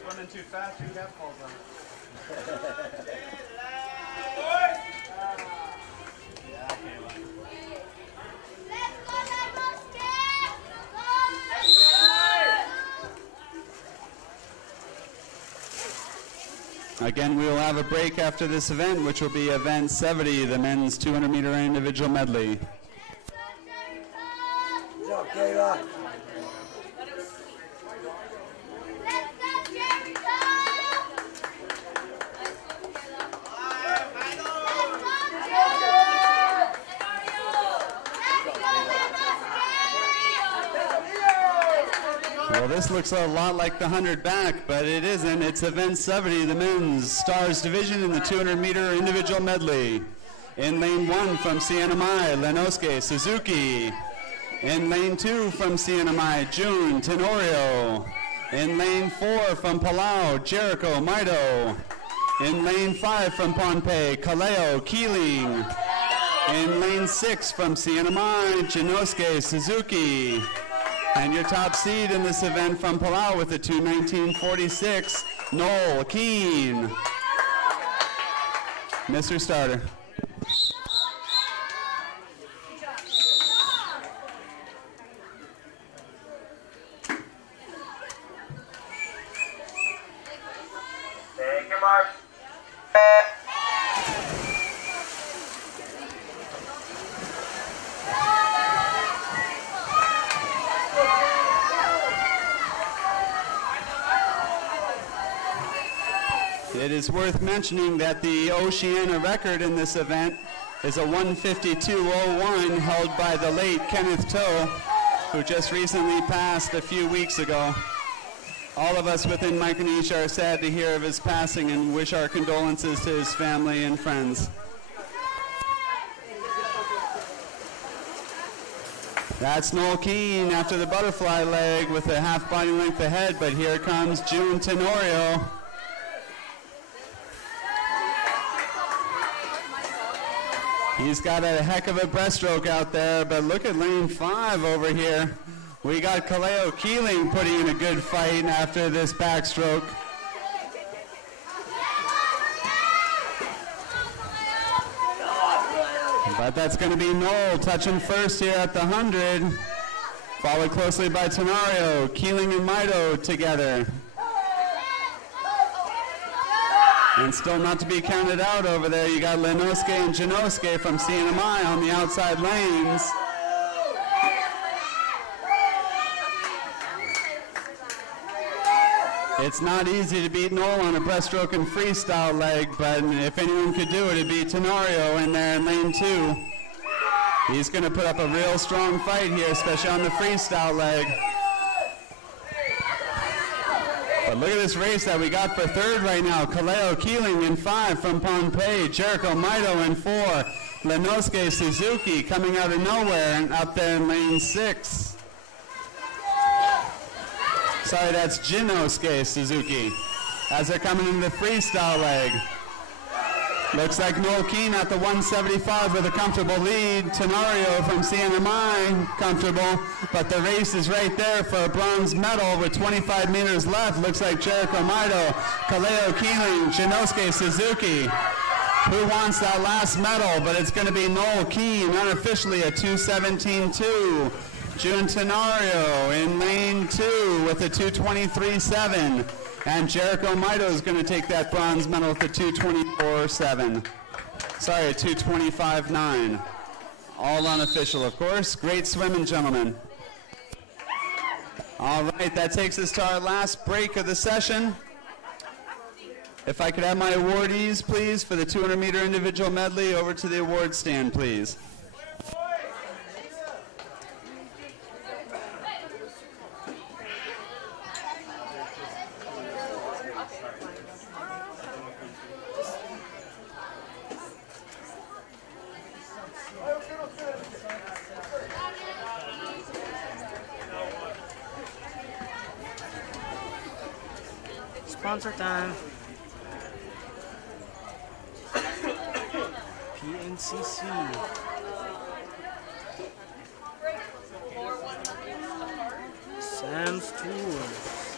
Swimming too fast, your cap falls on. Again, we will have a break after this event, which will be event 70, the men's 200-meter individual medley. Good job, Kayla. Well, this looks a lot like the 100 back, but it isn't. It's event 70, the men's stars division in the 200-meter individual medley. In lane 1 from CNMI, Lenosuke Suzuki. In lane 2 from CNMI, June Tenorio. In lane 4 from Palau, Jericho Maito. In lane 5 from Pohnpei, Kaleo Keeling. In lane 6 from CNMI, Jinosuke Suzuki. And your top seed in this event from Palau with the 2:19.46, Noel Keene. Mr. Starter. Take your mark. It is worth mentioning that the Oceania record in this event is a 1:52.01 held by the late Kenneth Toe, who just recently passed a few weeks ago. All of us within Micronesia are sad to hear of his passing and wish our condolences to his family and friends. That's Noel Keene after the butterfly leg with a half body length ahead, but here comes June Tenorio. He's got a heck of a breaststroke out there, but look at lane 5 over here. We got Kaleo Keeling putting in a good fight after this backstroke. But that's going to be Noel touching first here at the 100, followed closely by Tenorio, Keeling and Maito together. And still not to be counted out over there, you got Lenosuke and Jinosuke from CNMI on the outside lanes. It's not easy to beat Noel on a breaststroke and freestyle leg, but if anyone could do it, it'd be Tenorio in there in lane 2. He's going to put up a real strong fight here, especially on the freestyle leg. But look at this race that we got for third right now. Kaleo Keeling in 5 from Pohnpei, Jericho Maito in 4, Lenosuke Suzuki coming out of nowhere and up there in lane 6. Sorry, that's Jinosuke Suzuki as they're coming into the freestyle leg. Looks like Noel Keene at the 175 with a comfortable lead. Tenorio from CNMI, comfortable, but the race is right there for a bronze medal with 25 meters left. Looks like Jericho Maito, Kaleo Keeling, Jinosuke Suzuki. Who wants that last medal? But it's going to be Noel Keene, unofficially a 2:17.2. June Tenorio in lane 2 with a 2:23.7. And Jericho Maito is going to take that bronze medal with a 2:24.7. Sorry, a 2:25.9. All unofficial, of course. Great swimming, gentlemen. All right, that takes us to our last break of the session. If I could have my awardees, please, for the 200-meter individual medley over to the award stand, please. Sponsor time. PNCC. Sam's Tours.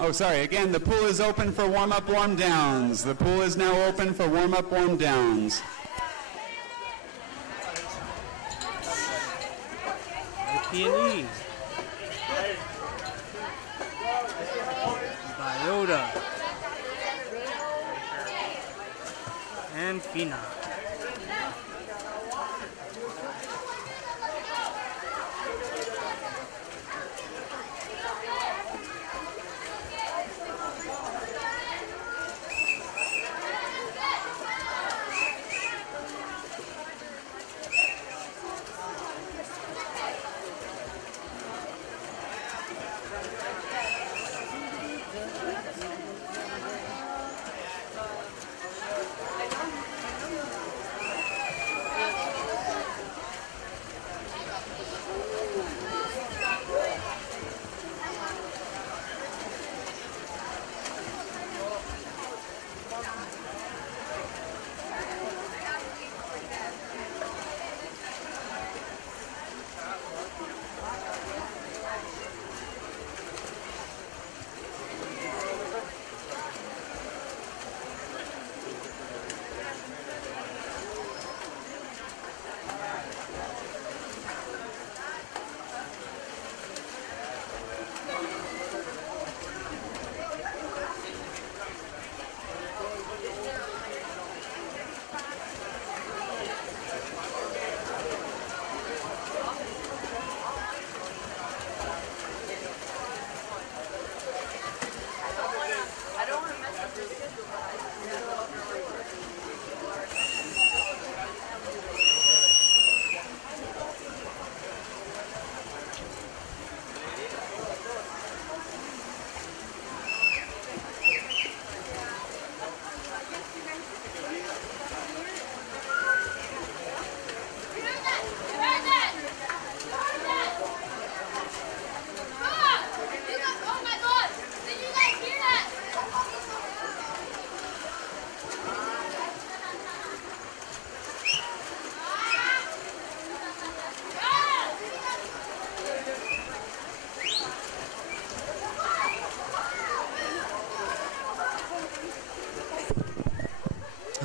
Oh, sorry. Again, the pool is open for warm-up, warm-downs. The pool is now open for warm-up, warm-downs. PNE. Biota. And Fina.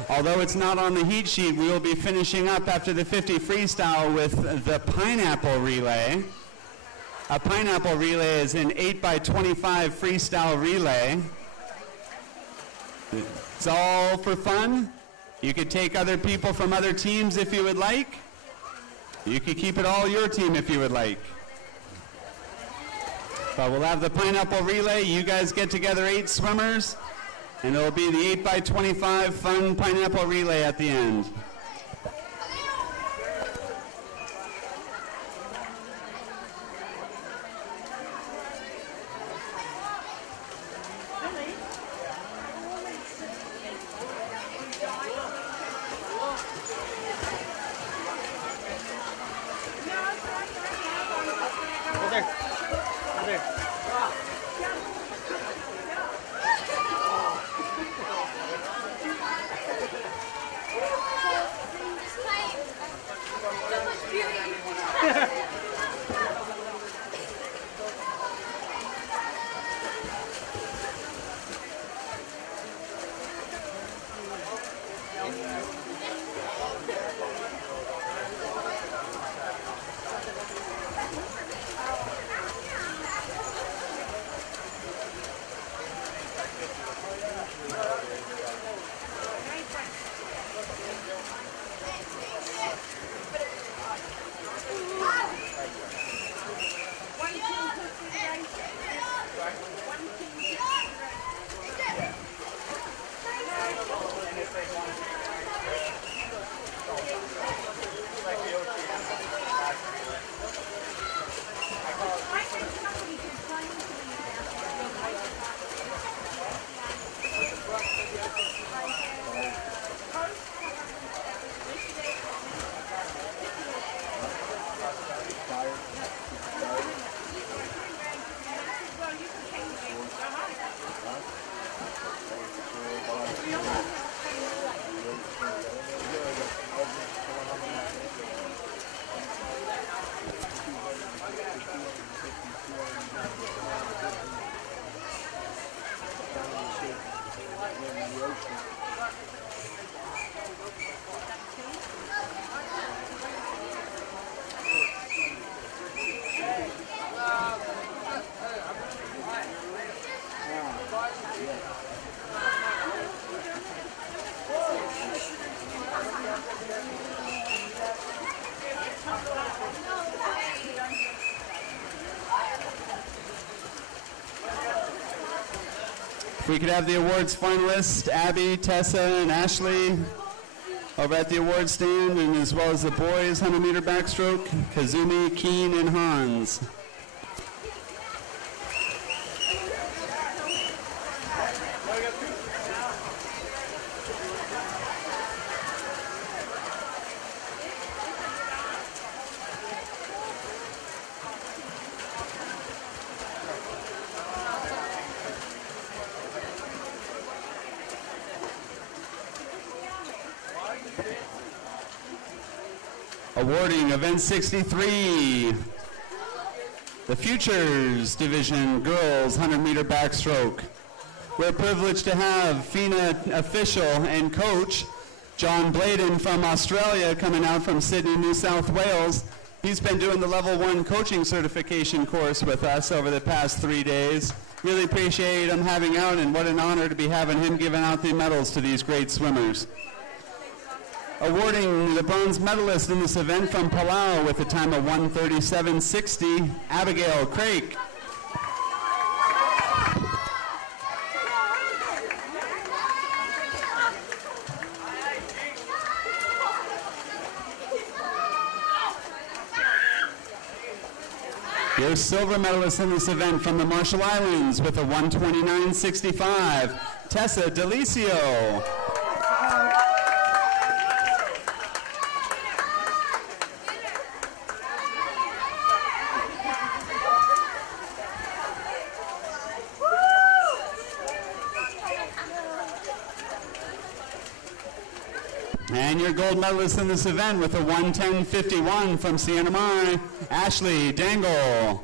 Although it's not on the heat sheet, we will be finishing up after the 50 freestyle with the pineapple relay. A pineapple relay is an 8x25 freestyle relay. It's all for fun. You could take other people from other teams if you would like. You could keep it all your team if you would like. But we'll have the pineapple relay. You guys get together 8 swimmers, and it'll be the 8x25 fun pineapple relay at the end. If we could have the awards finalists, Abby, Tessa, and Ashley over at the awards stand, and as well as the boys 100-meter backstroke, Kazumi, Keen, and Hans. Awarding event 63, the Futures Division Girls 100-meter backstroke. We're privileged to have FINA official and coach John Bladen from Australia coming out from Sydney, New South Wales. He's been doing the level 1 coaching certification course with us over the past 3 days. Really appreciate him having out, and what an honor to be having him giving out the medals to these great swimmers. Awarding the bronze medalist in this event from Palau with a time of 1:37.60, Abigail Craik. Your silver medalist in this event from the Marshall Islands with a 1:29.65, Tessa Delicio. And your gold medalist in this event with a 1:10.51 from Sienna Mai, Ashley Dangle.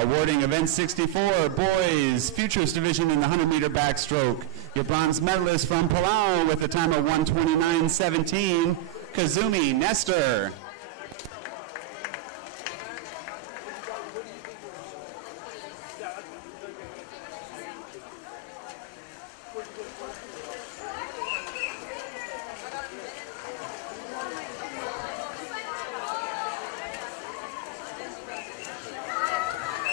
Awarding event 64, boys, futures division in the 100-meter backstroke. Your bronze medalist from Palau with a time of 1:29.17, Kazumi Nestor.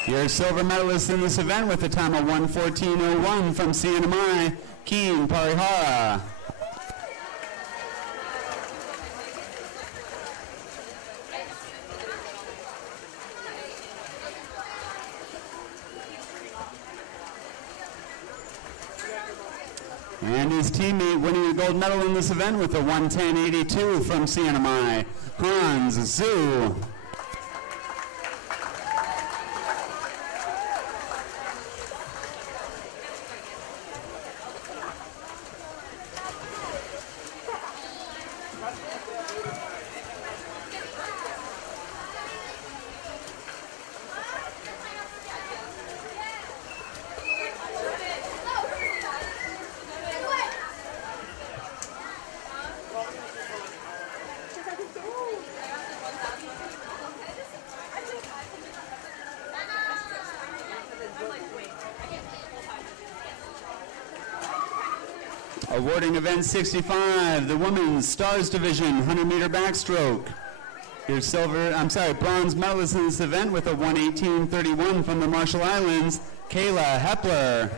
Your silver medalist in this event with a time of 1:14.01 from CNMI, Keen Parihara. And his teammate winning a gold medal in this event with a 1:10.82 from CNMI, Hans Zhu. Awarding event 65, the women's stars division, 100-meter backstroke. Your bronze medalist in this event with a 1:18.31 from the Marshall Islands, Kayla Hepler.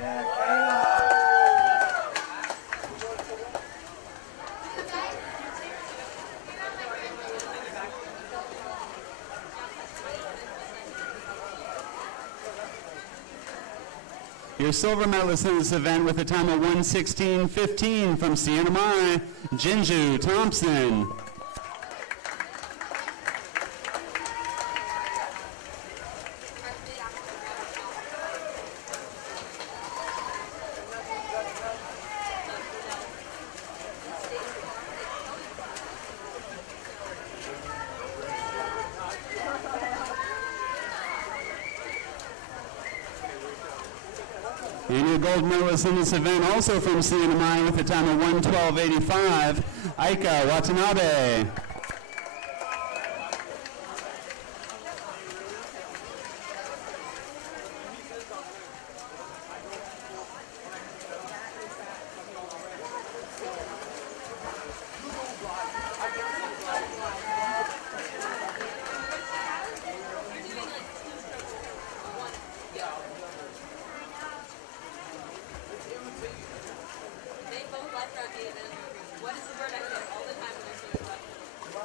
Your silver medalist in this event with a time of 1:16.15 from CNMI, Jinju Thompson. And your gold medalist in this event, also from CNMI with a time of 1:12.85, Aika Watanabe.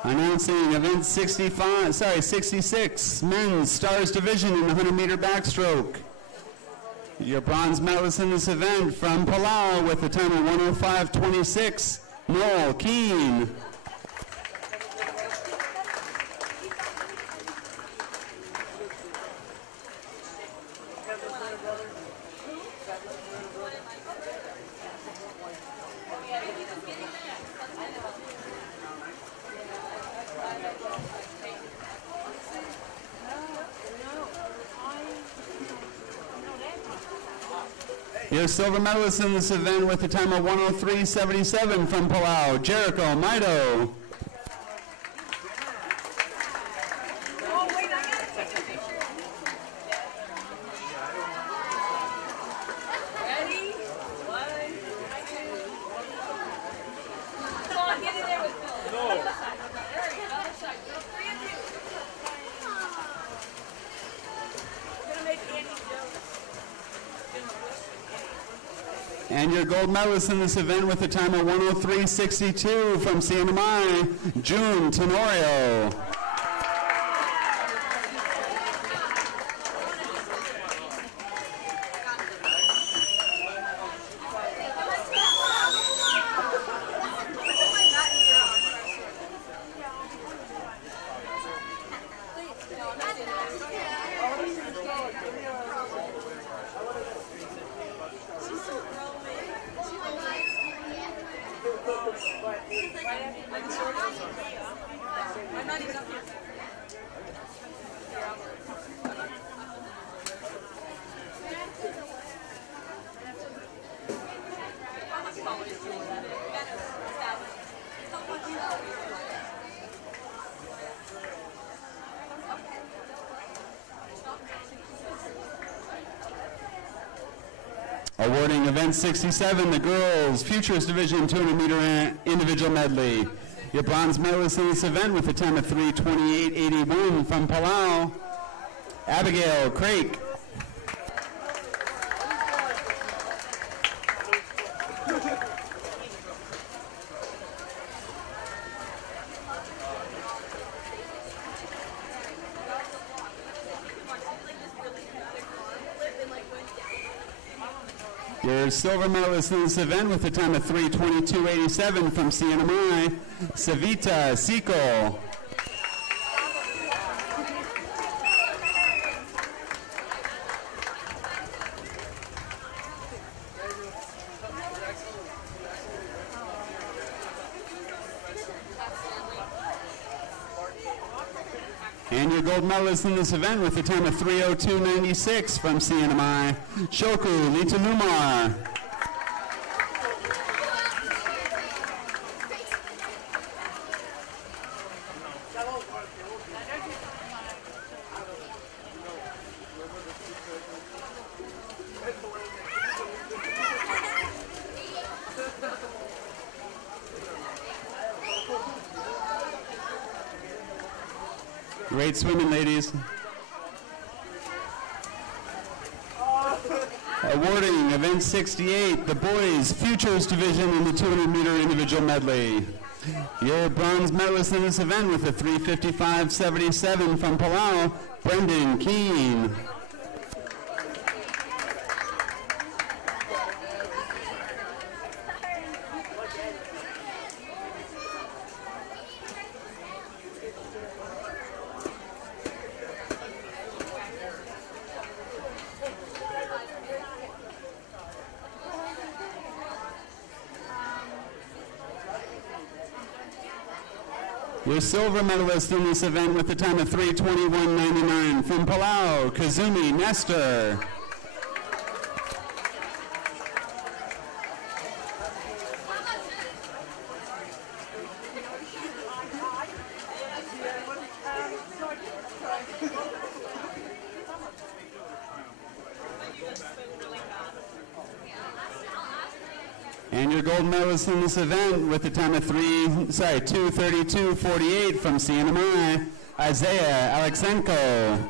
Announcing event 66, men's stars division in the 100-meter backstroke. Your bronze medalist in this event from Palau with a time of 1:05.26, Noel Keane. Your silver medalist in this event with a time of 1:03.77 from Palau, Jericho Maido. And your gold medalist in this event with a time of 1:03.62 from CNMI, June Tenorio. I'm not even Awarding event 67, the girls Futures Division 200-meter individual medley. Your bronze medalist in this event with a time of 3:28.81 from Palau, Abigail Craik. Your silver medalist in this event with a time of 3:22.87 from CNMI, Savita Siko. And your gold medalist in this event with a time of 3:02.96 from CNMI, Shoku Litanumar. Great swimming, ladies. Awarding event 68, the boys Futures Division in the 200-meter individual medley. Your bronze medalist in this event with a 3:55.77 from Palau, Brendan Keene. Your silver medalist in this event with a time of 3:21.99 from Palau, Kazumi Nestor. And your gold medalist in this event with a time of 2:32.48 from CNMI, Isaiah Alexenko.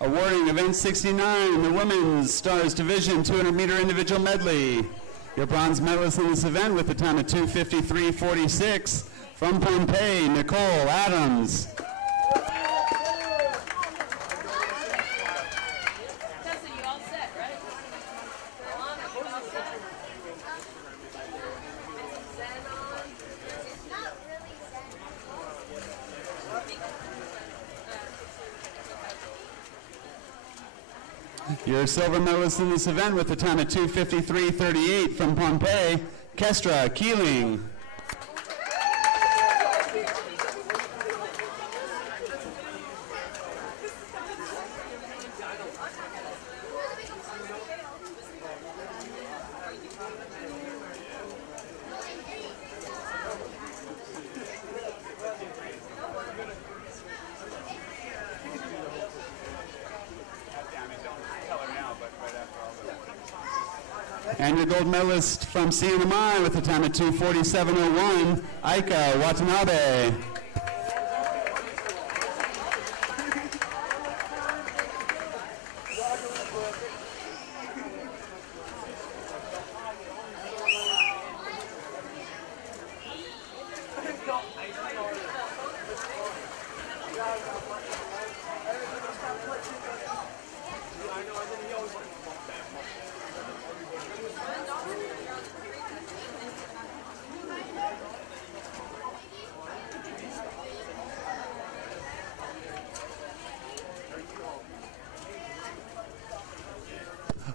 Awarding event 69, the Women's Stars Division 200-meter individual medley. Your bronze medalist in this event with a time of 2:53.46 from Pompeii, Nicole Adams. Your silver medalist in this event with a time of 2:53.38 from Pompeii, Kestra Keeling. And your gold medalist from CNMI with a time of 2:47.01, Aika Watanabe.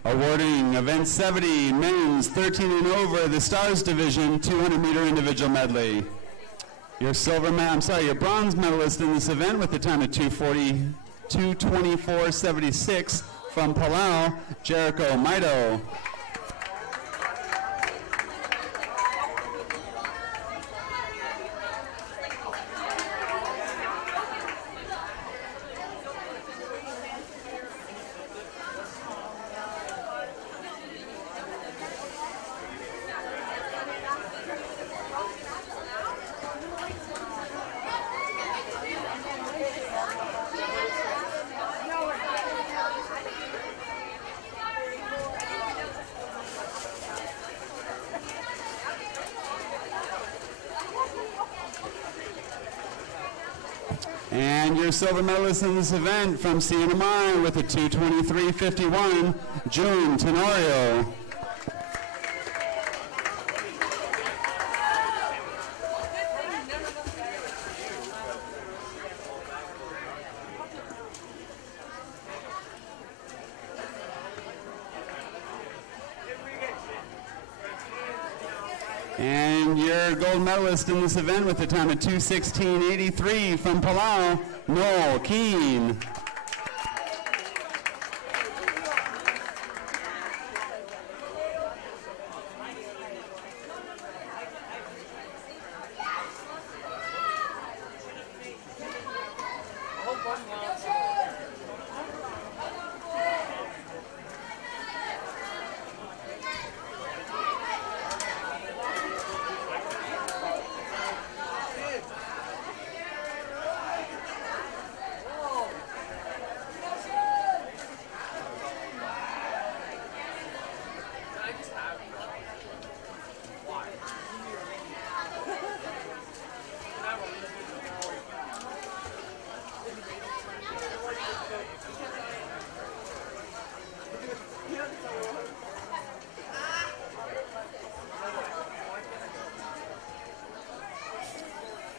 Awarding event 70, men's 13 and over, the Stars Division 200-meter individual medley. Your your bronze medalist in this event with the time of 2:24.76 from Palau, Jericho Maito. And your silver medalist in this event from CNMI with a 2:23.51, June Tenorio. And your gold medalist in this event with a time of 2:16.83 from Palau, Noel Keane.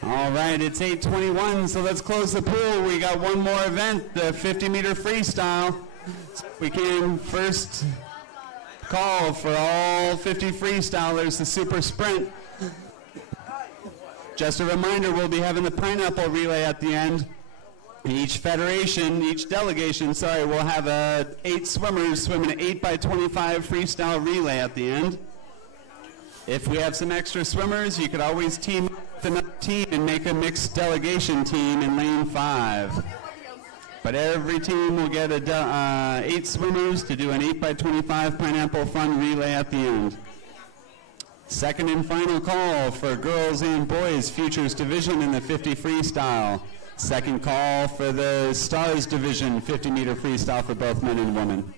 All right, it's 8:21, so let's close the pool. We got one more event, the 50-meter freestyle. We can first call for all 50 freestylers, the super sprint. Just a reminder, we'll be having the pineapple relay at the end. Each federation, each delegation, will have 8 swimmers swimming an 8x25 freestyle relay at the end. If we have some extra swimmers, you could always team up with another team and make a mixed delegation team in lane 5. But every team will get 8 swimmers to do an 8x25 pineapple fun relay at the end. Second and final call for girls and boys futures division in the 50 freestyle. Second call for the Stars division 50-meter freestyle for both men and women.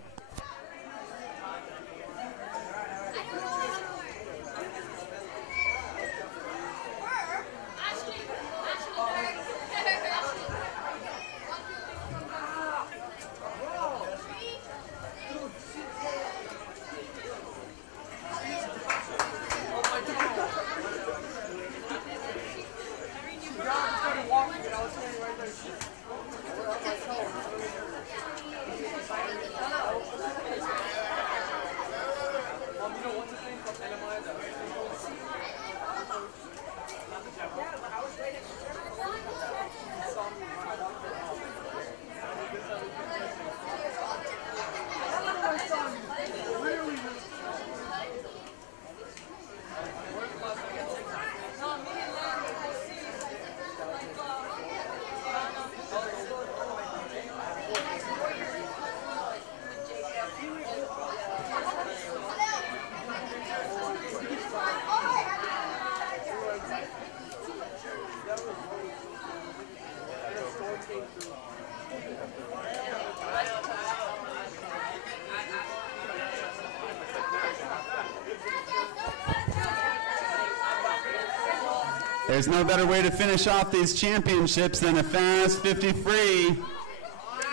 There's no better way to finish off these championships than a fast 50 free.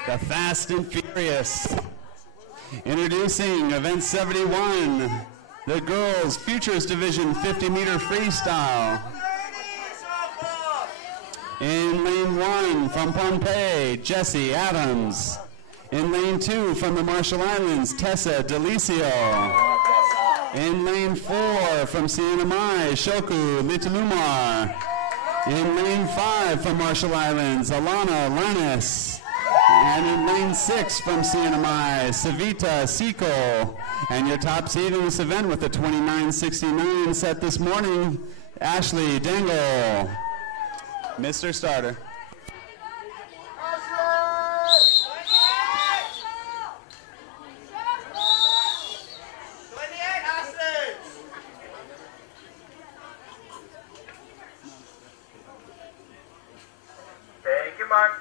The Fast and Furious. Introducing event 71, the girls Futures Division 50-meter freestyle. In lane 1 from Pompeii, Jesse Adams. In lane 2 from the Marshall Islands, Tessa Delicio. In lane 4 from Siena Mai, Shoku Litalumar. In lane 5 from Marshall Islands, Alana Lannis. And in lane 6 from Siena Mai, Savita Siko. And your top seed in this event with the 29.69 set this morning, Ashley Dangle. Mr. Starter. Take your mark.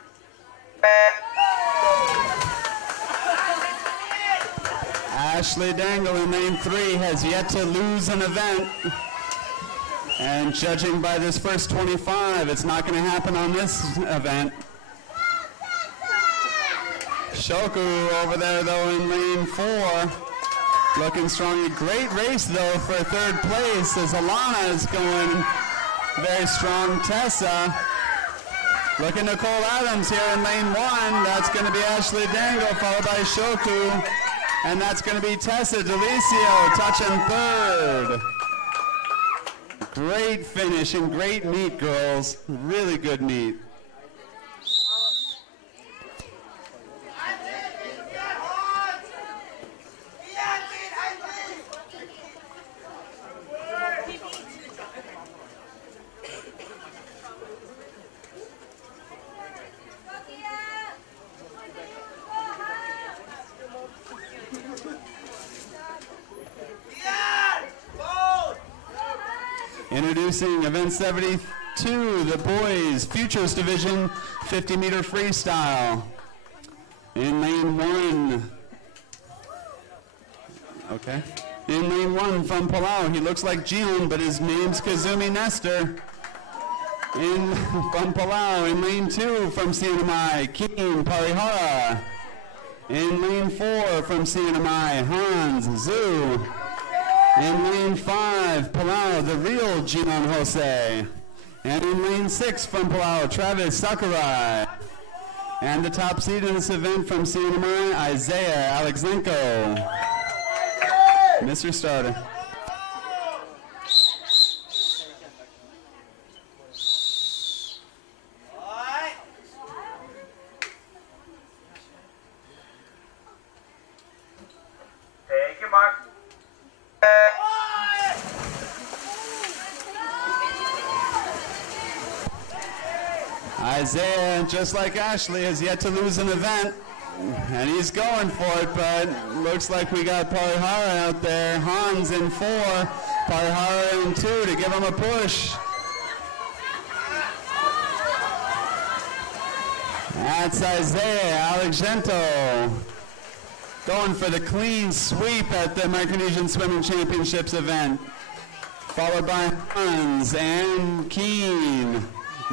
Ashley Dangle in lane 3 has yet to lose an event. And judging by this first 25, it's not going to happen on this event. Shoku over there, though, in lane 4. Looking strong. A great race, though, for third place as Alana is going very strong. Tessa. Look at Nicole Adams here in lane 1. That's going to be Ashley Dangle, followed by Shoku. And that's going to be Tessa Delicio touching third. Great finish and great meet, girls. Really good meet. Introducing event 72, the boys Futures Division 50-meter freestyle. In lane 1. Okay. In lane 1 from Palau, he looks like Gion, but his name's Kazumi Nestor. From Palau, in lane 2 from Siena Mai, Keen Parihara. In lane 4 from Siena Mai, Hans Zhu. In lane 5, Palau, the real Gion Jose. And in lane 6 from Palau, Travis Sakurai. And the top seed in this event from Siena Mai, Isaiah Alexenko. Mr. Starter. Take your mark. Isaiah, just like Ashley, has yet to lose an event. And he's going for it, but looks like we got Parihara out there. Hans in 4, Parihara in 2 to give him a push. That's Isaiah Alexento going for the clean sweep at the Micronesian Swimming Championships event. Followed by Hans and Keen,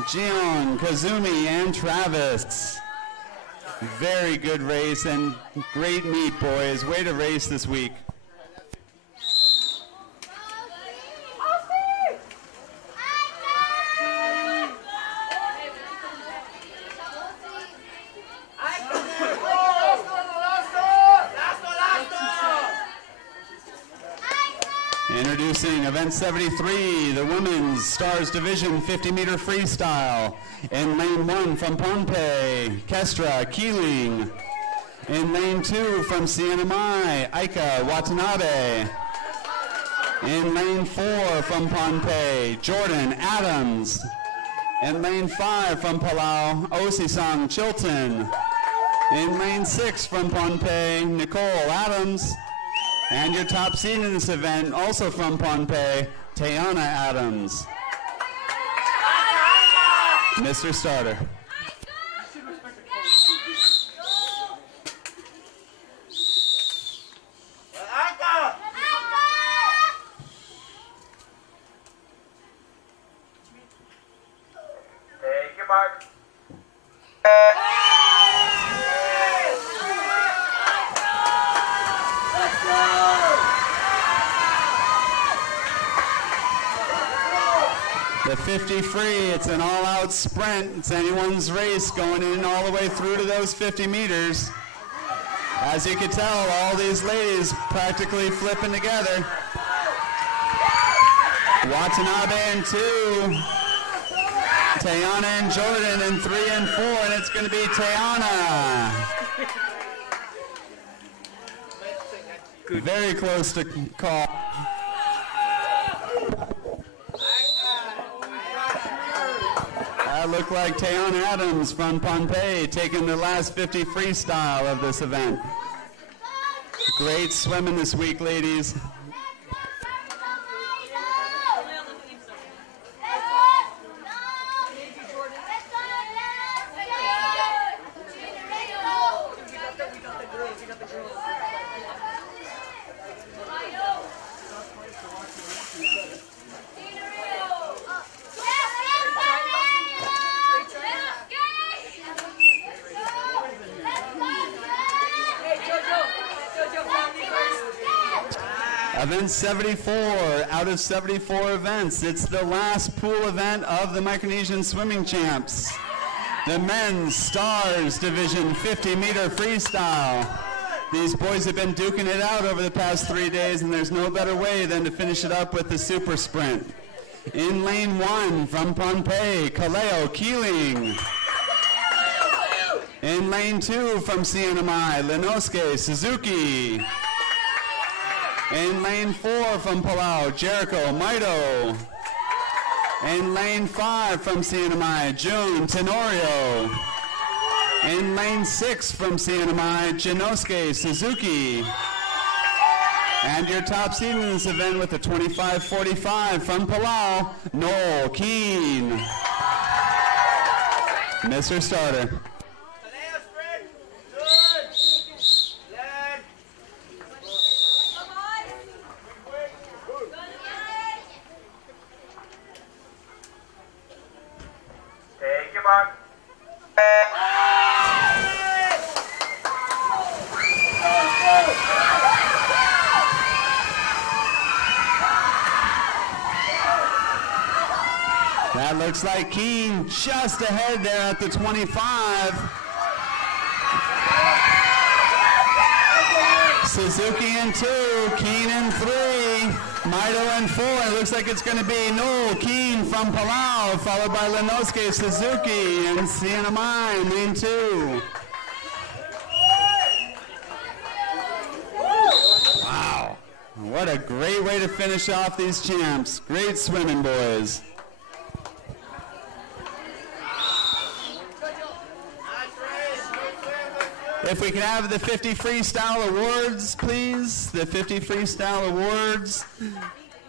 Gion, Kazumi, and Travis. Very good race and great meet, boys. Way to race this week. Introducing event 73, the Women's Stars Division 50-meter freestyle. In lane 1 from Pompeii, Kestra Keeling. In lane 2 from Siena Mai, Aika Watanabe. In lane 4 from Pompeii, Jordan Adams. In lane 5 from Palau, Osisang Chilton. In lane 6 from Pompeii, Nicole Adams. And your top seed in this event, also from Pompeii, Tayana Adams. Mr. Starter. Take your mark. 50 free, it's an all-out sprint. It's anyone's race going in all the way through to those 50 meters. As you can tell, all these ladies practically flipping together. Watanabe in 2. Tayana and Jordan in 3 and 4, and it's going to be Tayana. Very close to call. That looked like Tayana Adams from Pompeii taking the last 50 freestyle of this event. Great swimming this week, ladies. Event 74 out of 74 events. It's the last pool event of the Micronesian Swimming Champs. The men's stars division 50-meter freestyle. These boys have been duking it out over the past 3 days, and there's no better way than to finish it up with the super sprint. In lane 1 from Pompeii, Kaleo Keeling. In lane 2 from CNMI, Linosuke Suzuki. In lane 4 from Palau, Jericho Maito. In lane 5 from CNMI, June Tenorio. In lane 6 from CNMI, Jinosuke Suzuki. And your top seed in this event with a 25:45 from Palau, Noel Keane. Mr. Starter. Take your mark. That looks like Keane just ahead there at the 25. Suzuki in 2, Keane in 3, Maito in 4. It looks like it's going to be Noel Keane from Palau, followed by Linosuke Suzuki and CNMI in lane 2. Wow. What a great way to finish off these champs. Great swimming, boys. If we can have the 50 Freestyle Awards, please. The 50 Freestyle Awards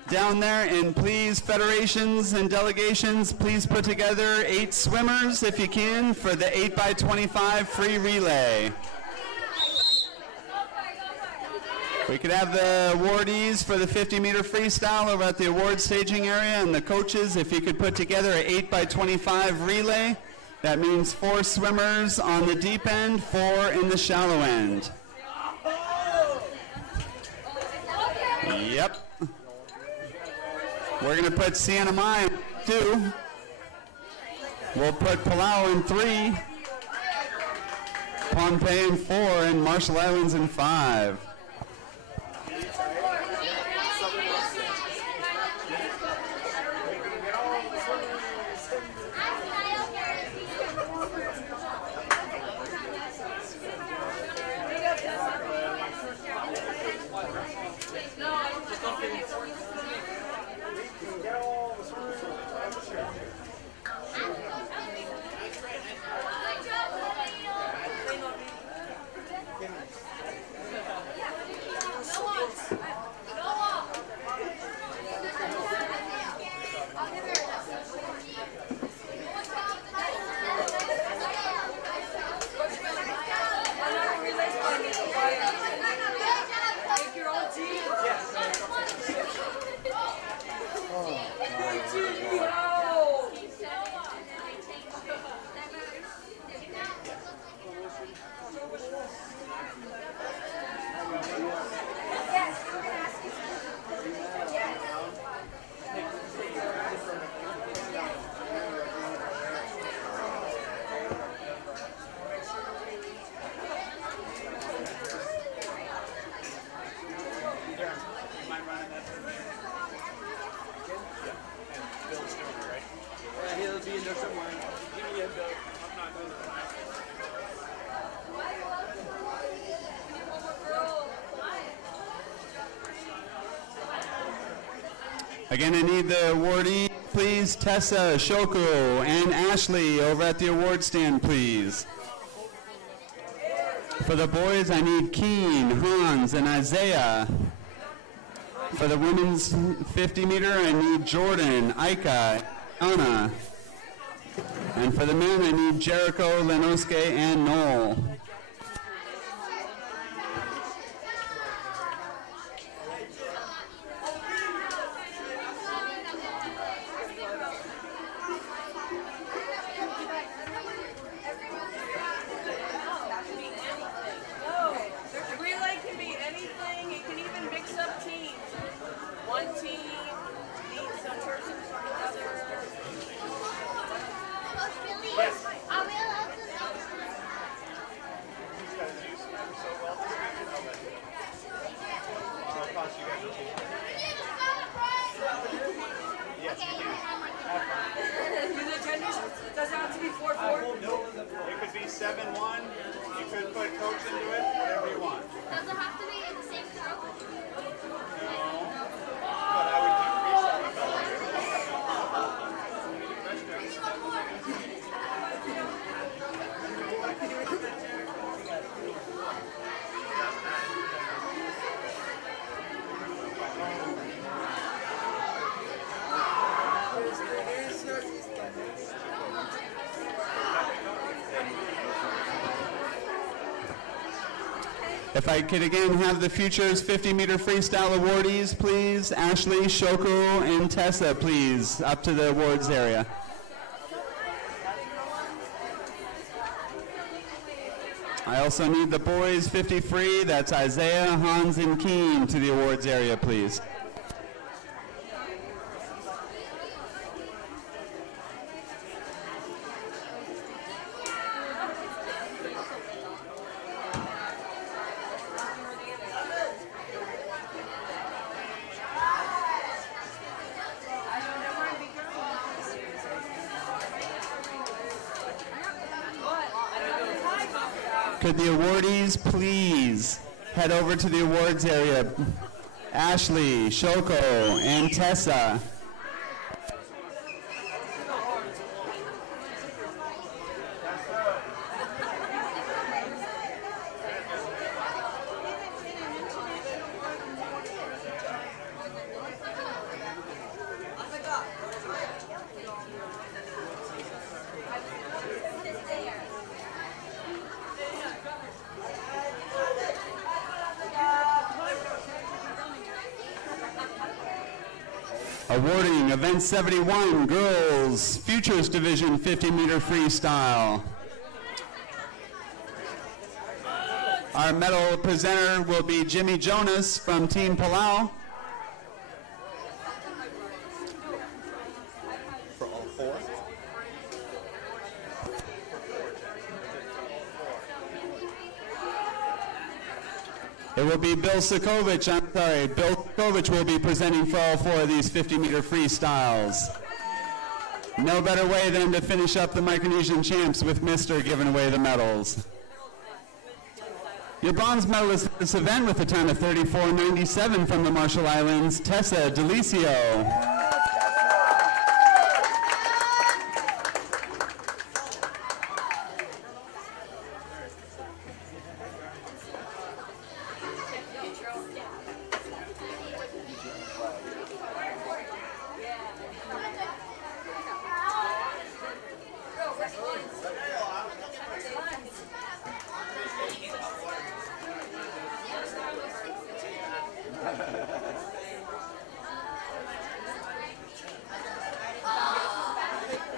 down there. And please, federations and delegations, please put together 8 swimmers, if you can, for the 8x25 free relay. We could have the awardees for the 50-meter freestyle over at the award staging area, and the coaches, if you could put together an 8x25 relay. That means 4 swimmers on the deep end, 4 in the shallow end. Yep. We're going to put CNMI in 2. We'll put Palau in 3. Pompeii in 4, and Marshall Islands in 5. Again, I need the awardee, please. Tessa, Shoko, and Ashley over at the award stand, please. For the boys, I need Keen, Hans, and Isaiah. For the women's 50 meter, I need Jordan, Ika, Anna. And for the men, I need Jericho, Lenoske, and Noel. If I could again have the Futures 50 meter freestyle awardees, please. Ashley, Shoko, and Tessa, please, up to the awards area. I also need the boys 50 free, that's Isaiah, Hans, and Keen, to the awards area, please. Could the awardees please head over to the awards area? Ashley, Shoko, and Tessa. Awarding Event 71, Girls Futures Division 50 meter freestyle. Our medal presenter will be Jimmy Jonas from Team Palau. For all four? It will be Bill Sikovich, Bill Sikovich will be presenting for all four of these 50 meter freestyles. No better way than to finish up the Micronesian champs with Mr. giving away the medals. Your bronze medalist at this event with a time of 34.97 from the Marshall Islands, Tessa Delicio.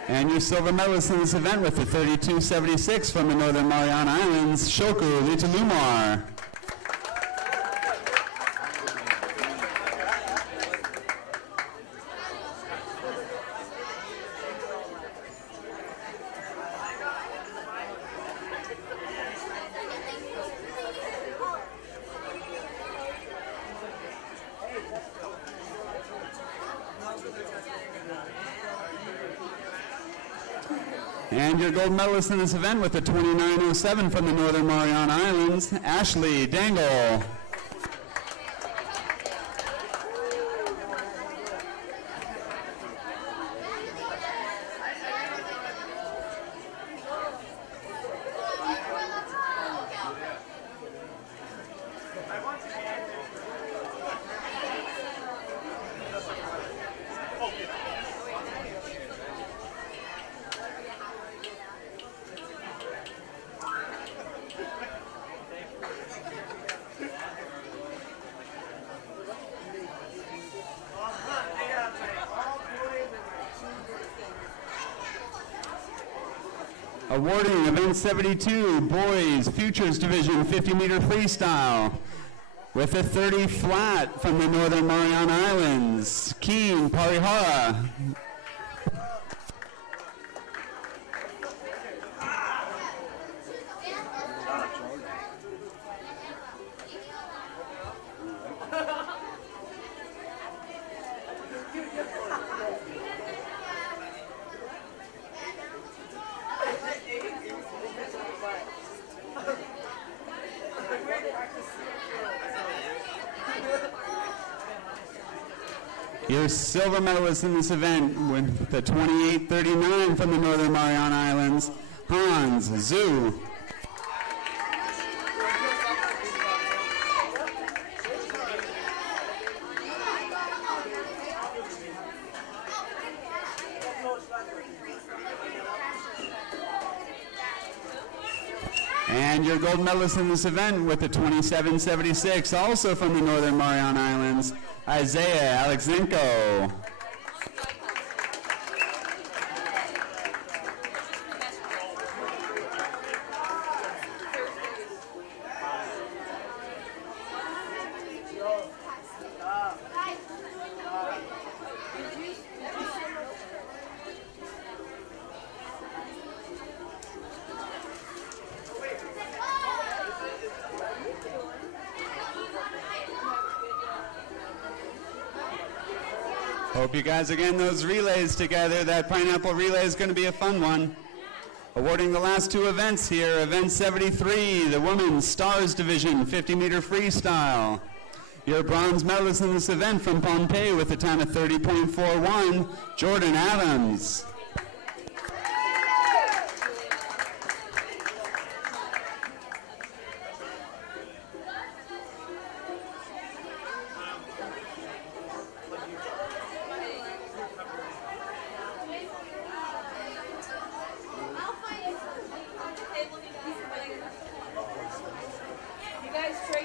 And your silver medalist in this event with the 32.76 from the Northern Mariana Islands, Shoku Litalumar. And your gold medalist in this event with a 29.07 from the Northern Mariana Islands, Ashley Dangle. Awarding event 72, boys futures division 50-meter freestyle with a 30 flat from the Northern Mariana Islands, Keen Parihara. Your silver medalist in this event with the 28.39 from the Northern Mariana Islands, Hans Zhu. And your gold medalist in this event with the 27.76, also from the Northern Mariana Islands, Isaiah Alexenko. Hope you guys are getting those relays together. That pineapple relay is going to be a fun one. Awarding the last two events here, event 73, the women's stars division 50-meter freestyle. Your bronze medalist in this event from Pompeii with a time of 30.41, Jordan Adams.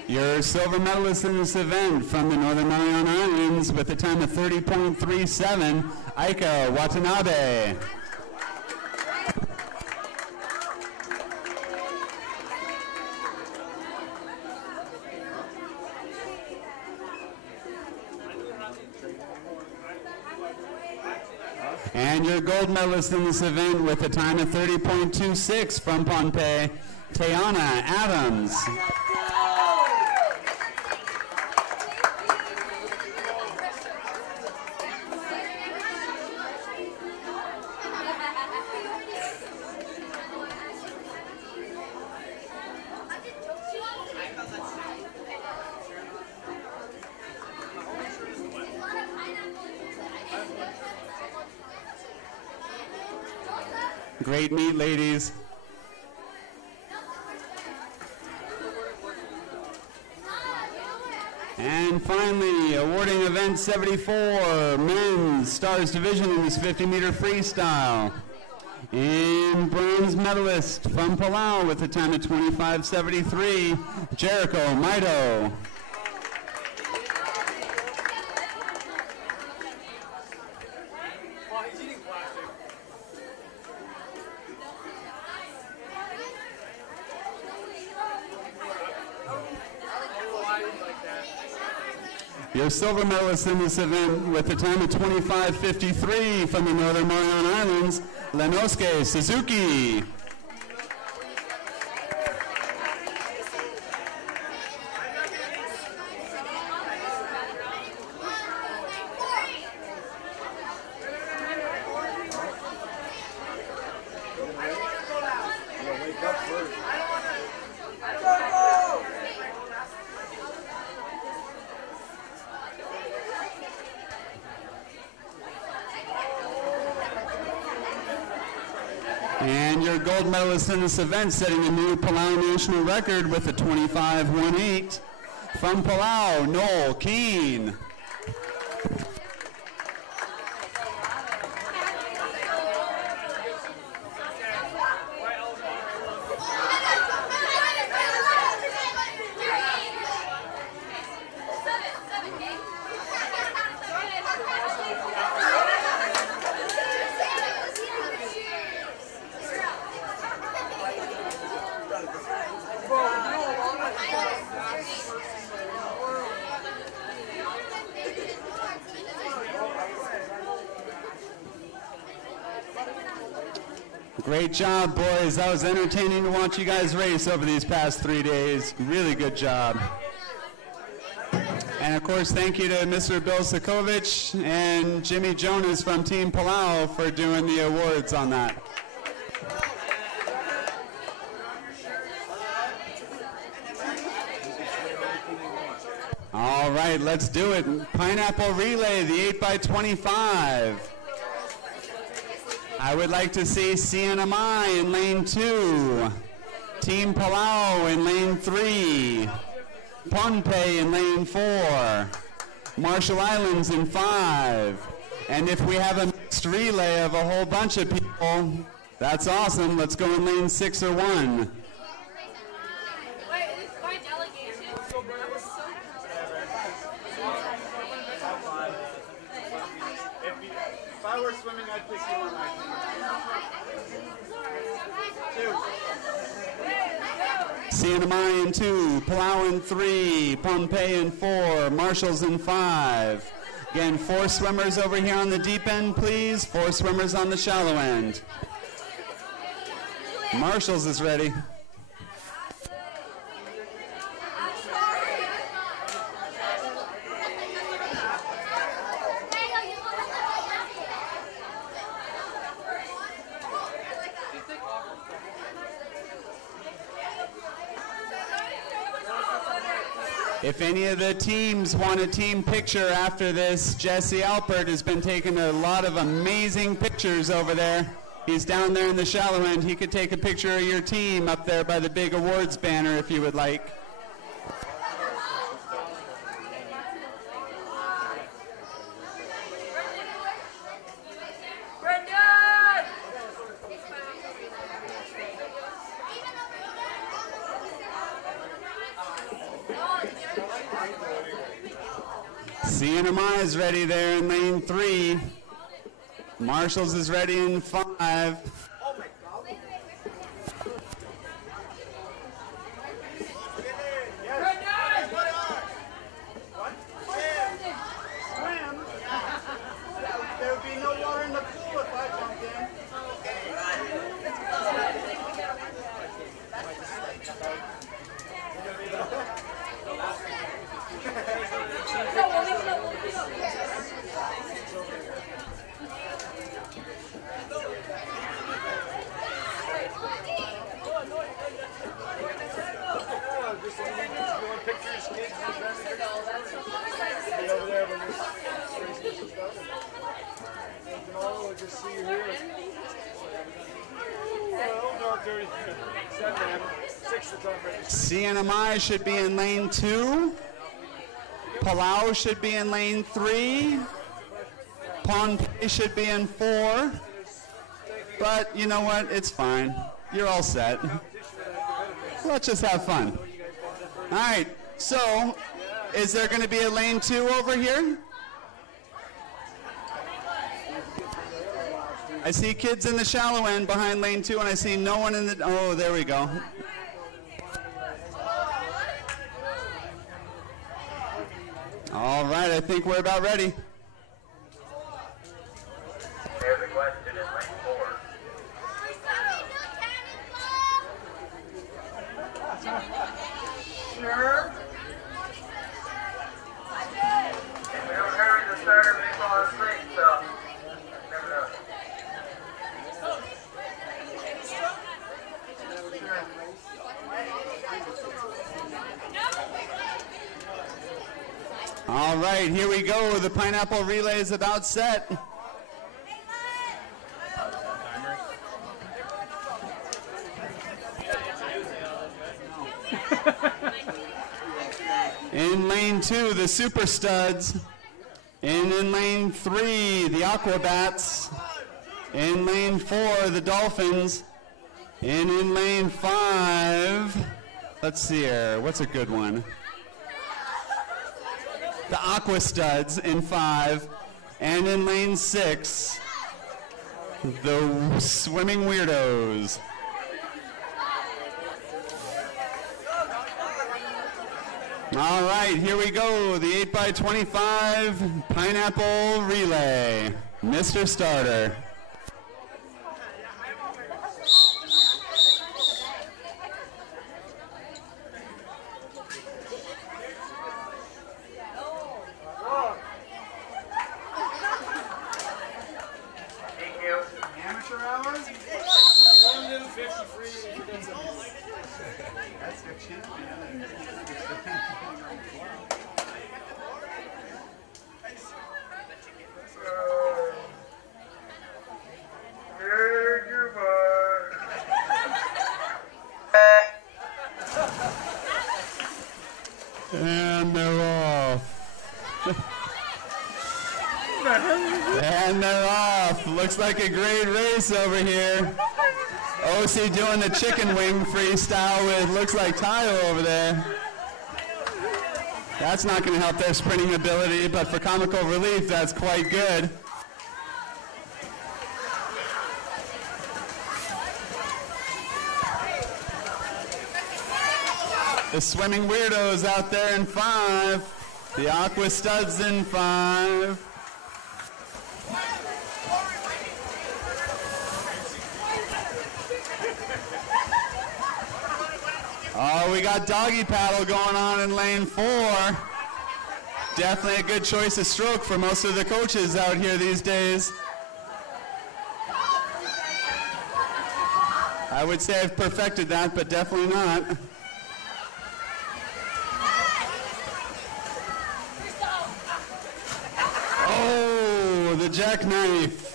Your silver medalist in this event from the Northern Mariana Islands with a time of 30.37, Aika Watanabe. And your gold medalist in this event with a time of 30.26 from Pompeii, Tayana Adams. Great meet, ladies. And finally, awarding event 74, men's stars division in this 50-meter freestyle. And bronze medalist from Palau with a time of 25.73, Jericho Maito. Your silver medalist in this event with a time of 25.53 from the Northern Mariana Islands, Lenosuke Suzuki. And your gold medalist in this event setting a new Palau national record with a 25.18 from Palau, Noel Keane. Great job, boys. That was entertaining to watch you guys race over these past 3 days. Really good job. And of course, thank you to Mr. Bill Sokovich and Jimmy Jonas from Team Palau for doing the awards on that. All right, let's do it. Pineapple relay, the 8x25. I would like to see CNMI in lane 2, Team Palau in lane 3, Pohnpei in lane 4, Marshall Islands in 5. And if we have a mixed relay of a whole bunch of people, that's awesome. Let's go in lane 6 or 1. If I were swimming, I'd pick you on my team. 2. CNMI in 2, Palau in 3, Pohnpei in 4, Marshalls in 5. Again, 4 swimmers over here on the deep end, please. 4 swimmers on the shallow end. Marshalls is ready. If any of the teams want a team picture after this, Jesse Alpert has been taking a lot of amazing pictures over there. He's down there in the shallow end. He could take a picture of your team up there by the big awards banner if you would like. CNMI is ready there in lane 3. Marshalls is ready in 5. There would be no water in the pool if I jumped in. CNMI should be in lane 2. Palau should be in lane 3. Pohnpei should be in 4. But you know what? It's fine. You're all set. Let's just have fun. All right. So, is there going to be a lane 2 over here? I see kids in the shallow end behind lane 2, and I see no one in the... Oh, there we go. All right, I think we're about ready. There's a question in lane 4. Sure. If we don't hurry the starter, we fall asleep, so never know. All right, here we go. The pineapple relay is about set. In lane 2, the Super Studs. And in lane 3, the Aquabats. In lane 4, the Dolphins. And in lane 5, let's see here, what's a good one? The Aqua Studs in 5, and in lane 6, the Swimming Weirdos. All right, here we go, the 8x25 Pineapple Relay. Mr. Starter. And they're off. And they're off. Looks like a great race over here. OC doing the chicken wing freestyle with, looks like Tayo over there. That's not going to help their sprinting ability, but for comical relief, that's quite good. The swimming weirdos out there in 5. The Aqua Studs in 5. Oh, we got doggy paddle going on in lane 4. Definitely a good choice of stroke for most of the coaches out here these days. I would say I've perfected that, but definitely not. Oh, the jackknife.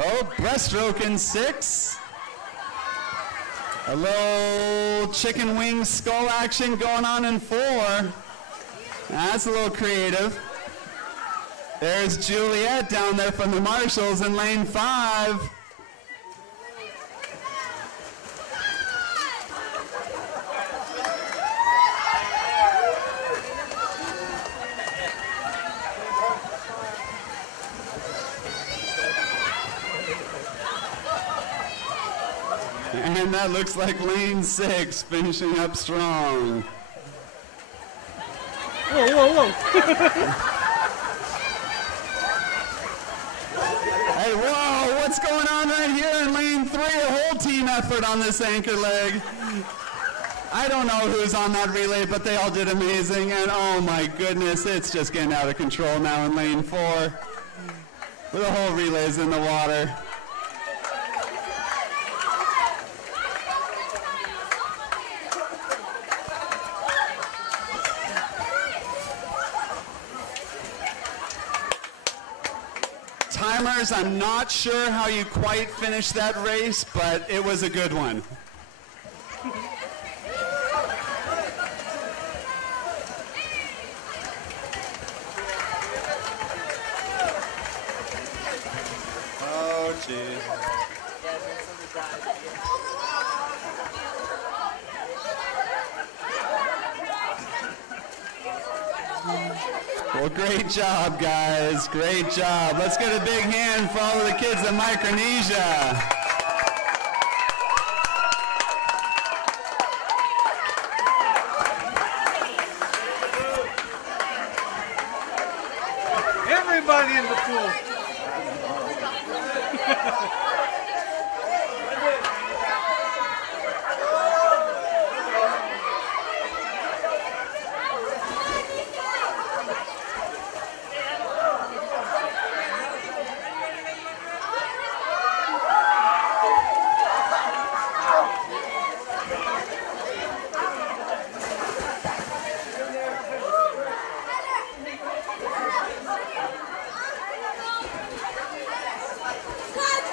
Oh, breaststroke in 6. A little chicken wing skull action going on in 4. That's a little creative. There's Juliet down there from the Marshalls in lane 5. And that looks like lane 6 finishing up strong. Whoa, whoa, whoa. Hey, whoa, what's going on right here in lane 3? A whole team effort on this anchor leg. I don't know who's on that relay, but they all did amazing. And oh my goodness, it's just getting out of control now in lane 4. The whole relay's in the water. Timers, I'm not sure how you quite finished that race, but it was a good one. Oh, geez. Well, great job, guys. Great job. Let's get a big hand for all of the kids in Micronesia. Everybody in the pool. God's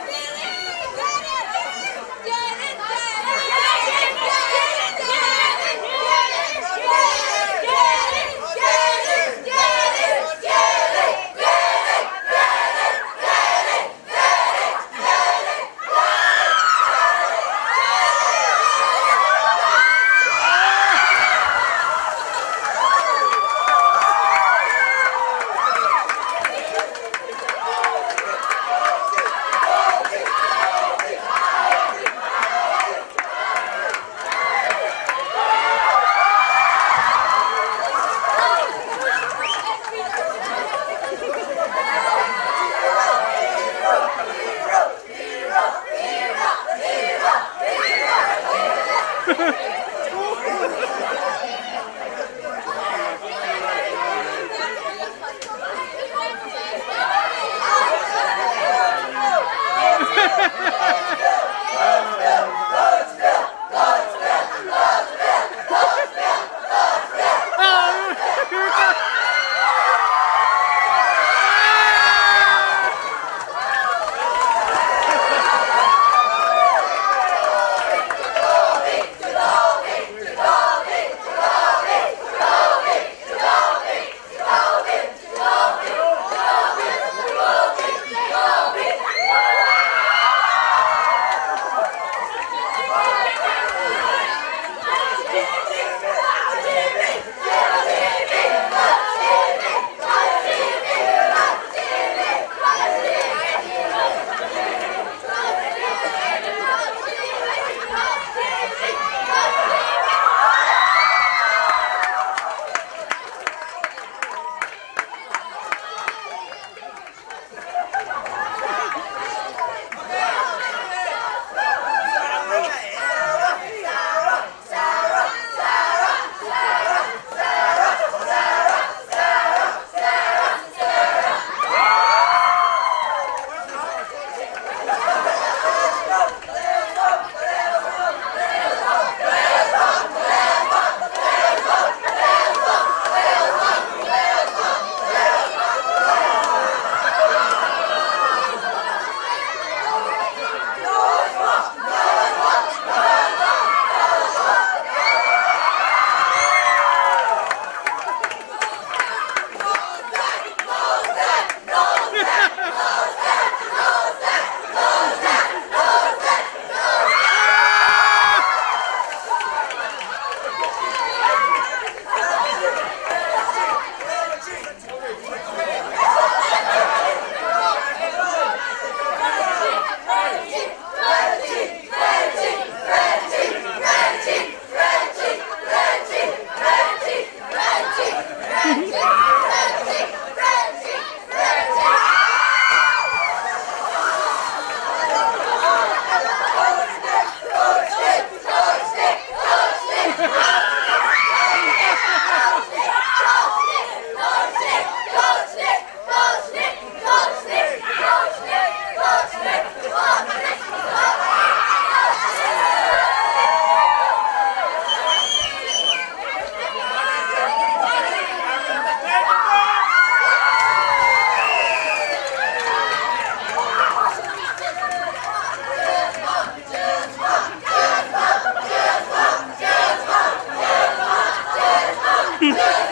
Good